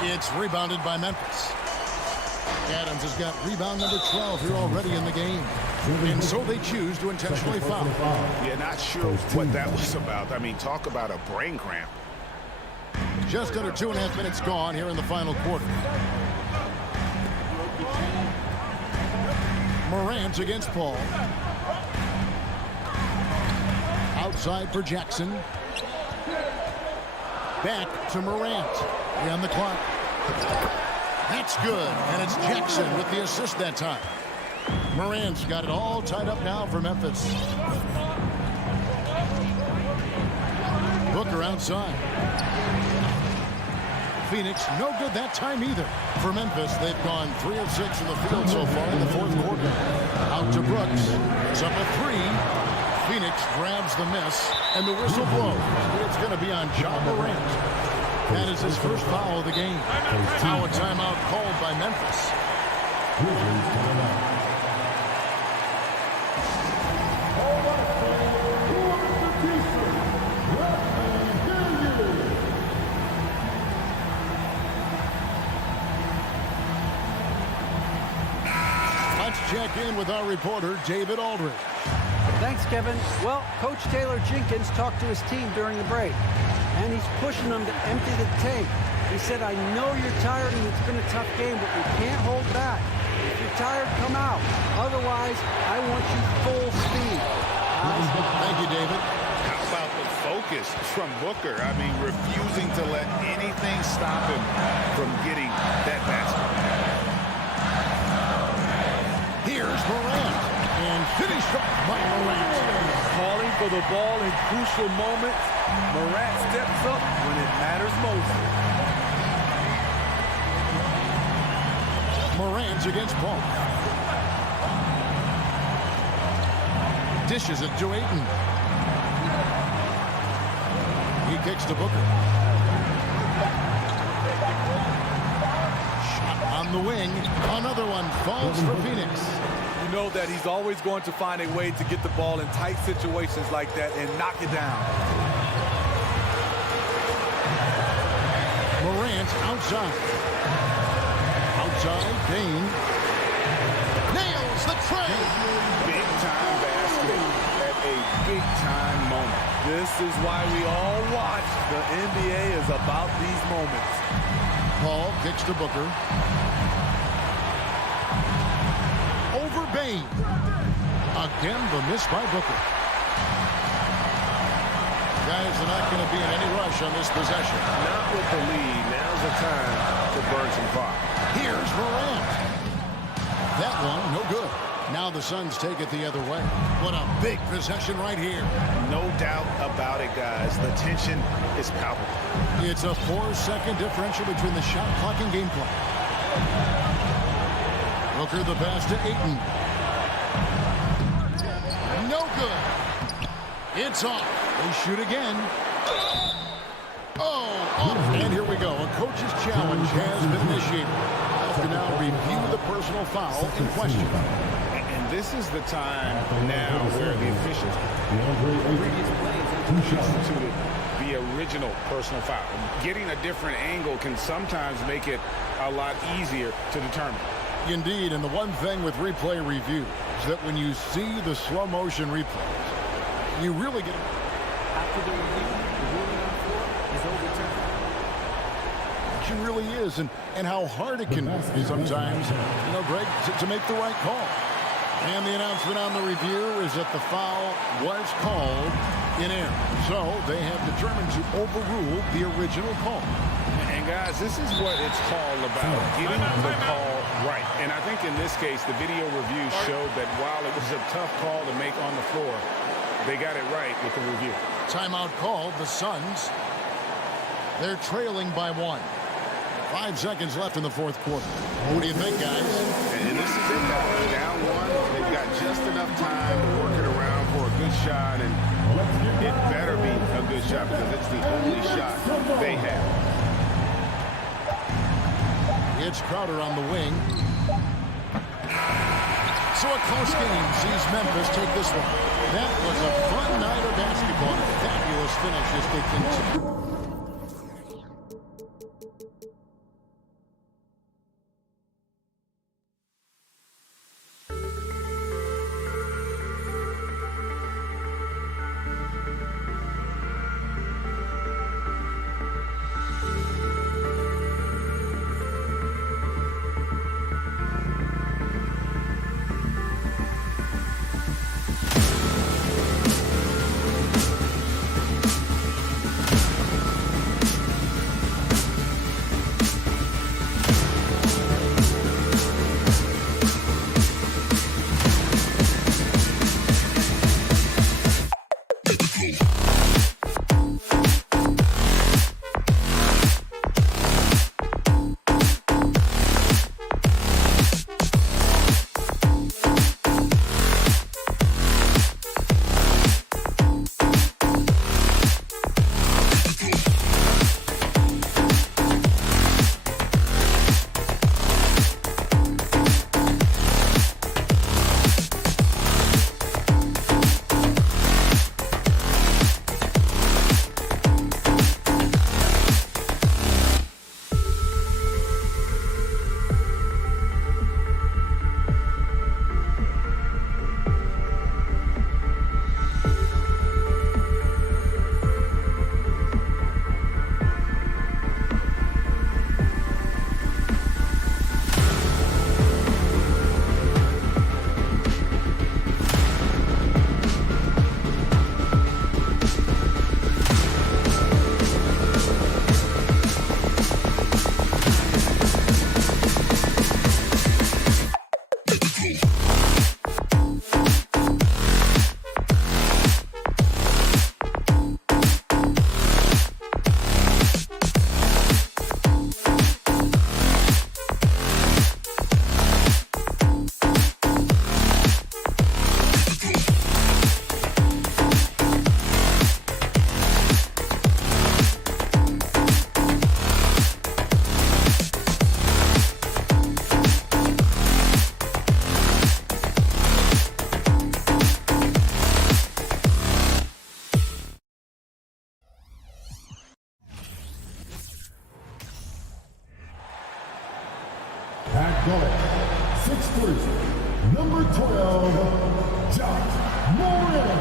It's rebounded by Memphis. Adams has got rebound number 12 here already in the game. And so they choose to intentionally foul. Yeah, not sure what that was about. I mean, talk about a brain cramp. Just under 2.5 minutes gone here in the final quarter. Morant against Paul. Outside for Jackson. Back to Morant. On the clock. That's good, and it's Jackson with the assist that time. Morant's got it all tied up now for Memphis. Booker outside. Phoenix, no good that time either. For Memphis, they've gone 3 of 6 in the field so far in the 4th quarter. Out to Brooks. It's up a 3. Phoenix grabs the miss, and the whistle blows. It's going to be on Ja Morant. That is his first foul of the game. Now a timeout called by Memphis. Let's check in with our reporter, David Aldridge. Thanks, Kevin. Well, Coach Taylor Jenkins talked to his team during the break, and he's pushing them to empty the tank. He said, I know you're tired and it's been a tough game, but we can't hold back. If you're tired, come out. Otherwise, I want you full speed. Thank you, David. How about the focus from Booker? I mean, refusing to let anything stop him from getting that basket. Here's Morant. And finished off by Morant. Calling for the ball in crucial moments. Morant steps up when it matters most. Morant against Paul. Dishes it to Ayton. He kicks to Booker. Shot on the wing. Another one falls for Phoenix. You know that he's always going to find a way to get the ball in tight situations like that and knock it down. Morant outside. Outside, Bain. Nails the tray. Big time basket at a big time moment. This is why we all watch. The NBA is about these moments. Paul kicks to Booker. Over Bain. Again, the miss by Booker. Guys are not going to be in any rush on this possession. Not with the lead. Now's the time to burn some fire. Here's Morant. That one, no good. Now the Suns take it the other way. What a big possession right here. No doubt about it, guys. The tension is palpable. It's a 4-second differential between the shot clock and game clock. Booker the pass to Ayton. No good. It's off. They shoot again. Oh, off. And here we go. A coach's challenge has been initiated. Have to now review the personal foul in question. And this is the time now where the officials instituted the original personal foul. Getting a different angle can sometimes make it a lot easier to determine. Indeed, and the one thing with replay review is that when you see the slow motion replays, you really get After the review, the ruling on the floor is overturned. it really is, and how hard it can be sometimes, Greg, to make the right call. And the announcement on the review is that the foul was called in error. So they have determined to overrule the original call. And guys, this is what it's all about, getting the call right. And I think in this case, the video review showed that while it was a tough call to make on the floor, they got it right with the review. Timeout called. The Suns, they're trailing by 1. 5 seconds left in the fourth quarter. What do you think, guys? And this is it, guys. Down 1. They've got just enough time to work it around for a good shot, and it better be a good shot because it's the only shot they have. It's Crowder on the wing. So a close game sees Memphis take this one. That was a fun night of basketball. A fabulous finish as they continue. At guard, 6'3", number 12, John Moran.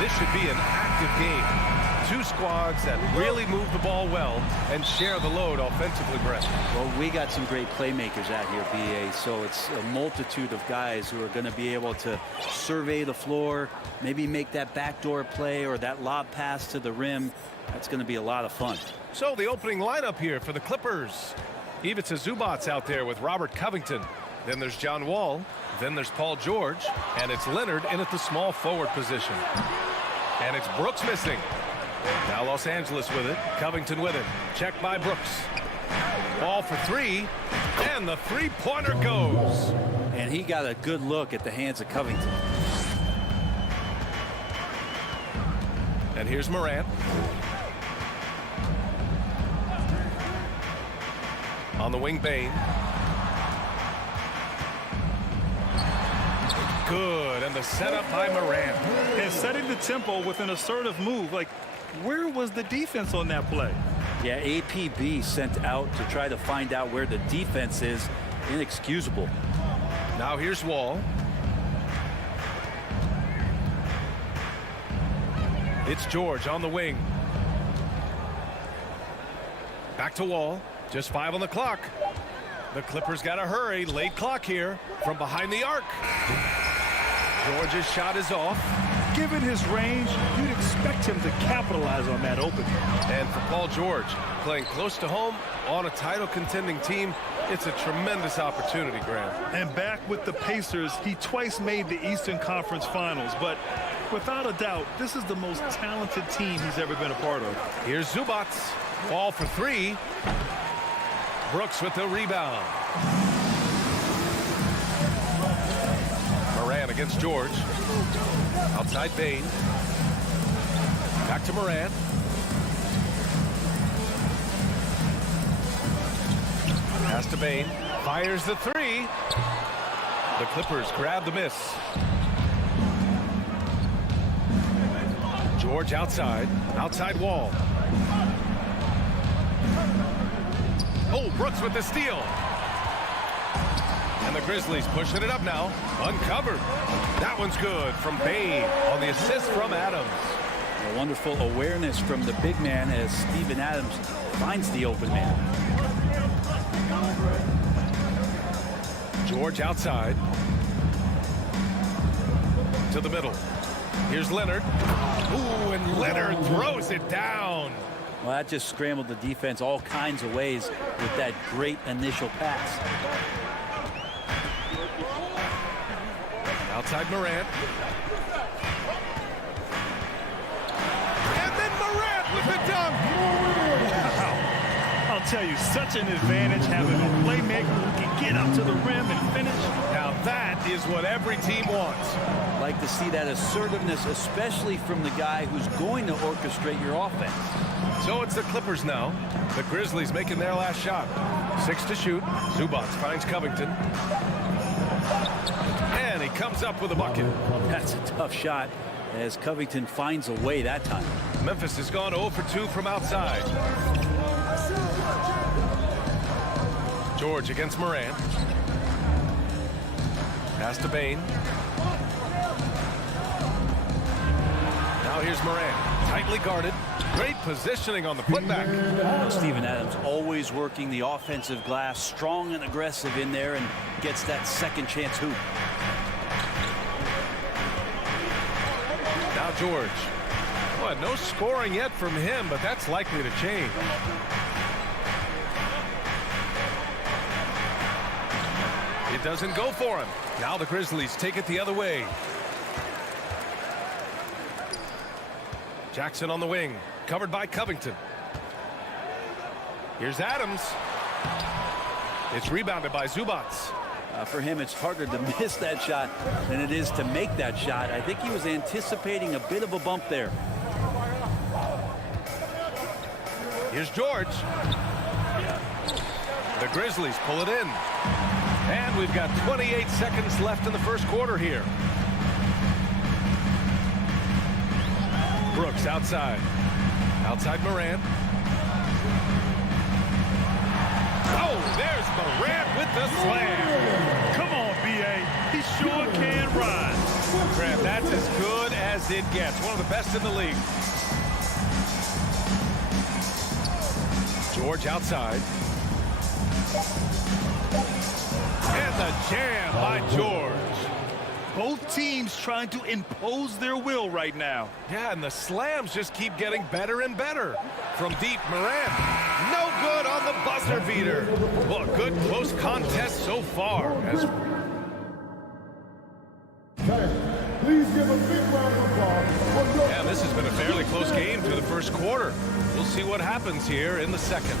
This should be an active game. Two squads that really move the ball well and share the load offensively, Brett. Well, we got some great playmakers out here, BA, so it's a multitude of guys who are going to be able to survey the floor, maybe make that backdoor play or that lob pass to the rim. That's going to be a lot of fun. So the opening lineup here for the Clippers. Ivica Zubac's out there with Robert Covington. Then there's John Wall. Then there's Paul George. And it's Leonard in at the small forward position. And it's Brooks missing. Now Los Angeles with it. Covington with it. Checked by Brooks. Ball for three. And the three-pointer goes. And he got a good look at the hands of Covington. And here's Morant. On the wing, Bane. Good, and the setup by Morant. And setting the tempo with an assertive move. Like, where was the defense on that play? Yeah, APB sent out to try to find out where the defense is. Inexcusable. Now here's Wall. It's George on the wing. Back to Wall. Just 5 on the clock. The Clippers got to hurry. Late clock here from behind the arc. George's shot is off. Given his range, you'd expect him to capitalize on that opening. And for Paul George, playing close to home on a title contending team, it's a tremendous opportunity, Graham. And back with the Pacers, he twice made the Eastern Conference Finals, but without a doubt, this is the most talented team he's ever been a part of. Here's Zubac. Ball for three. Brooks with the rebound. Morant against George. Outside Bane. Back to Morant. Pass to Bane. Fires the three. The Clippers grab the miss. George outside. Outside Wall. Oh, Brooks with the steal. And the Grizzlies pushing it up now. Uncovered. That one's good from Bane on the assist from Adams. A wonderful awareness from the big man as Steven Adams finds the open man. George outside. To the middle. Here's Leonard. Ooh, and Leonard throws it down. Well, that just scrambled the defense all kinds of ways with that great initial pass. Outside Morant. And then Morant with the dunk. Wow. I'll tell you, such an advantage having a playmaker who can get up to the rim and finish. Now that is what every team wants. Like to see that assertiveness, especially from the guy who's going to orchestrate your offense. So it's the Clippers now. The Grizzlies making their last shot. 6 to shoot. Zubac finds Covington. And he comes up with a bucket. That's a tough shot as Covington finds a way that time. Memphis has gone 0 for 2 from outside. George against Morant. Pass to Bane. Now here's Morant. Tightly guarded. Great positioning on the putback. Steven Adams always working the offensive glass, strong and aggressive in there, and gets that second chance hoop. Now George. Well, no scoring yet from him, but that's likely to change. It doesn't go for him. Now the Grizzlies take it the other way. Jackson on the wing, covered by Covington. Here's Adams. It's rebounded by Zubac. For him, it's harder to miss that shot than it is to make that shot. I think he was anticipating a bit of a bump there. Here's George. The Grizzlies pull it in. And we've got 28 seconds left in the first quarter here. Brooks outside. Outside Morant. Oh, there's Morant with the slam. Come on, B.A. He sure can ride. Grant, that's as good as it gets. One of the best in the league. George outside. And the jam by George. Both teams trying to impose their will right now. Yeah, and the slams just keep getting better and better. From deep, Morant. No good on the buzzer beater. Well, a good close contest so far. Please give a big round of applause. Yeah, this has been a fairly close game through the first quarter. We'll see what happens here in the second.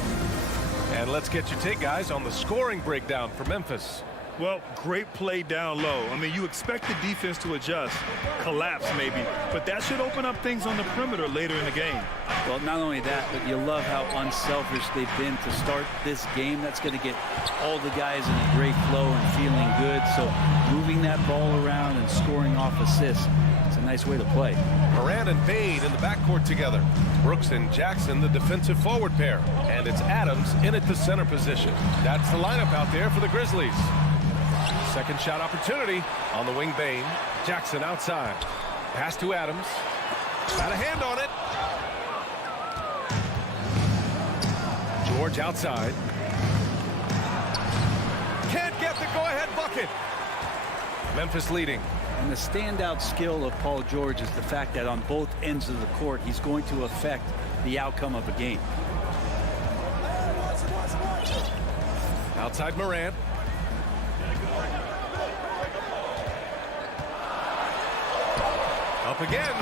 And let's get your take, guys, on the scoring breakdown for Memphis. Well, great play down low. I mean, you expect the defense to adjust, collapse maybe, but that should open up things on the perimeter later in the game. Well, not only that, but you love how unselfish they've been to start this game. That's going to get all the guys in a great flow and feeling good. So moving that ball around and scoring off assists, it's a nice way to play. Morant and Bane in the backcourt together. Brooks and Jackson, the defensive forward pair. And it's Adams in at the center position. That's the lineup out there for the Grizzlies. Second shot opportunity on the wing. Bane. Jackson outside. Pass to Adams. Got a hand on it. George outside. Can't get the go-ahead bucket. Memphis leading. And the standout skill of Paul George is the fact that on both ends of the court, he's going to affect the outcome of a game. Outside Morant. Up again.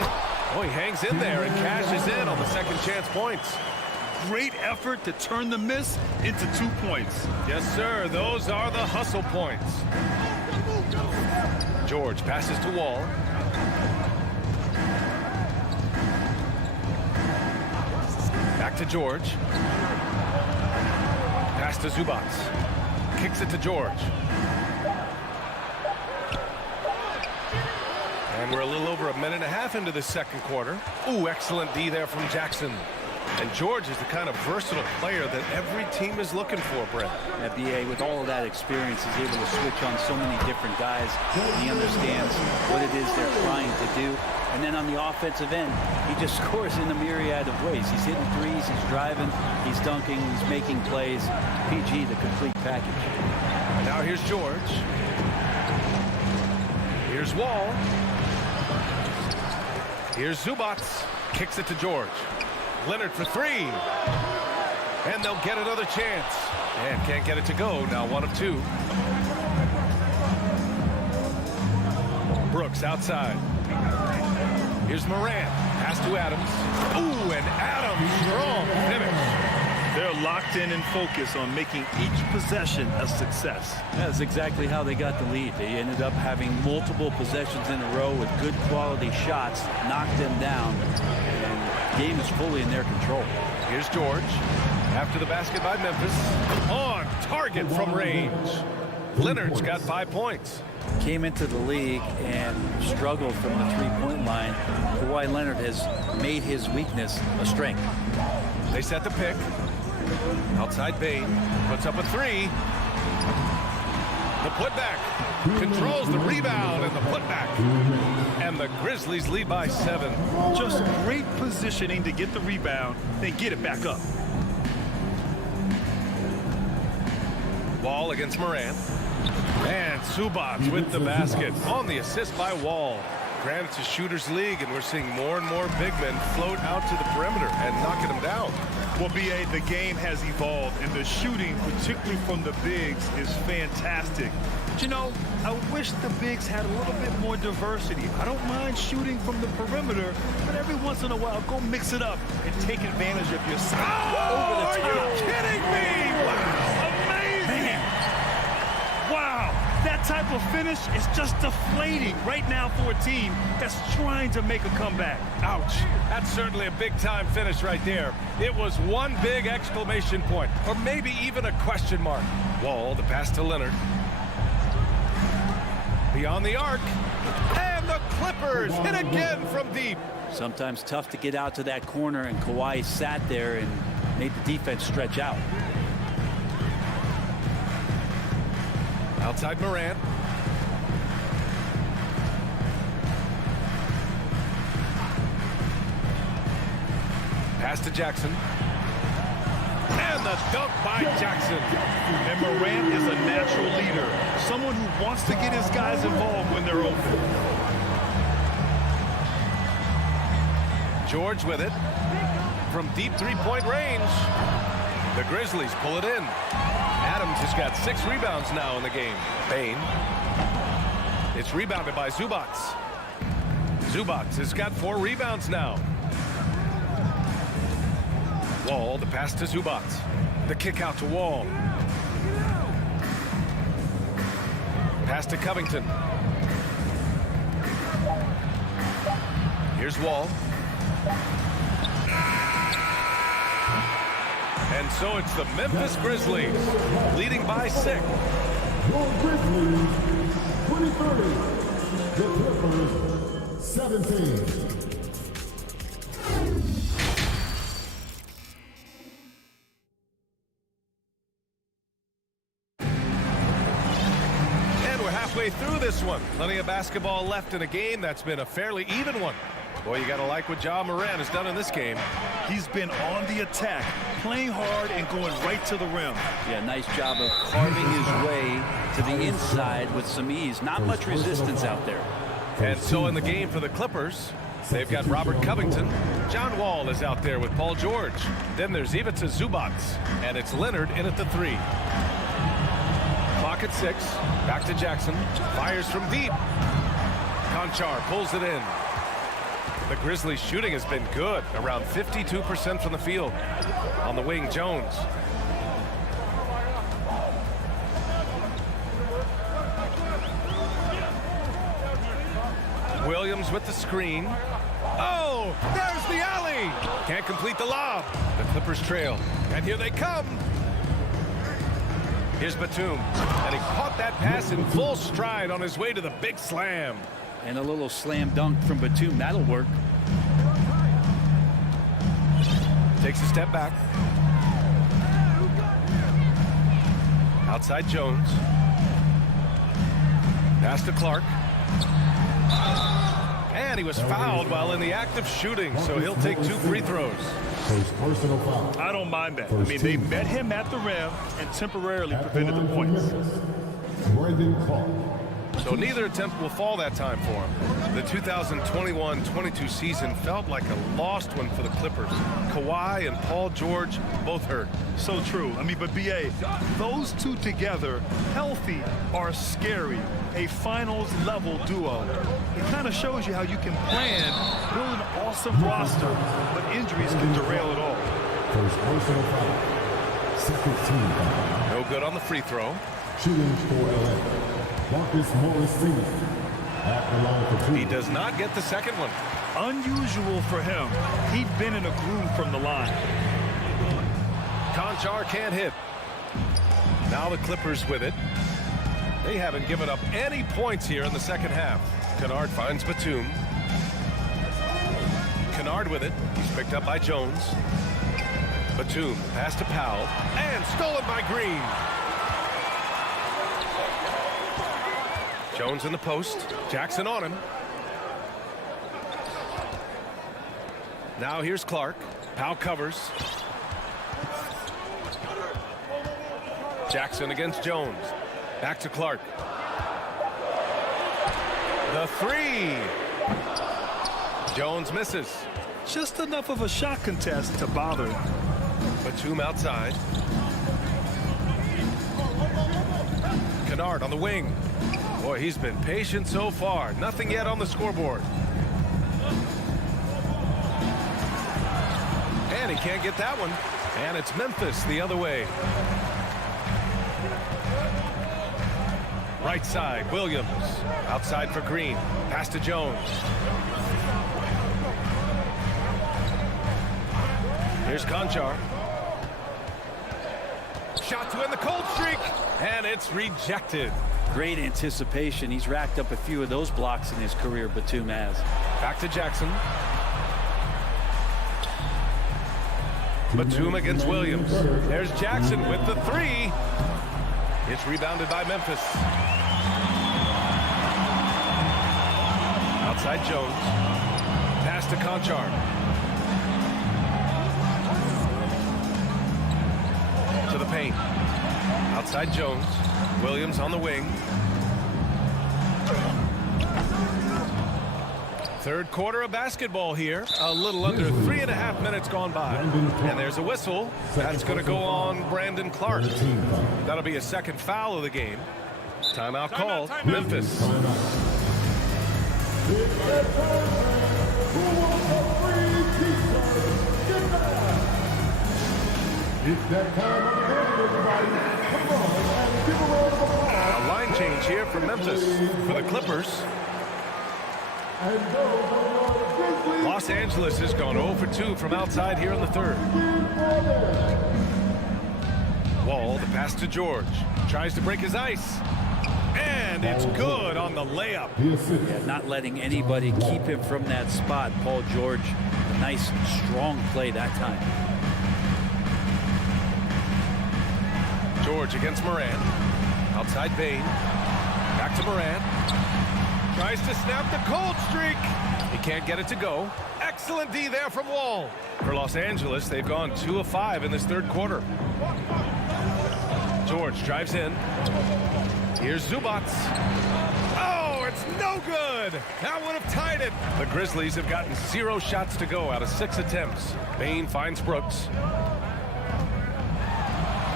Oh, he hangs in there and cashes in on the second chance points. Great effort to turn the miss into 2 points. Yes, sir. Those are the hustle points. George passes to Wall. Back to George. Pass to Zubats. Kicks it to George. And we're a little over a minute and a half into the second quarter. Ooh, excellent D there from Jackson. And George is the kind of versatile player that every team is looking for, Brett. That BA, with all of that experience, is able to switch on so many different guys. He understands what it is they're trying to do. And then on the offensive end, he just scores in a myriad of ways. He's hitting threes, he's driving, he's dunking, he's making plays. PG, the complete package. Now here's George. Here's Wall. Here's Zubats. Kicks it to George. Leonard for three. And they'll get another chance. And can't get it to go. Now 1 of 2. Brooks outside. Here's Morant. Pass to Adams. Ooh, and Adams, strong finish. They're locked in and focused on making each possession a success. That's exactly how they got the lead. They ended up having multiple possessions in a row with good quality shots, knocked them down, and the game is fully in their control. Here's George. After the basket by Memphis. On target from range. Leonard's got 5 points. Came into the league and struggled from the three-point line. Kawhi Leonard has made his weakness a strength. They set the pick. Outside Bane. Puts up a 3. The putback. Controls the rebound and the putback. And the Grizzlies lead by 7. Just great positioning to get the rebound, then get it back up. Wall against Morant. And Zubats with the basket on the assist by Wall. Granted, it's a shooter's league, and we're seeing more and more big men float out to the perimeter and knocking them down. Well, B.A., the game has evolved, and the shooting, particularly from the bigs, is fantastic. But, you know, I wish the bigs had a little bit more diversity. I don't mind shooting from the perimeter, but every once in a while, go mix it up and take advantage of your size. Oh, are you kidding me? Wow, amazing. Wow, that type of finish is just deflating right now for a team that's trying to make a comeback. Ouch. That's certainly a big-time finish right there. It was one big exclamation point, or maybe even a question mark. Wall, the pass to Leonard. Beyond the arc. And the Clippers hit again from deep. Sometimes tough to get out to that corner, and Kawhi sat there and made the defense stretch out. Outside Morant. Pass to Jackson. And the a dunk by Jackson. And Morant is a natural leader, someone who wants to get his guys involved when they're open. George with it from deep three-point range. The Grizzlies pull it in. Adams has got 6 rebounds now in the game. Bane. It's rebounded by Zubac. Zubac has got 4 rebounds now. Wall, the pass to Zubac. The kick out to Wall. Pass to Covington. Here's Wall. And so it's the Memphis Grizzlies leading by 6. Your Grizzlies, 23. The Clippers, 17. Halfway through this one. Plenty of basketball left in a game that's been a fairly even one. Boy, you got to like what Ja Morant has done in this game. He's been on the attack, playing hard and going right to the rim. Yeah, nice job of carving his way to the inside with some ease. Not much resistance out there. And so in the game for the Clippers, they've got Robert Covington. John Wall is out there with Paul George. Then there's Ivica Zubac, and it's Leonard in at the 3. Clock at 6. Back to Jackson. Fires from deep. Conchar pulls it in. The Grizzlies shooting has been good. Around 52% from the field. On the wing, Jones. Williams with the screen. Oh, there's the alley. Can't complete the lob. The Clippers trail. And here they come. Here's Batum, and he caught that pass in full stride on his way to the big slam. And a little slam dunk from Batum. That'll work. Takes a step back. Outside Jones. Pass to Clark. And he was fouled while in the act of shooting, so he'll take 2 free throws. Personal foul. I don't mind that. I mean, they met him at the rim and temporarily prevented the points. Brandon Clark. So neither attempt will fall that time for him. The 2021-22 season felt like a lost one for the Clippers. Kawhi and Paul George both hurt. So true. I mean, but B.A., those two together, healthy, are scary. A finals-level duo. It kind of shows you how you can plan, build an awesome roster, but injuries can derail it all. First personal foul. Second team foul. No good on the free throw. Shooting for LA. Marcus Morris Sr. at the line for 2. He does not get the second one. Unusual for him. He'd been in a groove from the line. Conchar can't hit. Now the Clippers with it. They haven't given up any points here in the second half. Kennard finds Batum. Kennard with it. He's picked up by Jones. Batum, pass to Powell, and stolen by Green. Jones in the post. Jackson on him. Now here's Clark. Powell covers. Jackson against Jones. Back to Clark. The 3. Jones misses. Just enough of a shot contest to bother. Batum outside. Kennard on the wing. Boy, he's been patient so far. Nothing yet on the scoreboard. And he can't get that one. And it's Memphis the other way. Right side, Williams. Outside for Green. Pass to Jones. Here's Conchar. Shot to end the cold streak. And it's rejected. Great anticipation. He's racked up a few of those blocks in his career, Batum has. Back to Jackson. Batum against Williams. There's Jackson with the 3. It's rebounded by Memphis. Outside Jones. Pass to Conchar. Bain. Outside Jones. Williams on the wing. Third quarter of basketball here. A little under 3.5 minutes gone by. And there's a whistle. That's going to go on Brandon Clark. That'll be a second foul of the game. Timeout called. Memphis. It's that time of the game, everybody. Come on and give a round of applause. A line change here for Memphis for the Clippers. And those are the Grizzlies. Los Angeles has gone 0 for 2 from outside here in the third. Wall, the pass to George. Tries to break his ice. And it's good on the layup. Yeah, not letting anybody keep him from that spot. Paul George, a nice, strong play that time. George against Morant. Outside Bain. Back to Morant. Tries to snap the cold streak. He can't get it to go. Excellent D there from Wall. For Los Angeles, they've gone 2 of 5 in this third quarter. George drives in. Here's Zubats. Oh, it's no good. That would have tied it. The Grizzlies have gotten 0 shots to go out of 6 attempts. Bain finds Brooks.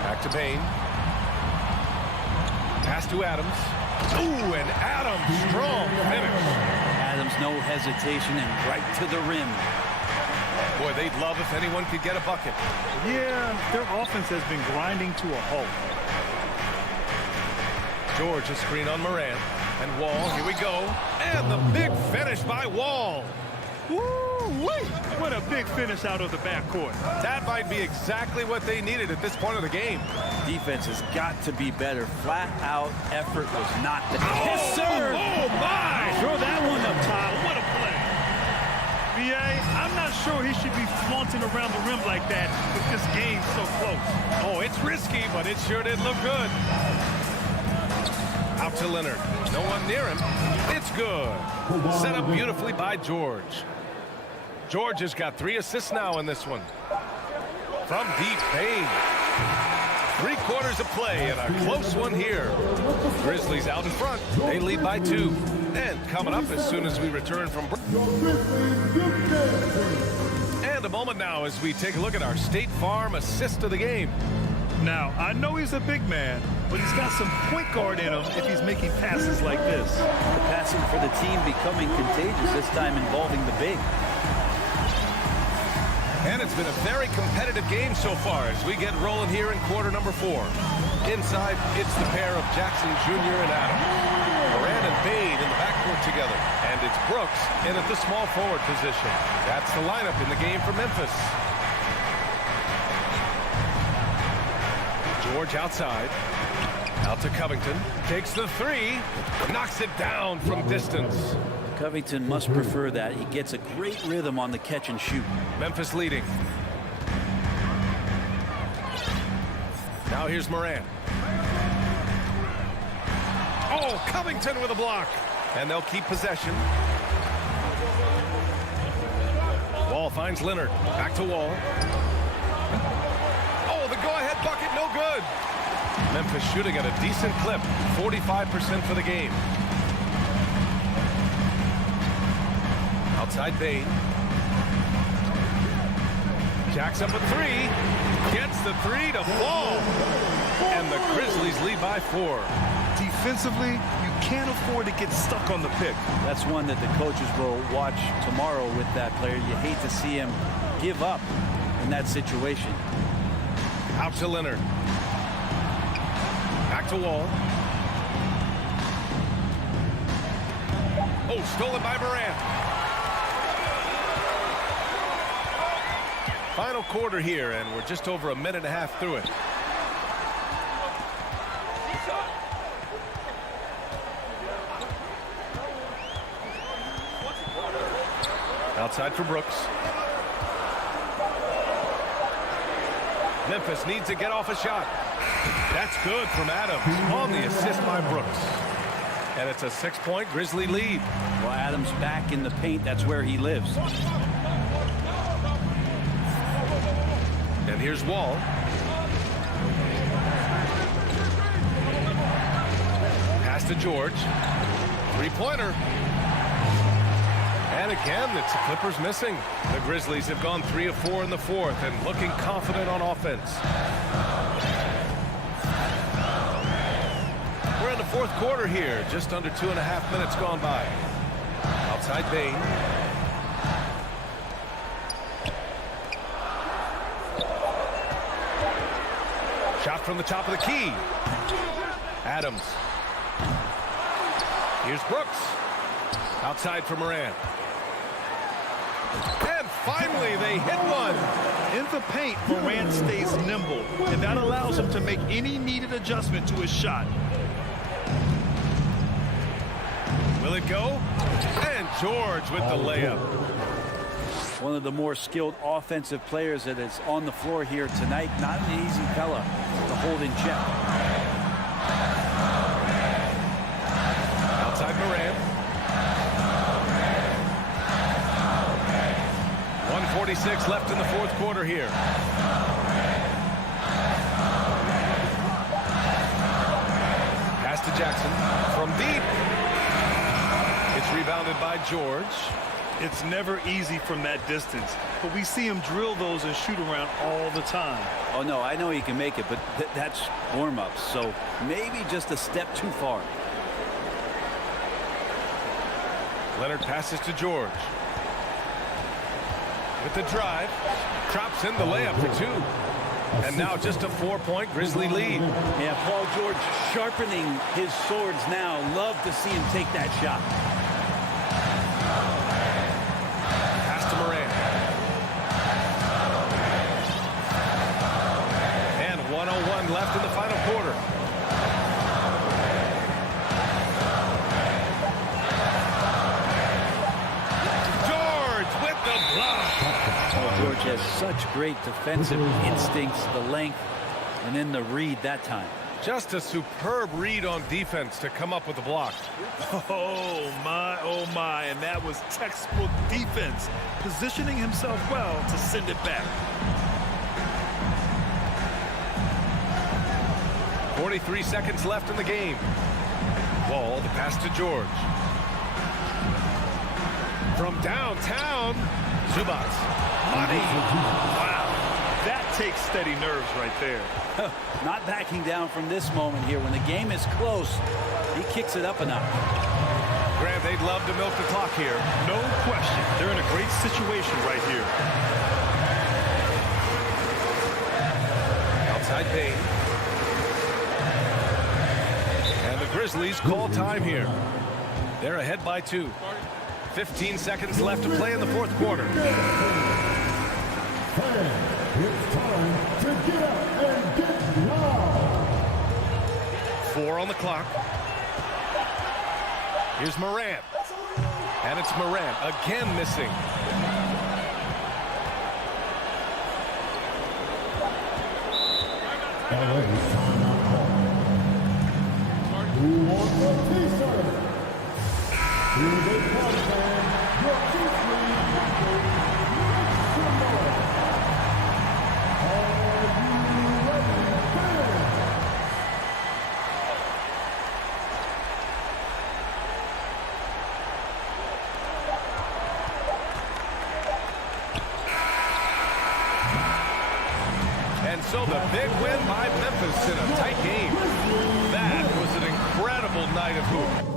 Back to Bain. Pass to Adams. Ooh, and Adams, strong finish. Adams, no hesitation, and right to the rim. Boy, they'd love if anyone could get a bucket. Yeah, their offense has been grinding to a halt. George, a screen on Morant. And Wall, here we go. And the big finish by Wall. Woo-wee! What a big finish out of the backcourt. That might be exactly what they needed at this point of the game. Defense has got to be better. Flat out effort was not the yes, sir. Oh, my. Throw that one up, Tyler. What a play. B.A., I'm not sure he should be flaunting around the rim like that with this game so close. Oh, it's risky, but it sure did look good. Out to Leonard. No one near him. It's good. Set up beautifully by George. George has got 3 assists now in this one. From deep, Bain. 3 quarters of play and a close one here. Grizzlies out in front. They lead by 2. And coming up as soon as we return from break. And a moment now as we take a look at our State Farm assist of the game. Now, I know he's a big man, but he's got some point guard in him if he's making passes like this. The passing for the team becoming contagious, this time involving the big. And it's been a very competitive game so far as we get rolling here in quarter number 4. Inside, it's the pair of Jackson Jr. and Adams. Morant and Bain in the backcourt together. And it's Brooks in at the small forward position. That's the lineup in the game for Memphis. George outside. Out to Covington. Takes the 3. Knocks it down from distance. Covington must prefer that. He gets a great rhythm on the catch and shoot. Memphis leading. Now here's Morant. Oh, Covington with a block. And they'll keep possession. Wall finds Leonard. Back to Wall. Oh, the go-ahead bucket, no good. Memphis shooting at a decent clip. 45% for the game. Outside Bain. Jacks up a 3. Gets the 3 to fall. And the Grizzlies lead by 4. Defensively, you can't afford to get stuck on the pick. That's one that the coaches will watch tomorrow with that player. You hate to see him give up in that situation. Out to Leonard. Back to Wall. Oh, stolen by Morant. Final quarter here, and we're just over 1.5 minutes through it. Outside for Brooks. Memphis needs to get off a shot. That's good from Adams on the assist by Brooks. And it's a 6-point Grizzly lead. Well, Adams back in the paint. That's where he lives. And here's Wall. to George. Three-pointer. And again, it's the Clippers missing. The Grizzlies have gone 3 of 4 in the fourth and looking confident on offense. We're in the fourth quarter here. Just under 2.5 minutes gone by. Outside Bain. Shot from the top of the key. Adams. Here's Brooks. Outside for Morant. And finally, they hit one. In the paint, Morant stays nimble, and that allows him to make any needed adjustment to his shot. Will it go? And George with the layup. One of the more skilled offensive players that is on the floor here tonight. Not an easy fella to hold in check. Outside Morant. 1:46 left in the fourth quarter here. Pass to Jackson from deep. It's rebounded by George. It's never easy from that distance, but we see him drill those and shoot around all the time. Oh, no, I know he can make it, but that's warm-ups, so maybe just a step too far. Leonard passes to George. With the drive, drops in the layup for two. And now just a 4-point Grizzly lead. Yeah, Paul George sharpening his swords now. Love to see him take that shot. Pass to Morant. And 1:01 left in the final quarter. George has such great defensive instincts, the length, and then the read that time. Just a superb read on defense to come up with the block. Oh my, and that was textbook defense, positioning himself well to send it back. 43 seconds left in the game. Ball, the pass to George. From downtown, Zubats. Money. Wow, that takes steady nerves right there. Not backing down from this moment here. When the game is close, he kicks it up a notch. Grant, they'd love to milk the clock here. No question. They're in a great situation right here. Outside Bain. And the Grizzlies call time here. They're ahead by 2. 15 seconds left to play in the fourth quarter. It's time to get up and get loud. 4 on the clock. Here's Morant. And it's Morant again missing. LA timeout call. Who wants a t-shirt? Here they come, fans. Your Grizzlies record. Make some noise. Are you ready, fans? And so the big win by Memphis in a tight game. That was an incredible night of hoop.